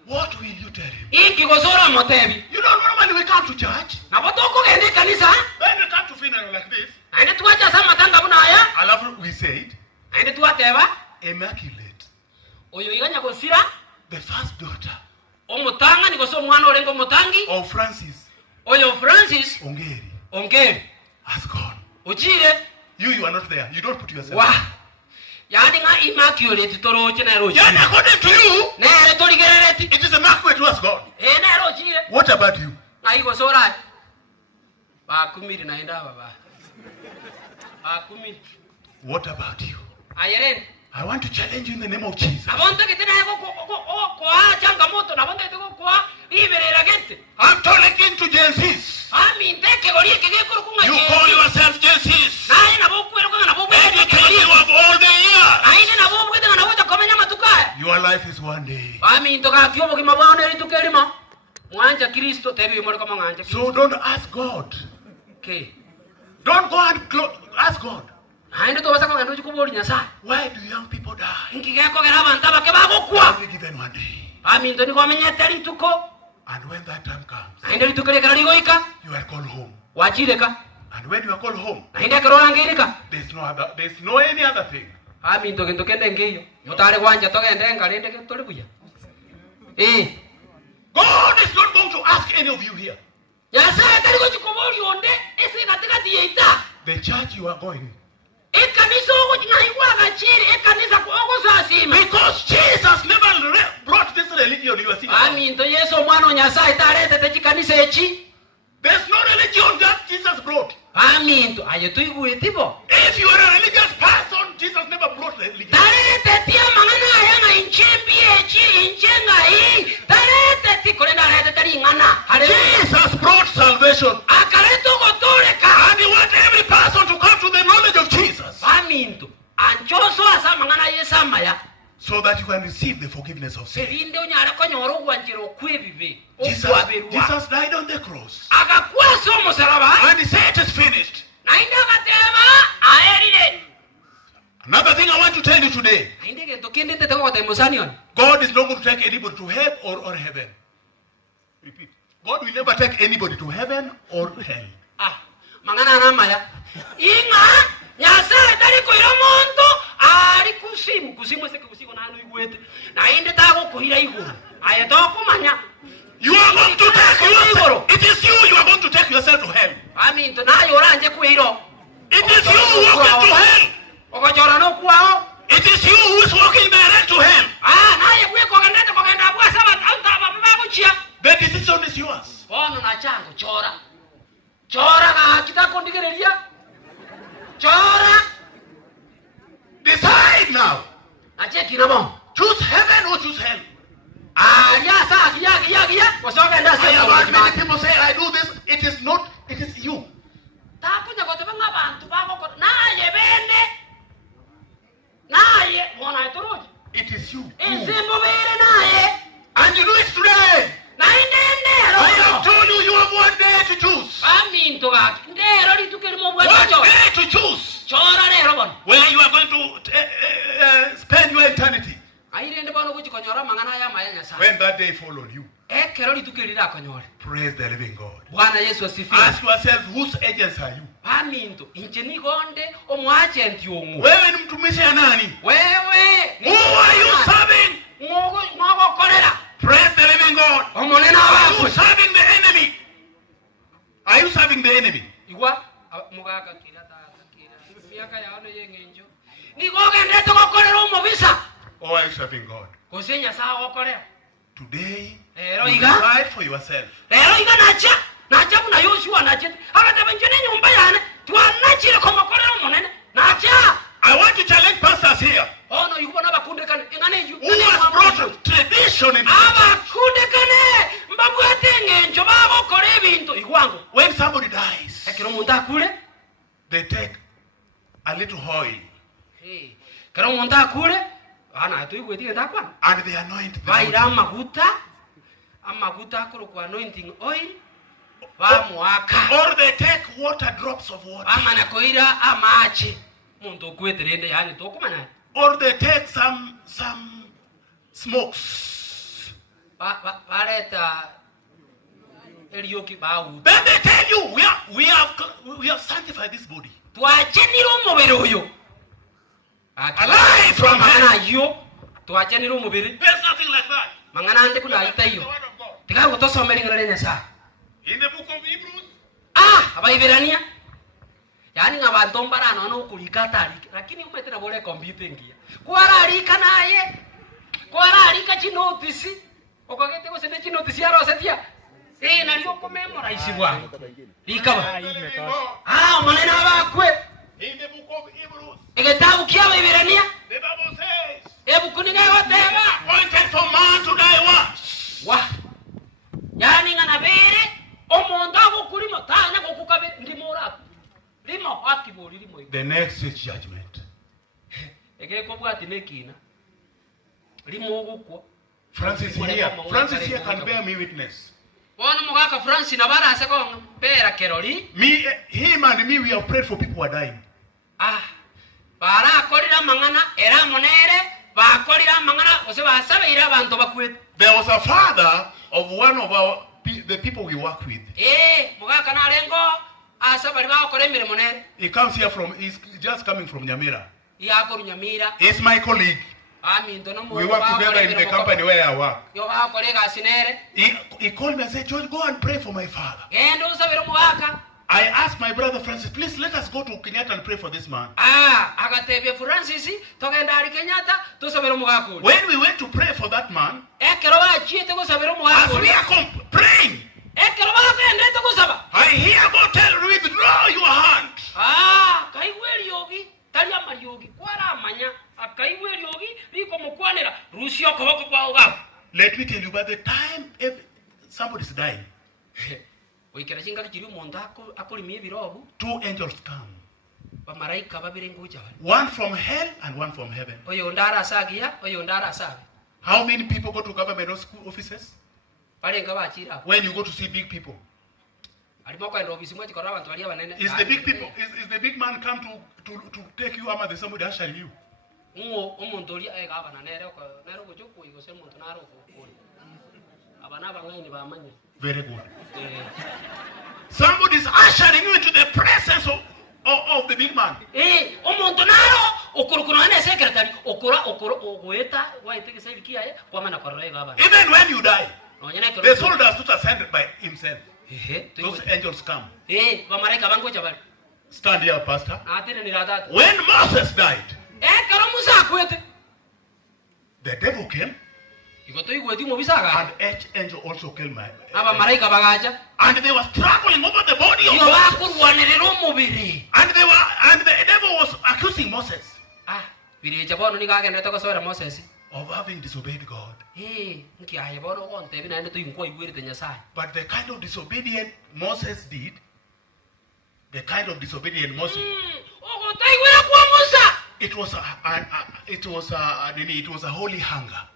what will you tell him? You don't normally we come to church. Then we come to funeral like this. We say it. Immaculate. The first daughter of Francis Ongeri has gone. You are not there. You don't put yourself. Yani nga immaculate toroche na roche. Yani according to you, nere torigerereti. It is immaculate towards God. Na roche. What about you? Na iko sora. Ba kumiri naenda baba. Ba kumiri. What about you? Ayeren. I want to challenge you in the name of Jesus. Abonte que tena kwa changamoto na bonte kwa iberera gente. I'm talking to Genesis. Ami ndeke gori kigekuru kunga. You call yourself Genesis. Na ina bokwero kana bokwero. And you think you have all the years. Na ina bokwero kana bokwero komenya matukaya. Your life is one day. Ami ntoka kyobo kimabwana litukelima. Mwanja Kristo tebi mwali kama mwanja. So don't ask God. Okay. Don't go and ask God. Why do young people die? Only given one day. And when that time comes, you are called home. And when you are called home, there's no any other thing. God is not going to ask any of you here. The church you are going. Because Jesus never brought this religion you are seeing. There's no religion that Jesus brought. If you are a religious person, Jesus never brought religion. Jesus brought salvation. And he wants every person to come to the knowledge of Jesus. So that you can receive the forgiveness of sin. Jesus died on the cross. And he said it is finished. Another thing I want to tell you today. God is not going to take anybody to hell or heaven. Repeat. God will never take anybody to heaven or hell. You are going to take yourself. It is you are going to take yourself to hell. It is you walking to hell. It is you who is walking direct to hell. The decision is yours. Decide now. Choose heaven or choose hell. I have many people say I do this. It is not. It is you. It is you. And you do it today. I have told you have one day to choose. One day to choose where you are going to spend your eternity. When that day fall on you, praise the living God. Ask yourself, whose agents are you? Wewe ni mtumishi ya nani? Who are you serving? Praise the living God. Are you serving the enemy? Are you serving the enemy? Or are you serving God? Today, you decide for yourself. I want to challenge pastors here. Who has brought tradition in the church? When somebody dies, they take a little oil and they anoint the body. Or they take water, drops of water. Or they take some smokes. Then they tell you, we have sanctified this body. Alive from hell. There's nothing like that. In the book of Hebrews, yani ngabantu mbara no kurikata lakini umete na bole computer ngia kwara alika naye kwara alika chinotisi okagete ko sene chinotisi ya rosetia na lyo komemorize bwa likaba maneno bakwe In the book of Hebrews, egetabu kya Bibiliya the Bible says, ebukuniga wateba appointed for man to die once. Wa yani ngana bere omuntu agukulimo tanya gokukabe ndimo rap limo akibori limo The next is judgment. egeko bwati nekina limo gukwa Francis here can bear me witness. Bona mugaka Francis na bara aseko bera keroli Him and me, we have prayed for people who are dying. Bara akorira mangana era monere bakorira mangana ose basabeira abantu bakwete. There was a father of one of the people we work with. Mugaka na lengo asa bali bakore mirimo nere. He comes here he's just coming from Nyamira. Yako Nyamira. He's my colleague. We work together in the company where I work. He called me and said, George, go and pray for my father. I asked my brother Francis, please let us go to Kenyatta and pray for this man. When we went to pray for that man, as we are praying, I hear God tell me, withdraw your hand. Let me tell you, by the time somebody is dying, 2 angels come. One from hell and one from heaven. How many people go to government school offices? When you go to see big people, is the big people? Is the big man come to take you, or there's somebody ushering you? Very good. Somebody is ushering you into the presence of the big man. Even when you die, the soul does not ascend by himself. Those angels come. Stand here, Pastor. When Moses died, the devil came, and each angel also came. And they were struggling over the body of Moses. And the devil was accusing Moses of having disobeyed God. But the kind of disobedient Moses did, it was a holy hunger.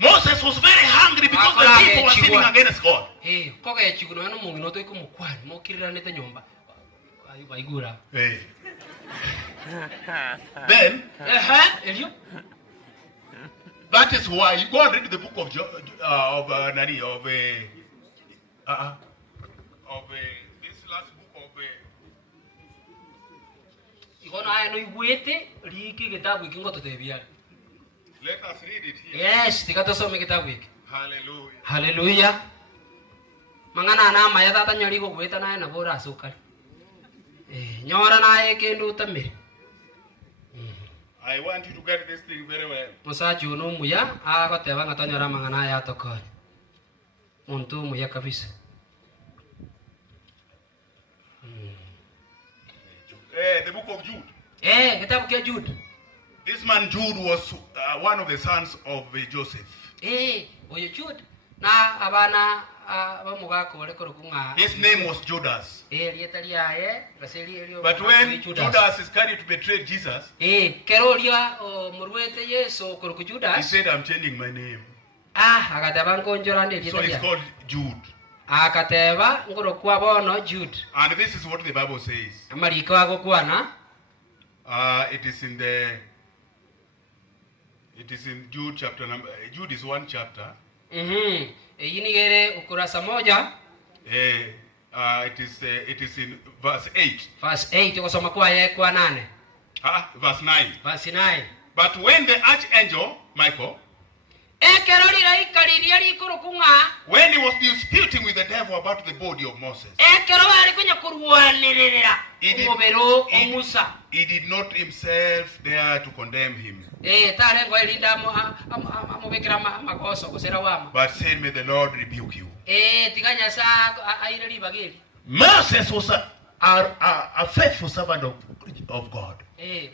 Moses was very hungry because the people were sinning against God. Then, that is why you go and read the book of this last book of let us read it here. Yes, tikatosome kitabu hiki. Hallelujah. Hallelujah. Mangana na maya tata nyori go gweta naye na bora asukali. Nyora naye kendo utamire. I want you to get this thing very well. Musaji uno muya agoteba ngatonyora mangana ya tokoi. Muntu muya kabisa. The book of Jude. Kitabu kia Jude. This man Jude was one of the sons of Joseph. Oyo Jude na abana bamugako baleko rukunga. His name was Judas. But when Judas is carried to betray Jesus, he said, I'm changing my name. So it's called Jude. And this is what the Bible says. It is in Jude chapter number. Jude is one chapter. It is in verse 8. Verse 8 verse 9. Verse 9. But when the archangel Michael When he was disputing with the devil about the body of Moses, he did not himself dare to condemn him, but said, may the Lord rebuke you. Moses was a faithful servant of God. And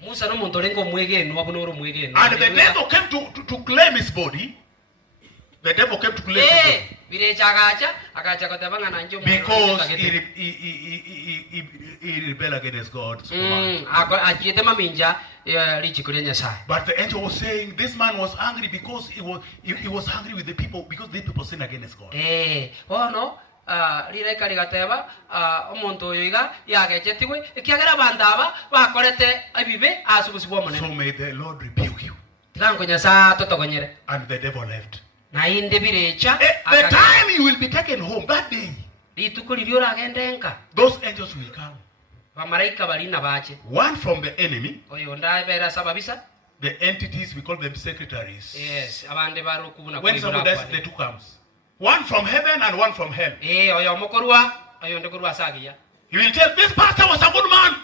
the devil came to claim his body. The devil came to claim his body because he rebelled against God's command. But the angel was saying this man was angry because he was angry with the people, because the people sinned against God. So may the Lord rebuke you. And the devil left. The time you will be taken home, that day, those angels will come. One from the enemy, the entities, we call them secretaries. Yes. When somebody dies, the two comes. One from heaven and one from hell. He will tell, this pastor was a good man.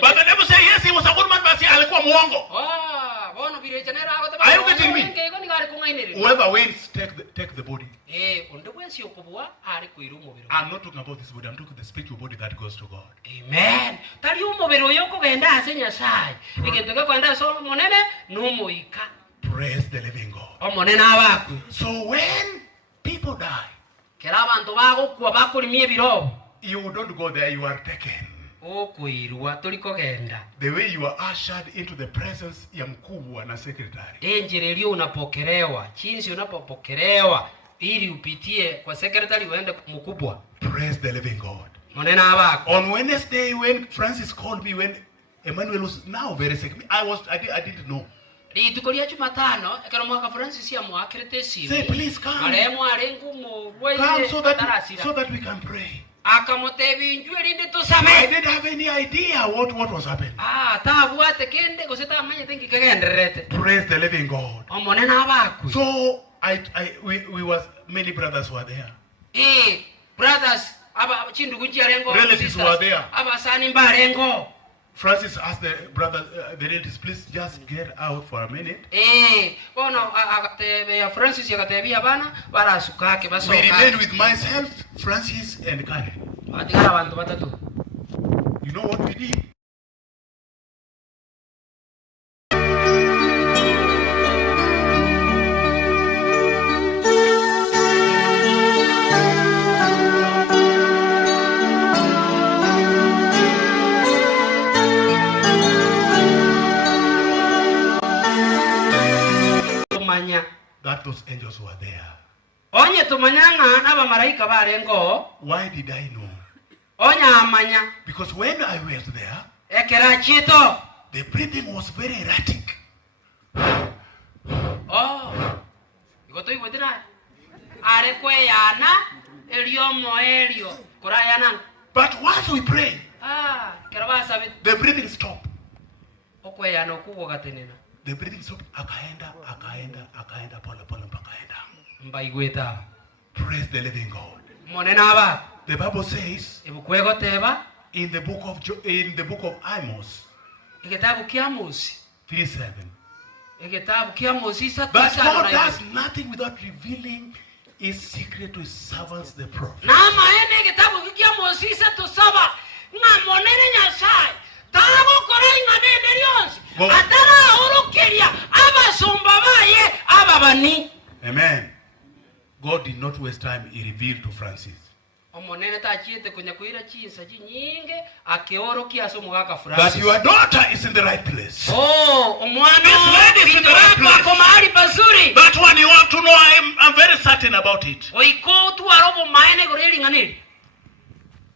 But the devil say, yes, he was a good man, but he alikuwa muongo. Are you getting me? Whoever wins, take the body. I'm not talking about this body, I'm talking the spiritual body that goes to God. Amen. Praise the living God. So when people die, you don't go there, you are taken. The way you are ushered into the presence ya mkubwa na secretary. Praise the living God. On Wednesday when Francis called me, when Emmanuel was now very sick, I didn't know. Say, please come. Come so that we can pray. I didn't have any idea what was happening. Praise the living God. So many brothers were there. Relatives were there. Francis asked the brother, the relatives, please just get out for a minute. We remained with myself, Francis, and Karen. You know what we did? That those angels were there. Why did I know? Because when I was there, the breathing was very erratic. But once we pray, the breathing stopped. The breathing stopped. Akaenda, pole, pakaenda. Praise the living God. The Bible says in the book of Amos 3:7 that God does nothing without revealing his secret to his servants the prophets. Amen. God did not waste time. He revealed to Francis. That your daughter is in the right place. This lady is in the right place. That one you want to know, I'm very certain about it.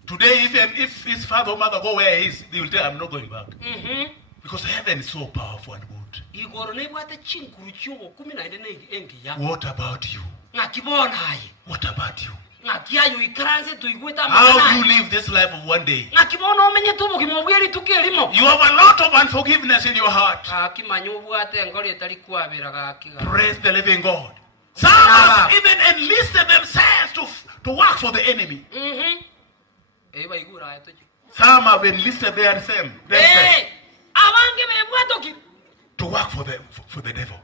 Today, if his father or mother go where he is, they will tell, I'm not going back. Because heaven is so powerful and good. What about you? What about you? How do you live this life of one day? You have a lot of unforgiveness in your heart. Praise the living God. Some have even enlisted themselves to work for the enemy. Some have enlisted themselves to work for the devil.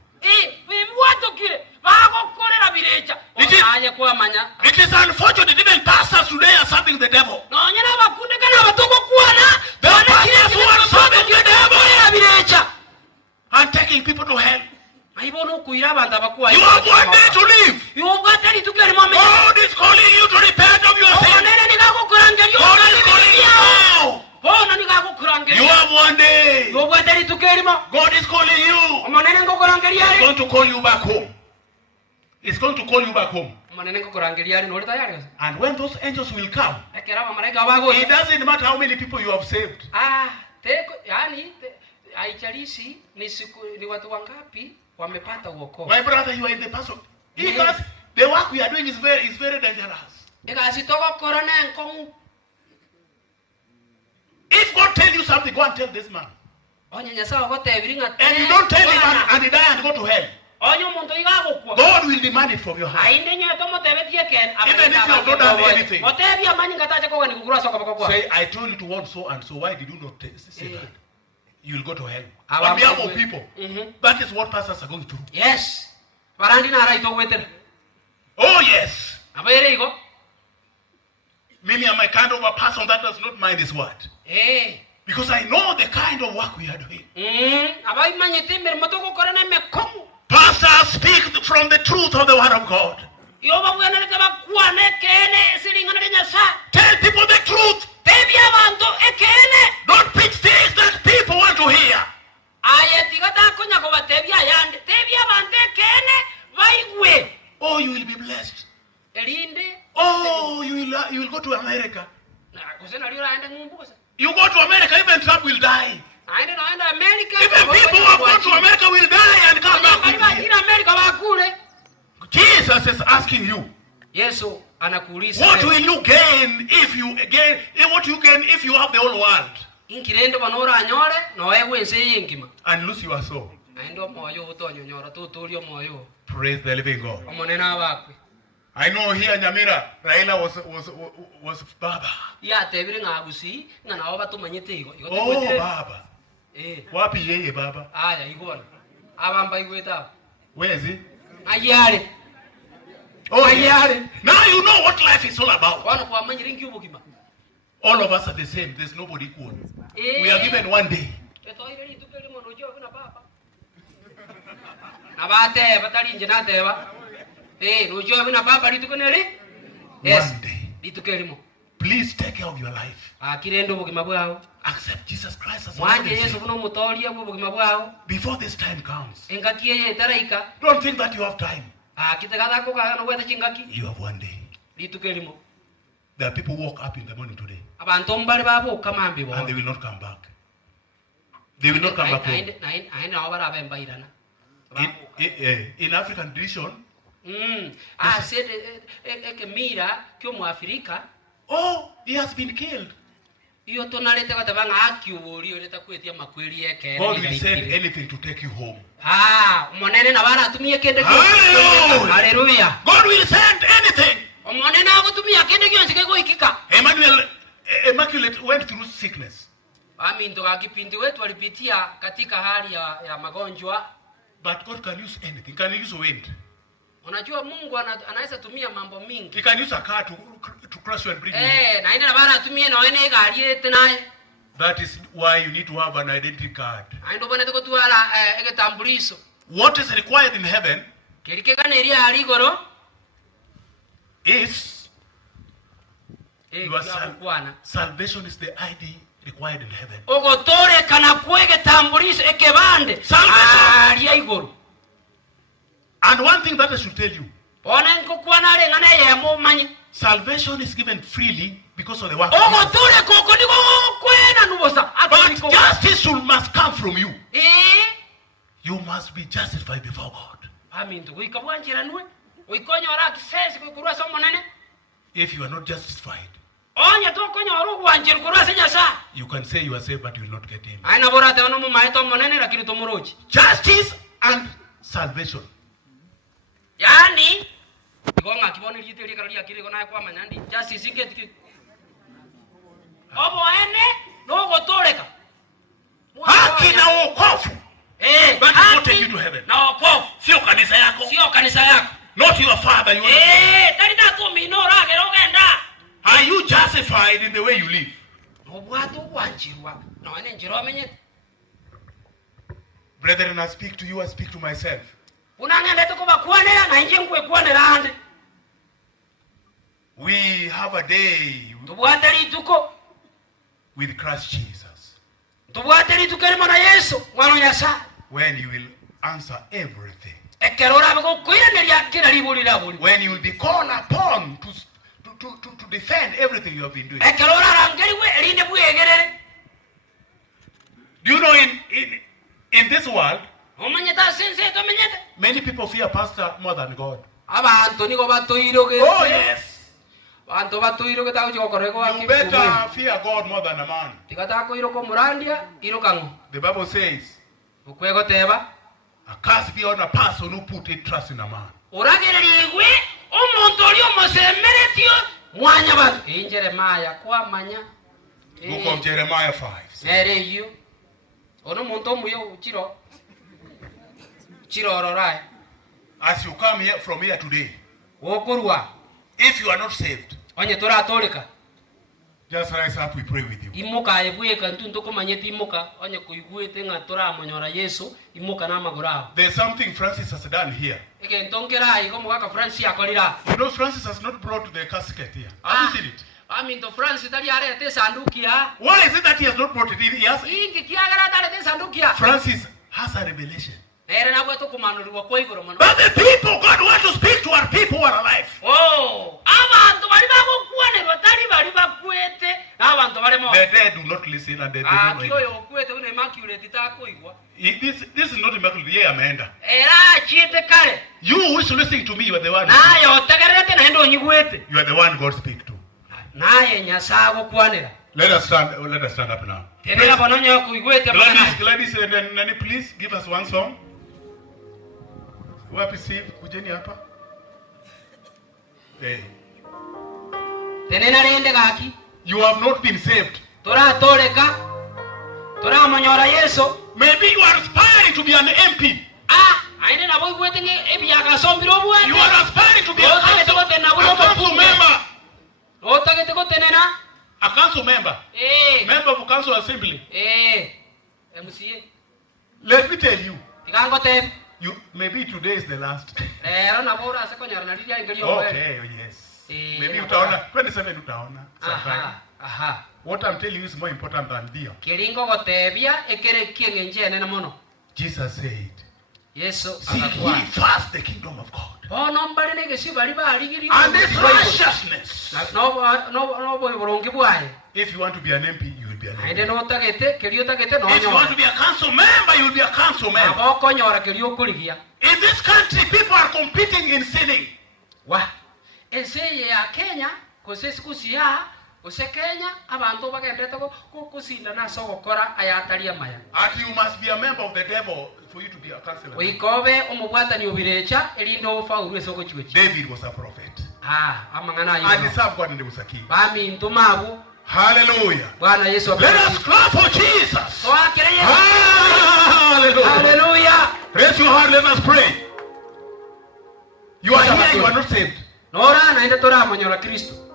It is unfortunate even pastors today are serving the devil. The pastors who are serving the devil and taking people to hell. You have one day to live. God is calling you to repent of your sin. God is calling you now. You have one day. God is calling you. He's going to call you back home. He's going to call you back home. And when those angels will come, it doesn't matter how many people you have saved. My brother, you are in the person. Because the work we are doing is very dangerous. If God tells you something, go and tell this man. And you don't tell him and he die and go to hell. God will demand it from your heart. Even if you have not done anything. Say, I told you to want so and so. Why did you not say that? You will go to hell. On behalf of people. That is what pastors are going through. Yes. Oh yes. Maybe I'm a kind of a person that does not mind this word. Because I know the kind of work we are doing. Pastors speak from the truth of the word of God. Tell people the truth. Don't preach things that people want to hear. Oh, you will be blessed. Oh, you will go to America. You go to America, even Trump will die. Even people who have gone to America will die and come back with you. Jesus is asking you. What will you gain if you gain? What you gain if you have the whole world and lose your soul? Praise the living God. I know here in Nyamira, Raila was Baba. Oh, Baba. Wapi yeye Baba? Where is he? Oh, yeah. Now you know what life is all about. All of us are the same. There's nobody equal. We are given one day. One day. Please take care of your life. Accept Jesus Christ as Lord and Savior. Before this time comes. Don't think that you have time. You have one day. There are people who woke up in the morning today and they will not come back. They will not come back home. In African tradition, oh, he has been killed. God will send anything to take you home. Hallelujah. God will send anything. Immaculate went through sickness. But God can use anything. Can use wind. Unajua Mungu anaweza tumia mambo mingi. He can use a car to crush you and bring you. Na ina bara tumie na wene gari ete naye. That is why you need to have an identity card. Aindo bana tuko tuala egetambulisho. What is required in heaven is your salvation is the ID required in heaven. Ogotore kana kwege tambulisho ekebande. Salvation. And one thing that I should tell you. Salvation is given freely because of the work of Jesus. But justice must come from you. You must be justified before God. If you are not justified, Onye to konyoru wanjir kurase nyasa. You can say you are saved, but you will not get him. Aina bora te ono mumaito monene lakini tomurochi. Justice and salvation. Yani igonga kiboni literi kali akiri gona kwa manyandi. Justice ingeti. Obo ene no gotoreka. Haki na wokovu. That will take you to heaven. Na wokovu. Sio kanisa yako. Sio kanisa yako. Not your father. You talita to minora gerogenda. Are you justified in the way you live? Brethren, I speak to you, I speak to myself. We have a day with Christ Jesus when you will answer everything. When you will be called upon to defend everything you have been doing. Do you know in this world, many people fear pastor more than God. Oh yes. You better fear God more than a man. The Bible says, a curse be on a person who put a trust in a man. Book of Jeremiah 5. As you come here from here today, if you are not saved, just rise up, we pray with you. There's something Francis has done here. You know, Francis has not brought the casket here. Have you seen it? Why is it that he has not brought it in? Francis has a revelation. But the people God wants to speak to are people who are alive. The dead do not listen and they do not know. This is not immaculate. Yeah, Amanda. You who is listening to me, you are the one. You are the one God speaks to. Let us stand up now. Gladys, and please give us one song. Wapi Steve, kujeni hapa. You have not been saved. Maybe you are aspiring to be an MP. You are aspiring to be a council member. A council member. Member of council assembly. Let me tell you. Maybe today is the last. Okay, yes. Maybe utaona 27 utaona. What I'm telling you is more important than deal. Jesus said, seek ye first the kingdom of God and His righteousness. If you want to be an MP, you will be an MP. If you want to be a council member, you will be a council member. In this country, people are competing in sinning. And you must be a member of the devil for you to be a councillor. David was a prophet. And he served God and he was a king. Hallelujah. Let us clap for Jesus. Hallelujah. Raise your hand, let us pray. You are here, you are not saved.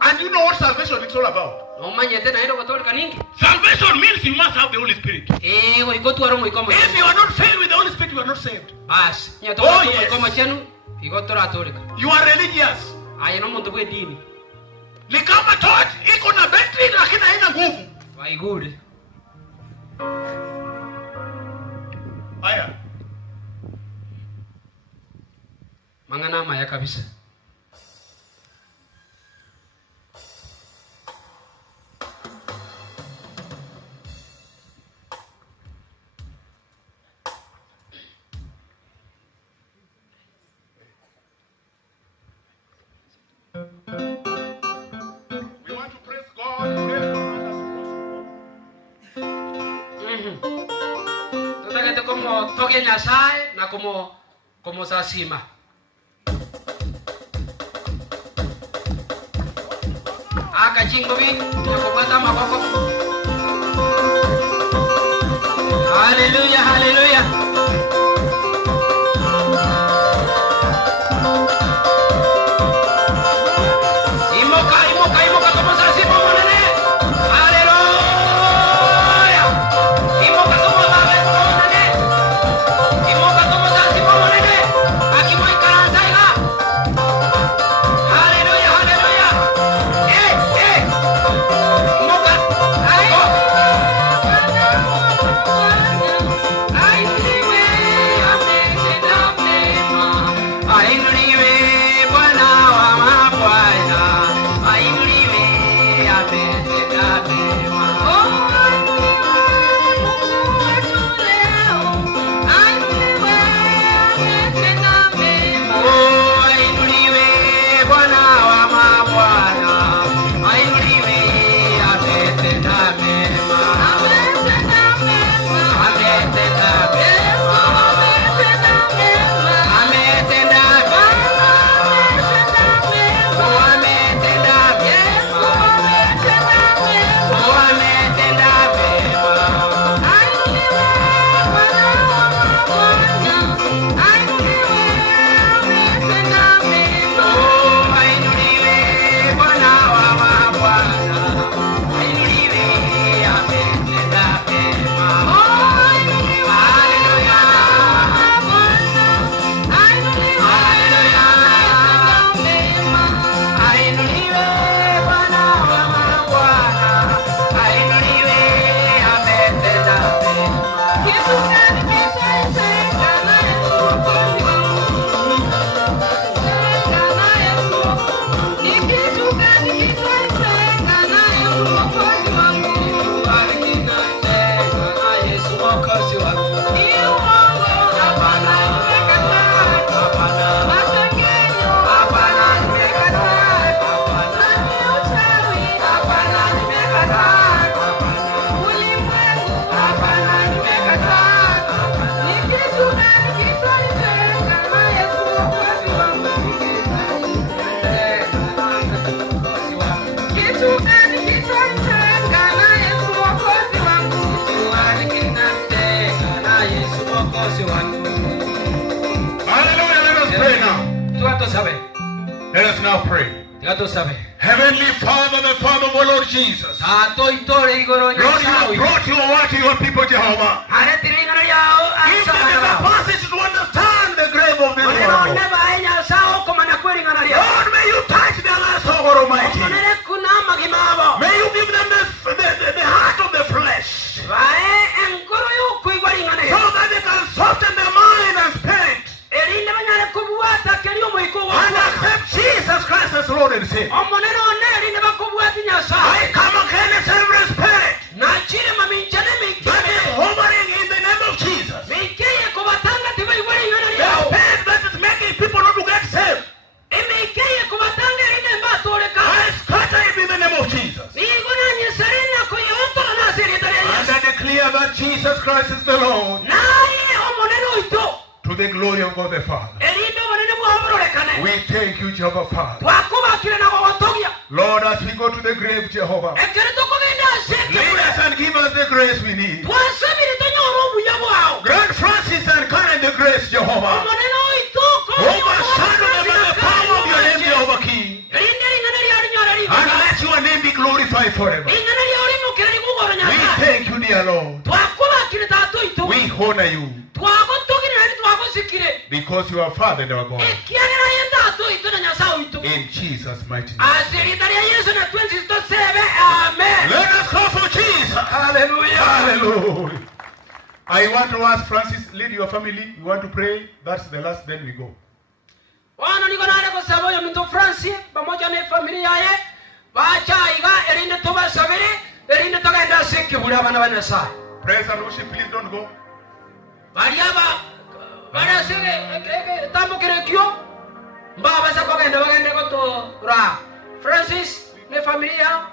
And you know what salvation is all about? Salvation means you must have the Holy Spirit. If you are not filled with the Holy Spirit, you are not saved. Oh yes. You are religious. Ni kama torch iko na battery lakini haina nguvu. Why good? Aya. Mangana maya kabisa. tutagete como toge Nyasaye na como sasima. Aka jingo bi kupata makoko. Hallelujah, hallelujah. Imoka como sasima monene. Hallelujah. Imoka como baba monene. Imoka como sasima monene. Aquí voy karanzaiga. Hallelujah, hallelujah. Imoka. Let us now pray. Heavenly Father, the Father of our Lord Jesus. Lord, you have brought your word to your people, Jehovah. Give them the capacity to understand the grave of this world. Lord, may you touch their lives, O God Almighty. May you give them the heart of the flesh, so that they can soften their mind and spirit and accept Jesus Christ as Lord and Savior. I come against every spirit that is hovering in the name of Jesus. The spirit that is making people not to get saved, I scatter it in the name of Jesus. And I declare that Jesus Christ is the Lord, to the glory of God the Father. We thank you, Jehovah Father. Lord, as we go to the grave, Jehovah, lead us and give us the grace we need. Grant Francis and Karen the grace, Jehovah. Overshadow them by the power of your name, Jehovah King. And let your name be glorified forever. We thank you, dear Lord. We honor you, because you are Father and our God. In Jesus' mighty name. Let us call for Jesus. Hallelujah. Hallelujah. I want to ask Francis, lead your family. You want to pray? That's the last, then we go. Praise and worship, please don't go. Francis, ne familia.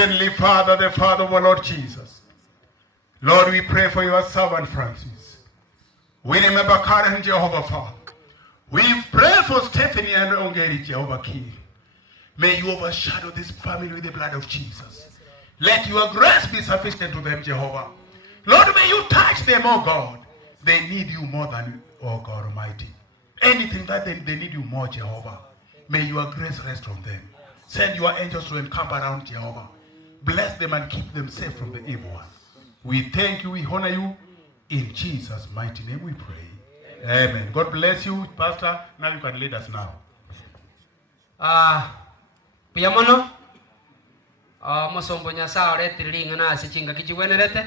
Heavenly Father, the Father of our Lord Jesus. Lord, we pray for your servant Francis. We remember Karen, Jehovah Father. We pray for Stephanie and Ongeri, Jehovah King. May you overshadow this family with the blood of Jesus. Let your grace be sufficient to them, Jehovah. Lord, may you touch them, oh God. They need you more than, oh God Almighty. Anything that they need you more, Jehovah. May your grace rest on them. Send your angels to encamp around, Jehovah. Bless them and keep them safe from the evil one. We thank you, we honor you. In Jesus' mighty name we pray. Amen. God bless you, Pastor. Now you can lead us now. Piamono. Mosombo nyasa orete ringana asichinga kichiwenerete.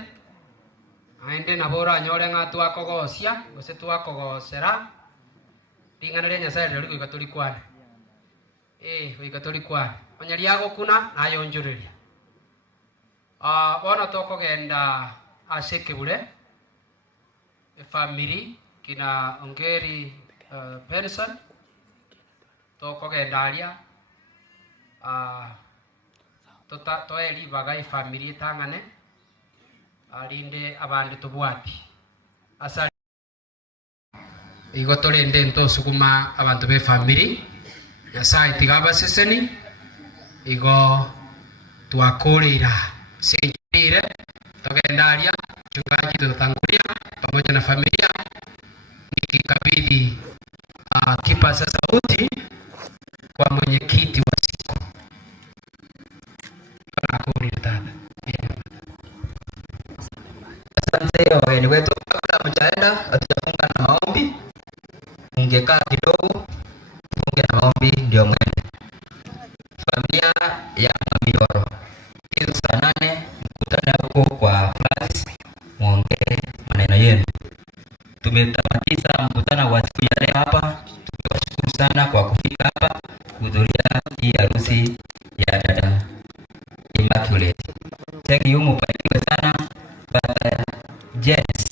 Ainde nabora nyore ngatu akogosia, gose tu akogosera. Ringana rya nyasa ryo riko ikatolikwana. Ikatolikwana. Onyari yago kuna ayonjureria. Bona toko genda asekebule. Family kina Ongeri Benson toko gendaria toeli bagai family tangane alinde abandi tubwati asali igotolende nto sukuma abantu be family yasai tigaba seseni igo tuakolera senjire togendaria chungaji tutangulia pamoja na familia nikikabidhi kipaza sauti kwa mwenyekiti wa siku. Asante wageni wetu, kabla mjaenda hatujafunga na maombi. Ungekaa kidogo, funge na maombi ndio mwende. Familia ya Mamiwaro, hizo saa 8 mkutane huko kwa Francis, muongee maneno yenu. Tumetamatisha mkutano wa siku ya leo hapa. Tunawashukuru sana kwa kufika hapa kuhudhuria hii harusi ya dada Immaculate. Thank you, mbarikiwe sana Pastor Jens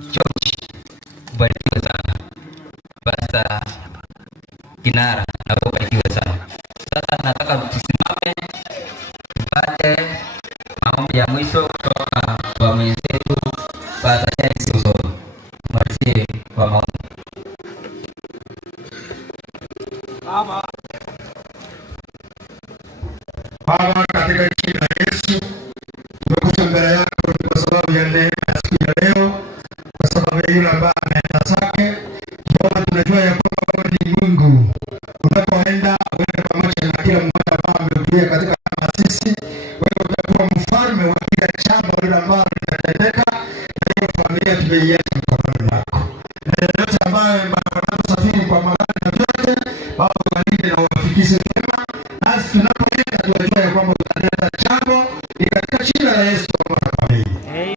George, mbarikiwe sana Pastor Kinara, na mbarikiwe sana. Sasa nataka tusimame tupate maombi ya mwisho kutoka kwa mwenzetu Pastor Jens Uzo. Malizie kwa maombi. Baba, katika jina la Yesu tumekuja mbele yako kwa sababu ya neema ya siku ya leo, kwa sababu ya yule ambaye anaenda zake. Bwana, tunajua ya kwamba wewe ni Mungu, unapoenda wewe pamoja na kila mmoja ambaye amekuja katika kama sisi. Wewe utakuwa mfalme wa kila jambo lile ambalo linatendeka, na hiyo familia tumeiacha mkononi mwako. Na yote ambayo wanasafiri kwa magari na vyote, Baba walinde na wafikishe vyema, nasi tunapoenda tunajua ya kwamba utatenda jambo. Ni katika jina la Yesu kwa familia. Amen.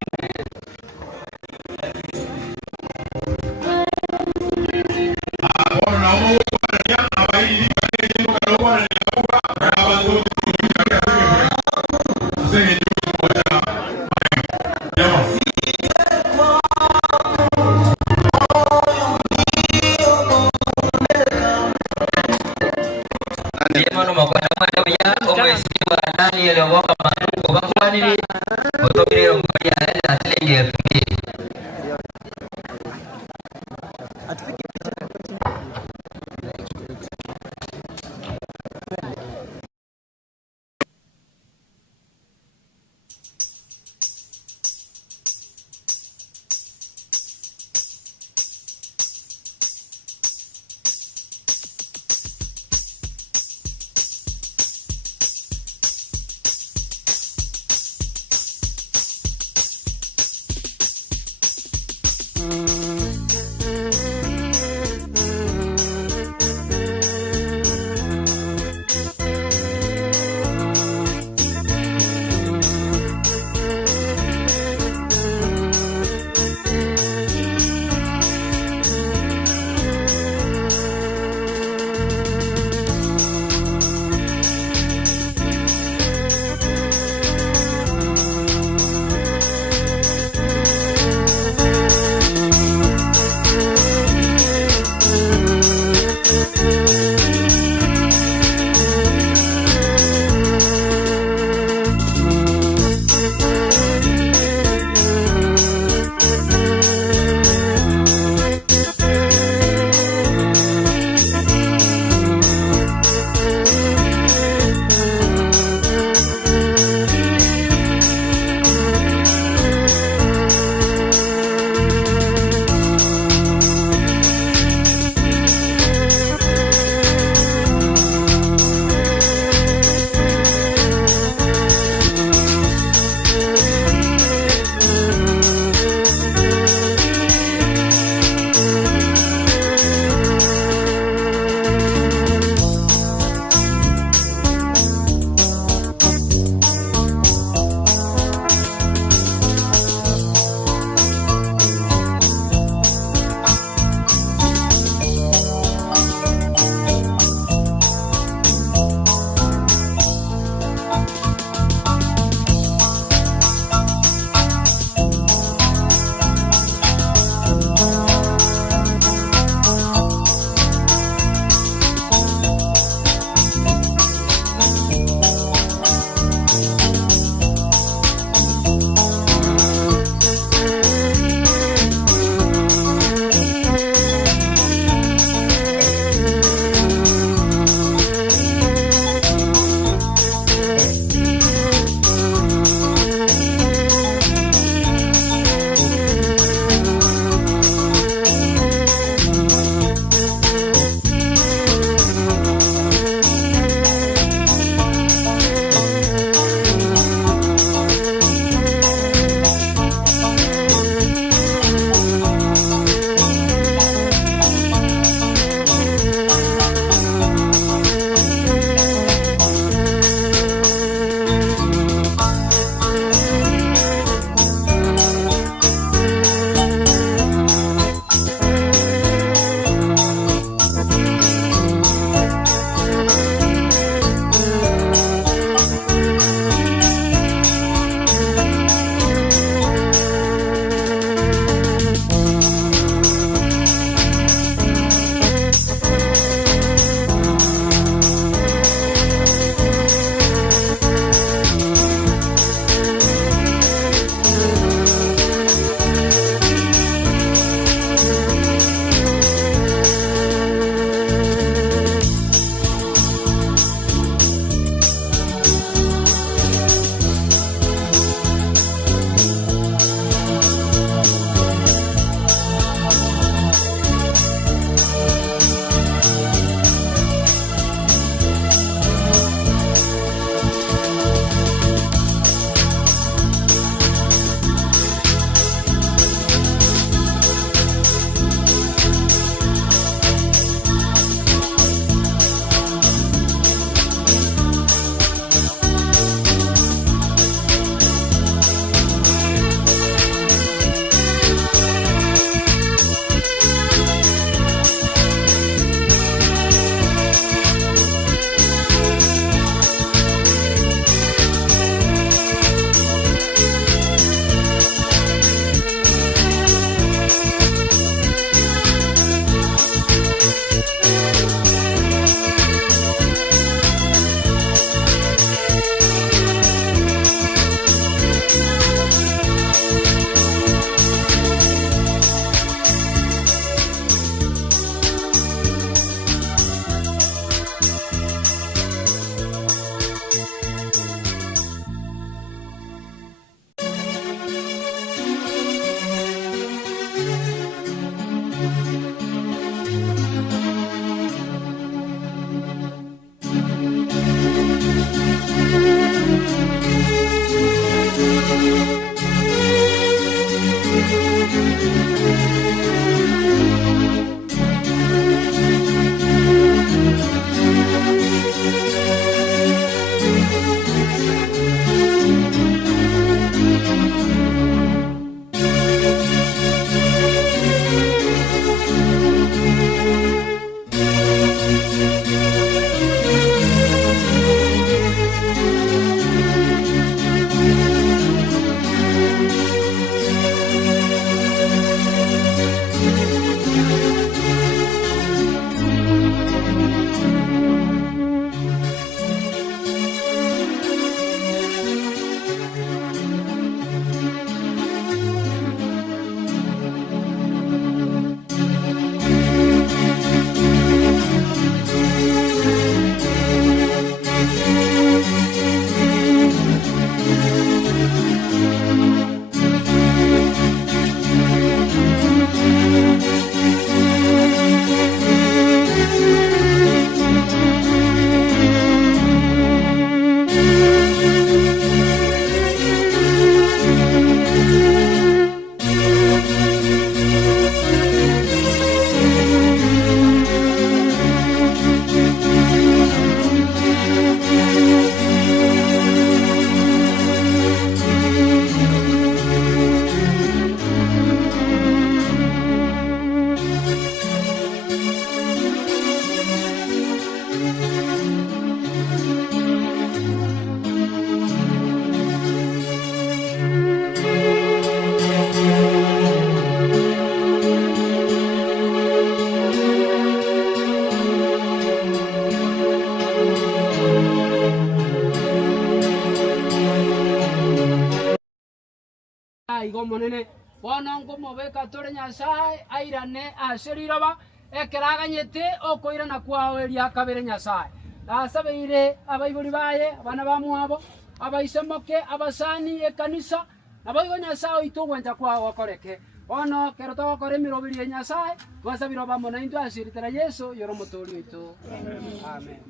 igo monene bono ngomobeka tore Nyasaye airane aseriroba ekeraganyete okoirana kwao eria kabere Nyasaye nasabeire abaiburi baye abana bamwabo abaisemoke abasani ekanisa nabaigo Nyasaye itugwenja kwao okoreke bono kero togokora emirobiri ya Nyasaye twasabira bamona into asiritera Yesu yoro motori oito amen.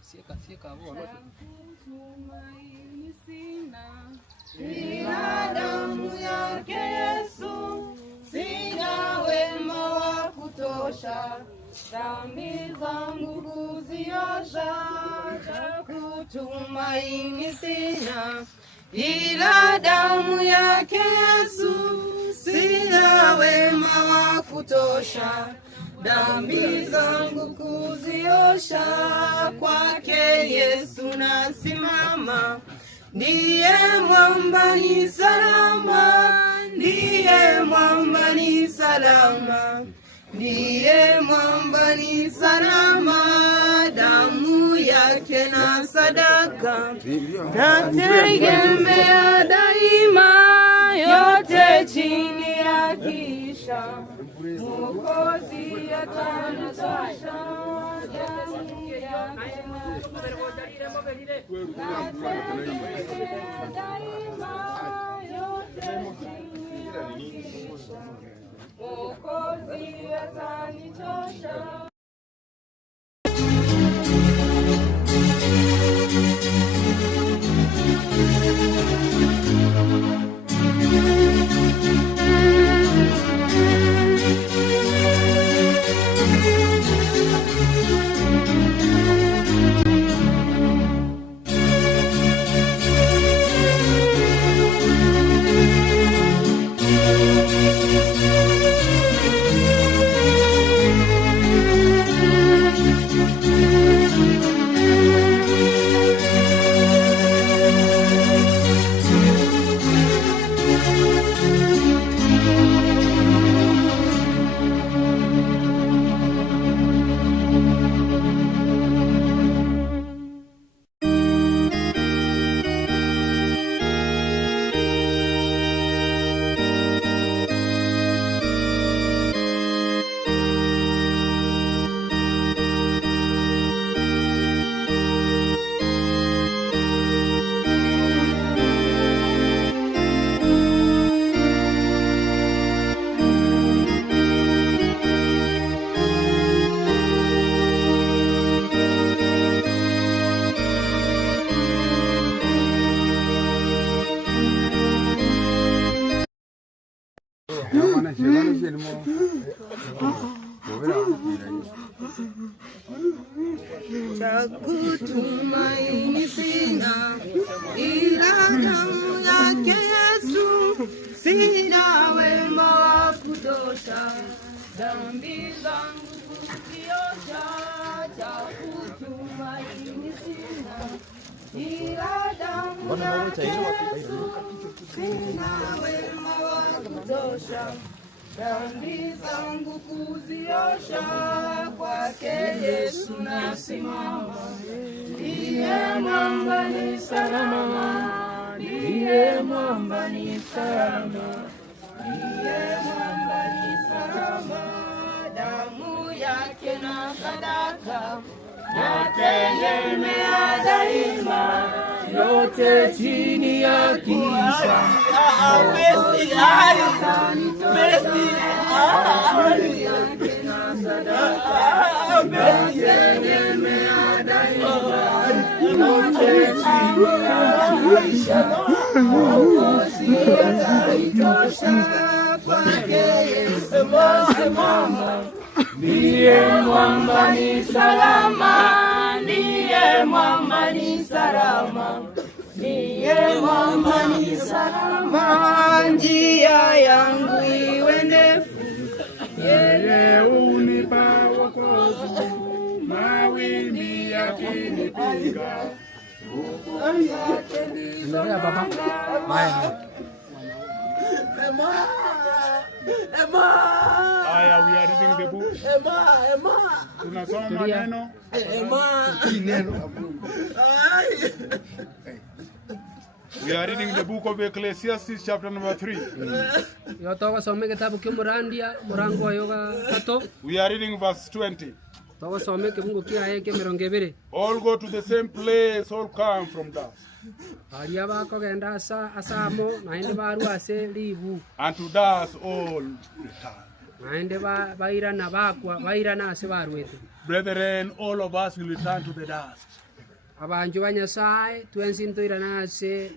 Sieka bono ila damu yake Yesu, sina wema wa kutosha, dhambi zangu kuziosha, cha kutumaini sina, ila damu yake Yesu, sina wema wa kutosha, dhambi zangu kuziosha, kwake Yesu nasimama. Ndiye mwamba ni salama, ndiye mwamba ni salama, ndiye mwamba ni salama, damu yake na sadaka, nategemea daima, yote chini ya kisha, Mwokozi atanitosha, damu yake na Mwokozi atanitosha. Cha kutumaini sina, ila damu yake Yesu. Sina wema wa kutosha, dhambi zangu kuziosha. Cha kutumaini sina, ila damu yake Yesu. Sina wema wa kutosha, dhambi zangu kuziosha. Kwake Yesu nasimama, ndiye mwamba ni salama, ndiye mwamba ni salama, ndiye mwamba ni salama. Damu yake na sadaka nategemea daima, yote chini ya kichwa. Damu yake na sadaka nategemea daima, yote chini ya kichwa. Mwokozi ataitosha, kwake Yesu nasimama, ndiye mwamba ni salama, ndiye mwamba ni salama, ndiye mwamba ni salama. Njia yangu iwe ndefu, yeye unipa wokovu, mawimbi yakinipiga. Aya, we are reading the book. Tunasoma maneno. We are reading the book of Ecclesiastes chapter number 3. Yotoka some kitabu kimurandia murango wa yoga kato. We are reading verse 20. Toka some kimungu kia yake mirongo ibiri. All go to the same place, all come from dust. Aria bako genda asamo naende baru ase libu. And to dust all return. Naende baira na bakwa baira na ase barwete. Brethren, all of us will return to the dust. Abanju banyasaye twensintoira na ase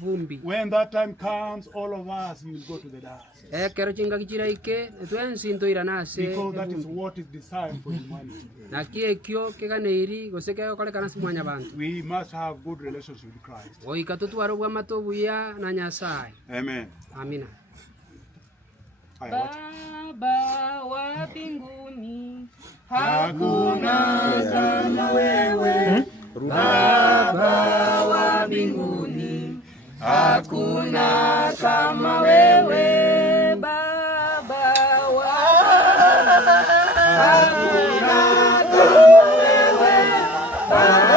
vumbi. When that time comes, all of us will go to the dust. Kero chinga kichira ike twensintoira na ase. Because that is what is designed for humanity. Na kiekyo keganeiri goseke kole kana simwanya bantu. We must have good relationship with Christ. Oikatutu arobwa matobuya na nyasaye. Amen. Amina. Baba wa mbinguni, hakuna kama wewe. Baba wa mbinguni, hakuna kama wewe. Baba wa hakuna kama wewe. Baba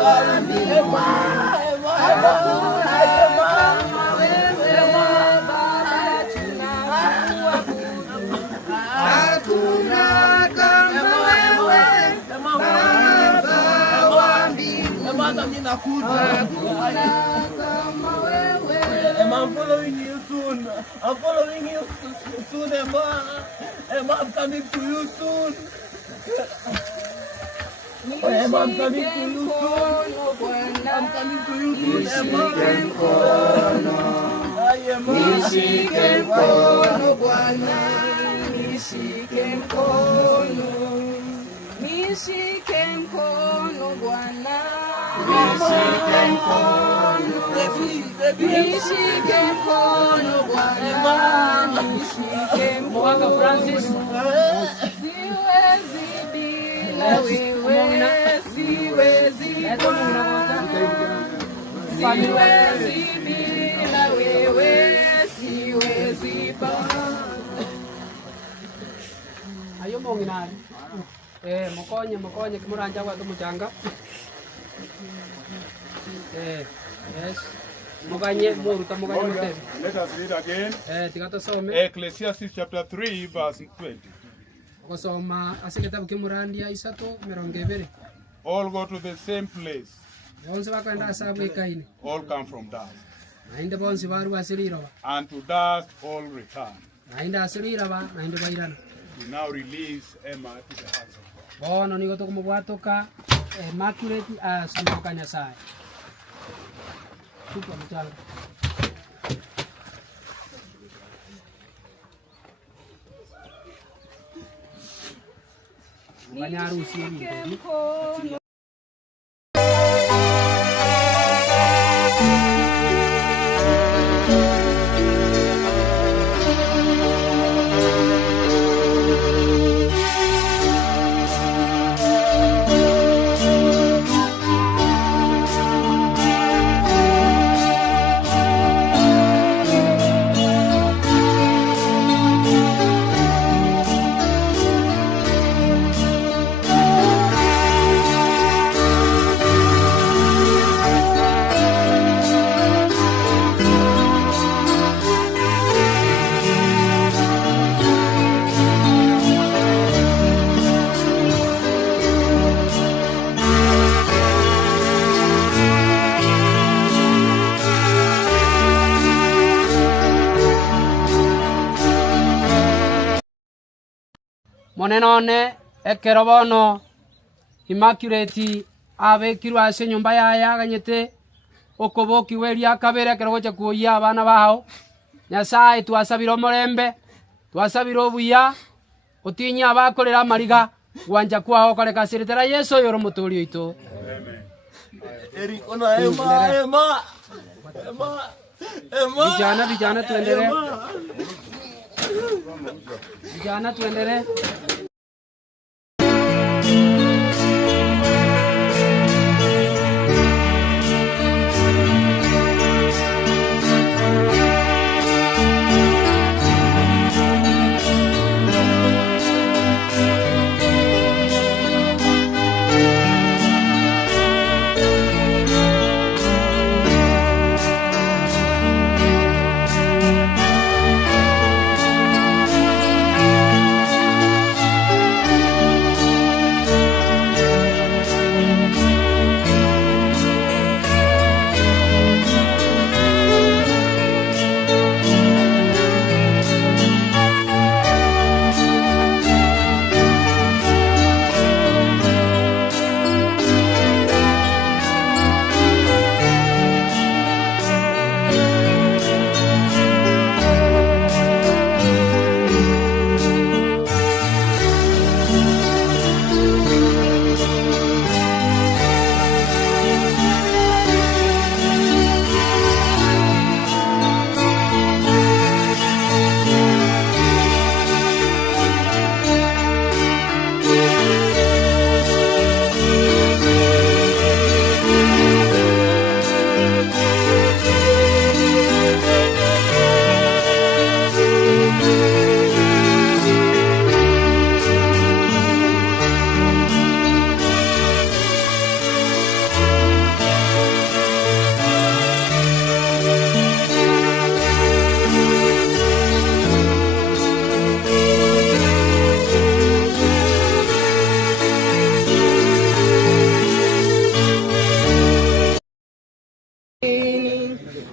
wa mbinguni, I'm following you soon. I'm following you soon, Emma. Emma, I'm coming to you soon. Emma, I'm coming to you soon. I'm coming to you soon, Emma. Nishike mkono Bwana, nishike mkono, nishike mkono Bwana, nishike mkono, nishike mkono Bwana, nishike mkono Francis. Siwezi bila wewe, siwezi Bwana, siwezi bila wewe, siwezi Bwana. Ayo monginani. Mokonye kimuranja kwa tumuchanga. Yes. Muganye muruta muganye mutezi. Let us read again. Tigato some. Ecclesiastes chapter 3 verse 20. Okosoma asikitabu kimurandia isato mirongo ibiri. All go to the same place. Bonse bakwenda asabu ikaine. All come from dust. Nainde bonse baru asiriro. And to dust all return. Nainde asiriro ba nainde bairana. We now release Emma to the hands of God. Bono niko to kumubwatoka Immaculate asumbuka Nyasaye. Tuko mchanga. Banyarusi mkono. Monenone ekero bono Immaculate abekirwe ase nyumba yaye aganyete okobokiwa eria kabere ekero gocha kuoya abana bao. Nyasaye twasabire omorembe, twasabire obuya, otinya abakorera amariga gwanja kwao koreka asiritera Yesu oyo omoturi oito. Vijana tuendelee. Vijana tuendelee.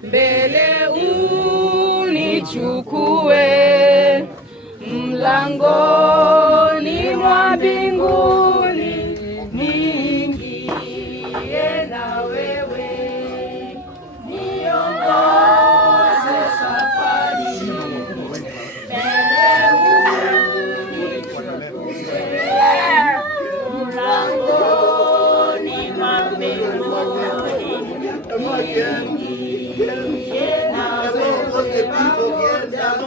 Mbele unichukue mlangoni mwa mbinguni, niingie na wewe, niongoze safarini. Mbele unichukue mlangoni mwa mbinguni,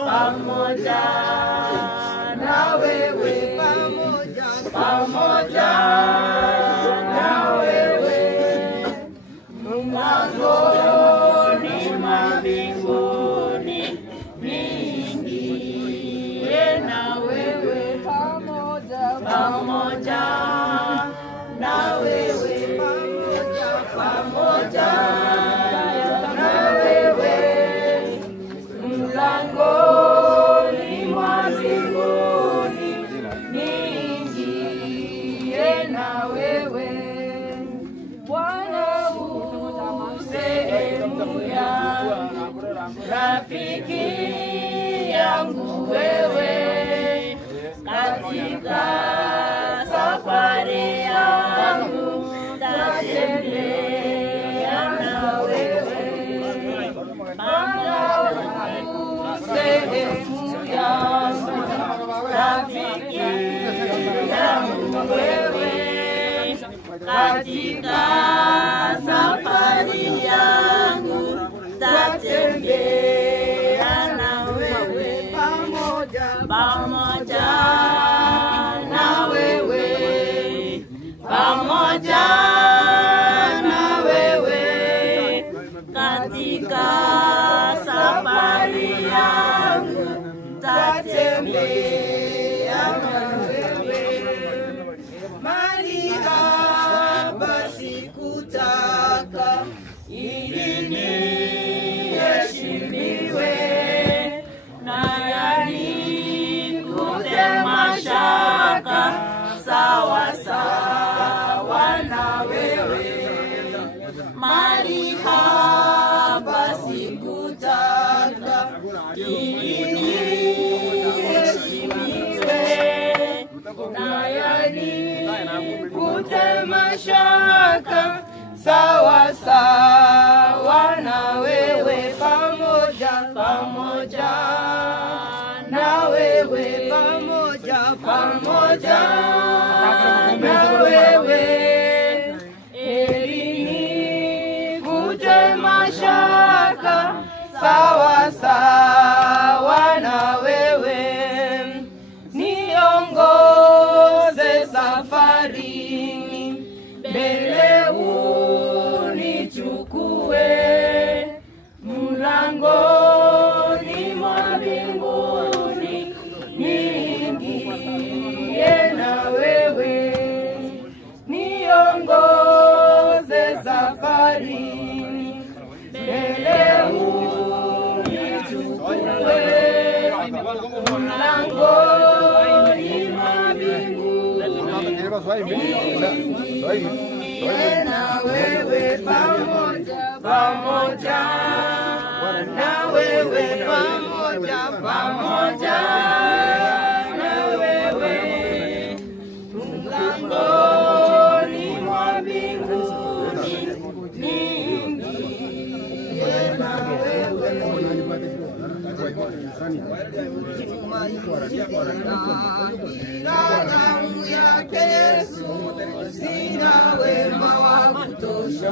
pamoja na wewe, pamoja na wewe, mlangoni mwa mbinguni, niingie na wewe, pamoja na wewe, pamoja na wewe, mlangoni mwa mbinguni, niingie na wewe. Bwana sehemu yangu, rafiki yangu wewe, katika safari yangu tatembea na wewe. Sehemu yangu, rafiki yangu wewe, katika safari yangu tatembea na wewe. Mahali hapa sikutaka ili niheshimiwe, na yanikute mashaka sawa sawa na wewe. Mahali hapa sikutaka ili niheshimiwe, na yanikute mashaka sawa sawa na wewe. Pamoja na wewe, pamoja na wewe. Mashaka sawa sawa na wewe, niongoze safarini, mbele unichukue, mlangoni mwa mbinguni niingie na wewe, niongoze safarini, mbele unichukue, mlangoni mwa mbinguni niingie na wewe. Pamoja na wewe, pamoja na wewe, mlangoni mwa mbinguni niingie na wewe. Damu yake Yesu, sina wema wa kutosha,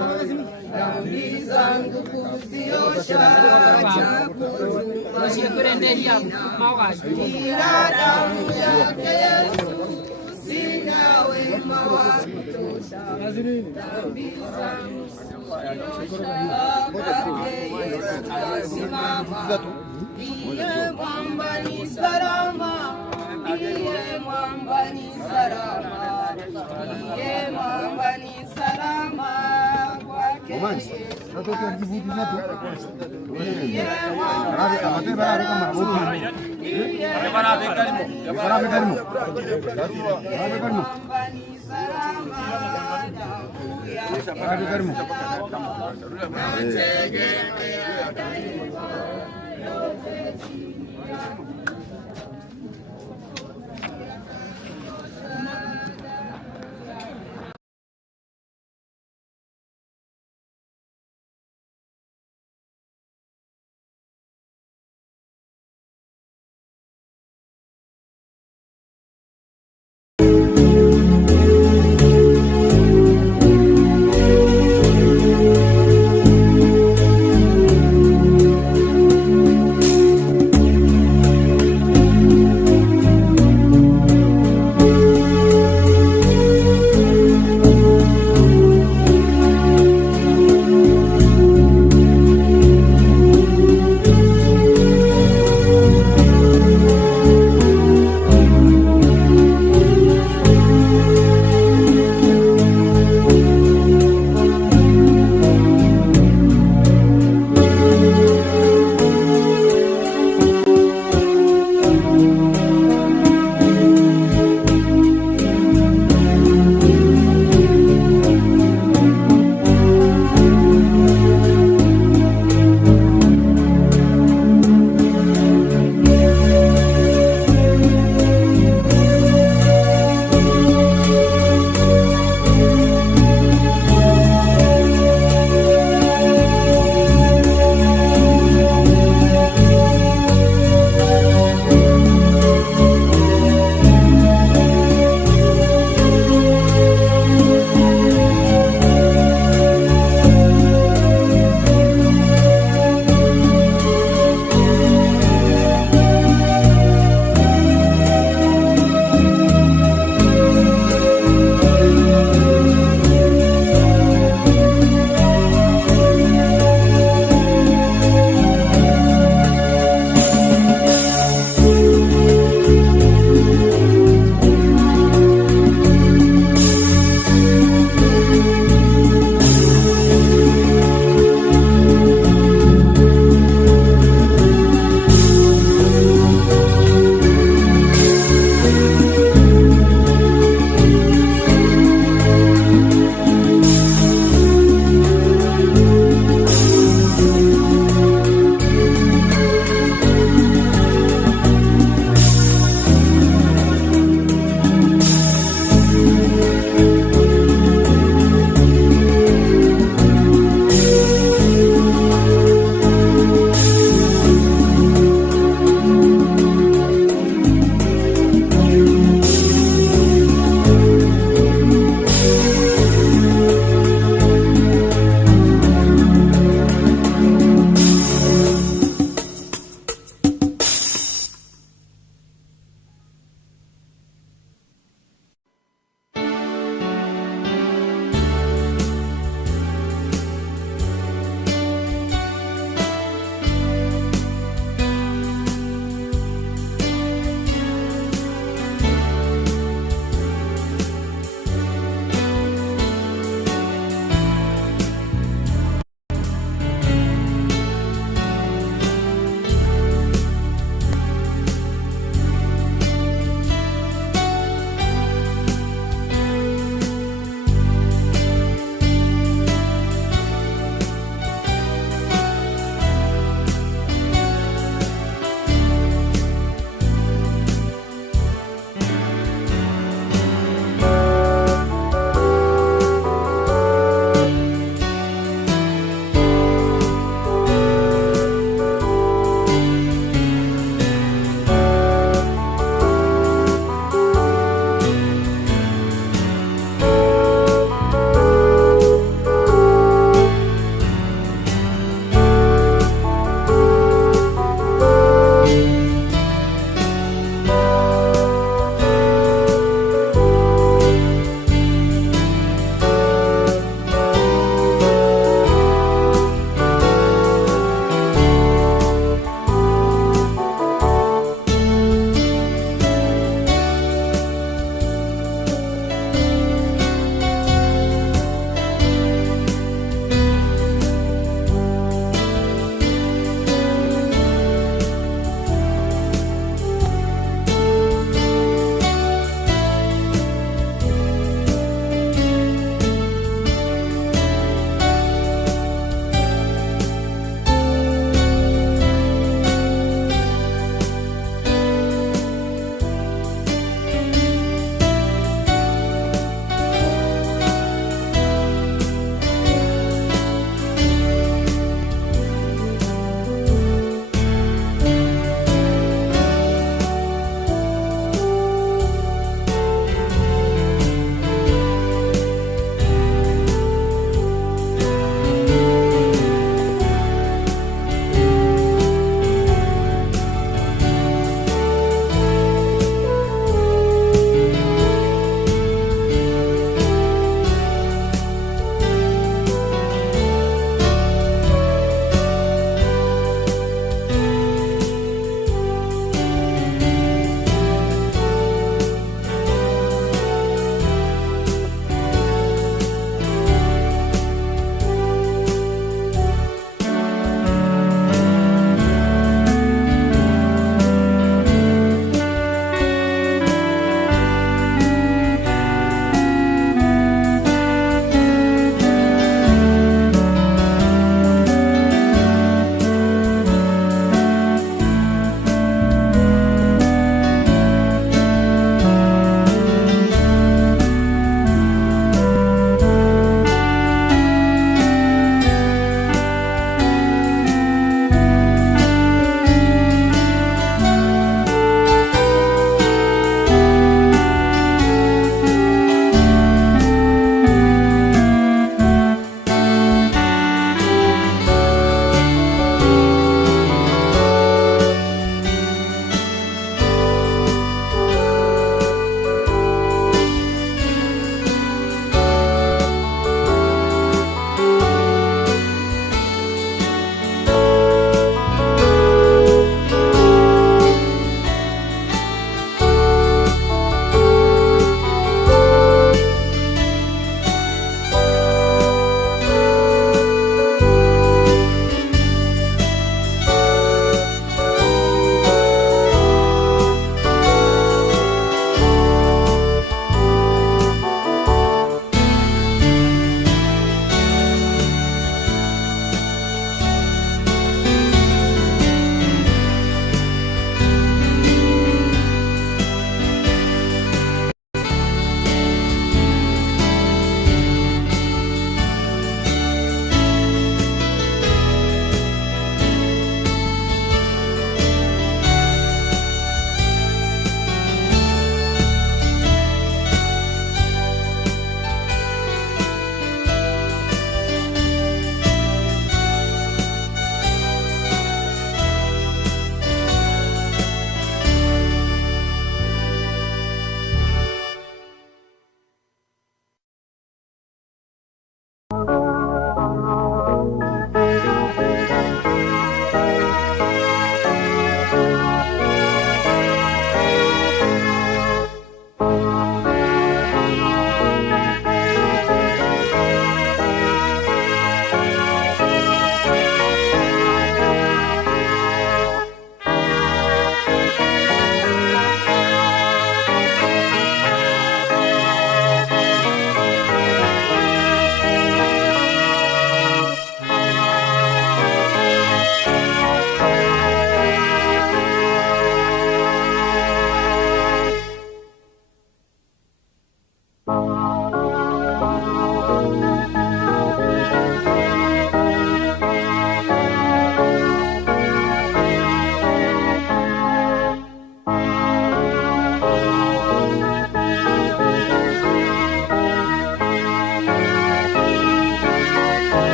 dhambi zangu kuziosha, damu yake Yesu, sina wema wa kutosha, dhambi zangu kuziosha. Iye mwamba ni salama, iye mwamba ni salama, iye mwamba ni salama kwake Yesu. Iye mwamba ni salama, iye mwamba ni salama,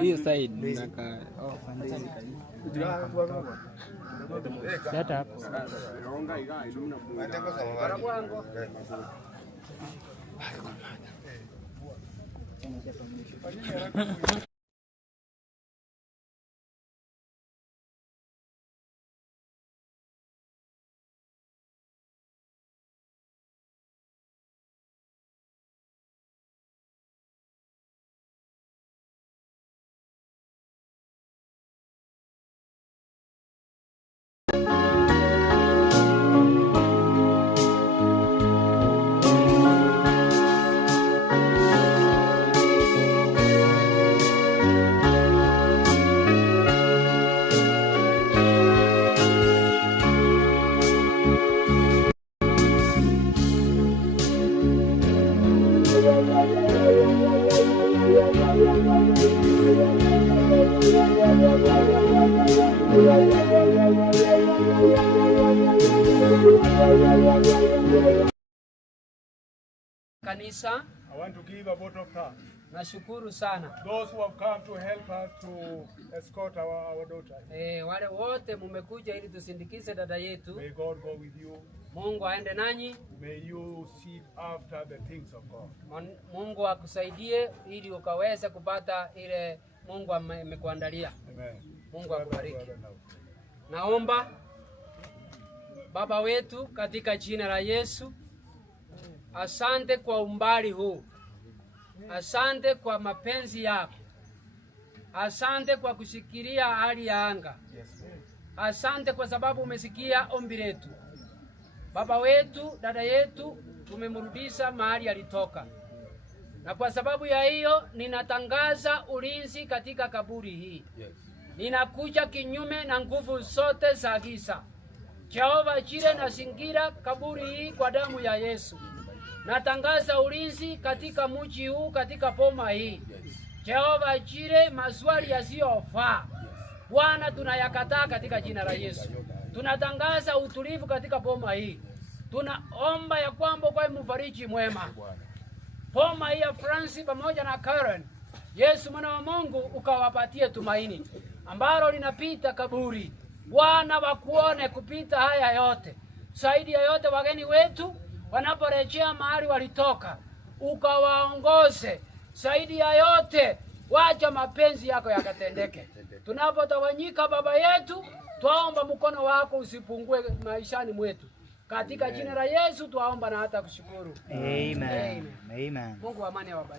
Hiyo side nataka set up. Kanisa, I want to give a vote of thanks. Nashukuru sana. Those who have come to help us to escort our daughter. Wale wote mumekuja ili tusindikize dada yetu. May God go with you. Mungu aende nanyi. May you seek after the things of God. Mungu akusaidie ili ukaweze kupata ile Mungu amekuandalia. Amen. Mungu akubariki. Naomba Baba wetu katika jina la Yesu, asante kwa umbali huu. Asante kwa mapenzi yako. Asante kwa kushikilia hali ya anga. Asante kwa sababu umesikia ombi letu. Baba wetu, dada yetu tumemrudisha mahali alitoka. Na kwa sababu ya hiyo ninatangaza ulinzi katika kaburi hii. Ninakuja kinyume na nguvu zote za giza. Jehova Jire, nazingira kaburi hii kwa damu ya Yesu. Natangaza ulinzi katika mji huu, katika boma hii. Jehova Jire, maswali yasiyofaa Bwana tunayakataa katika jina la Yesu. Tunatangaza utulivu katika boma hii. Tunaomba ya kwamba kwa mfariji mwema boma hii ya Francis pamoja na Karen, Yesu mwana wa Mungu ukawapatie tumaini ambalo linapita kaburi. Bwana wakuone kupita haya yote. Zaidi ya yote wageni wetu wanaporejea mahali walitoka, ukawaongoze. Zaidi ya yote wacha mapenzi yako yakatendeke. Tunapotawanyika Baba yetu, twaomba mkono wako usipungue maishani mwetu. Katika jina la Yesu twaomba na hata kushukuru. Amen. Amen. Amen. Mungu wa amani awabariki.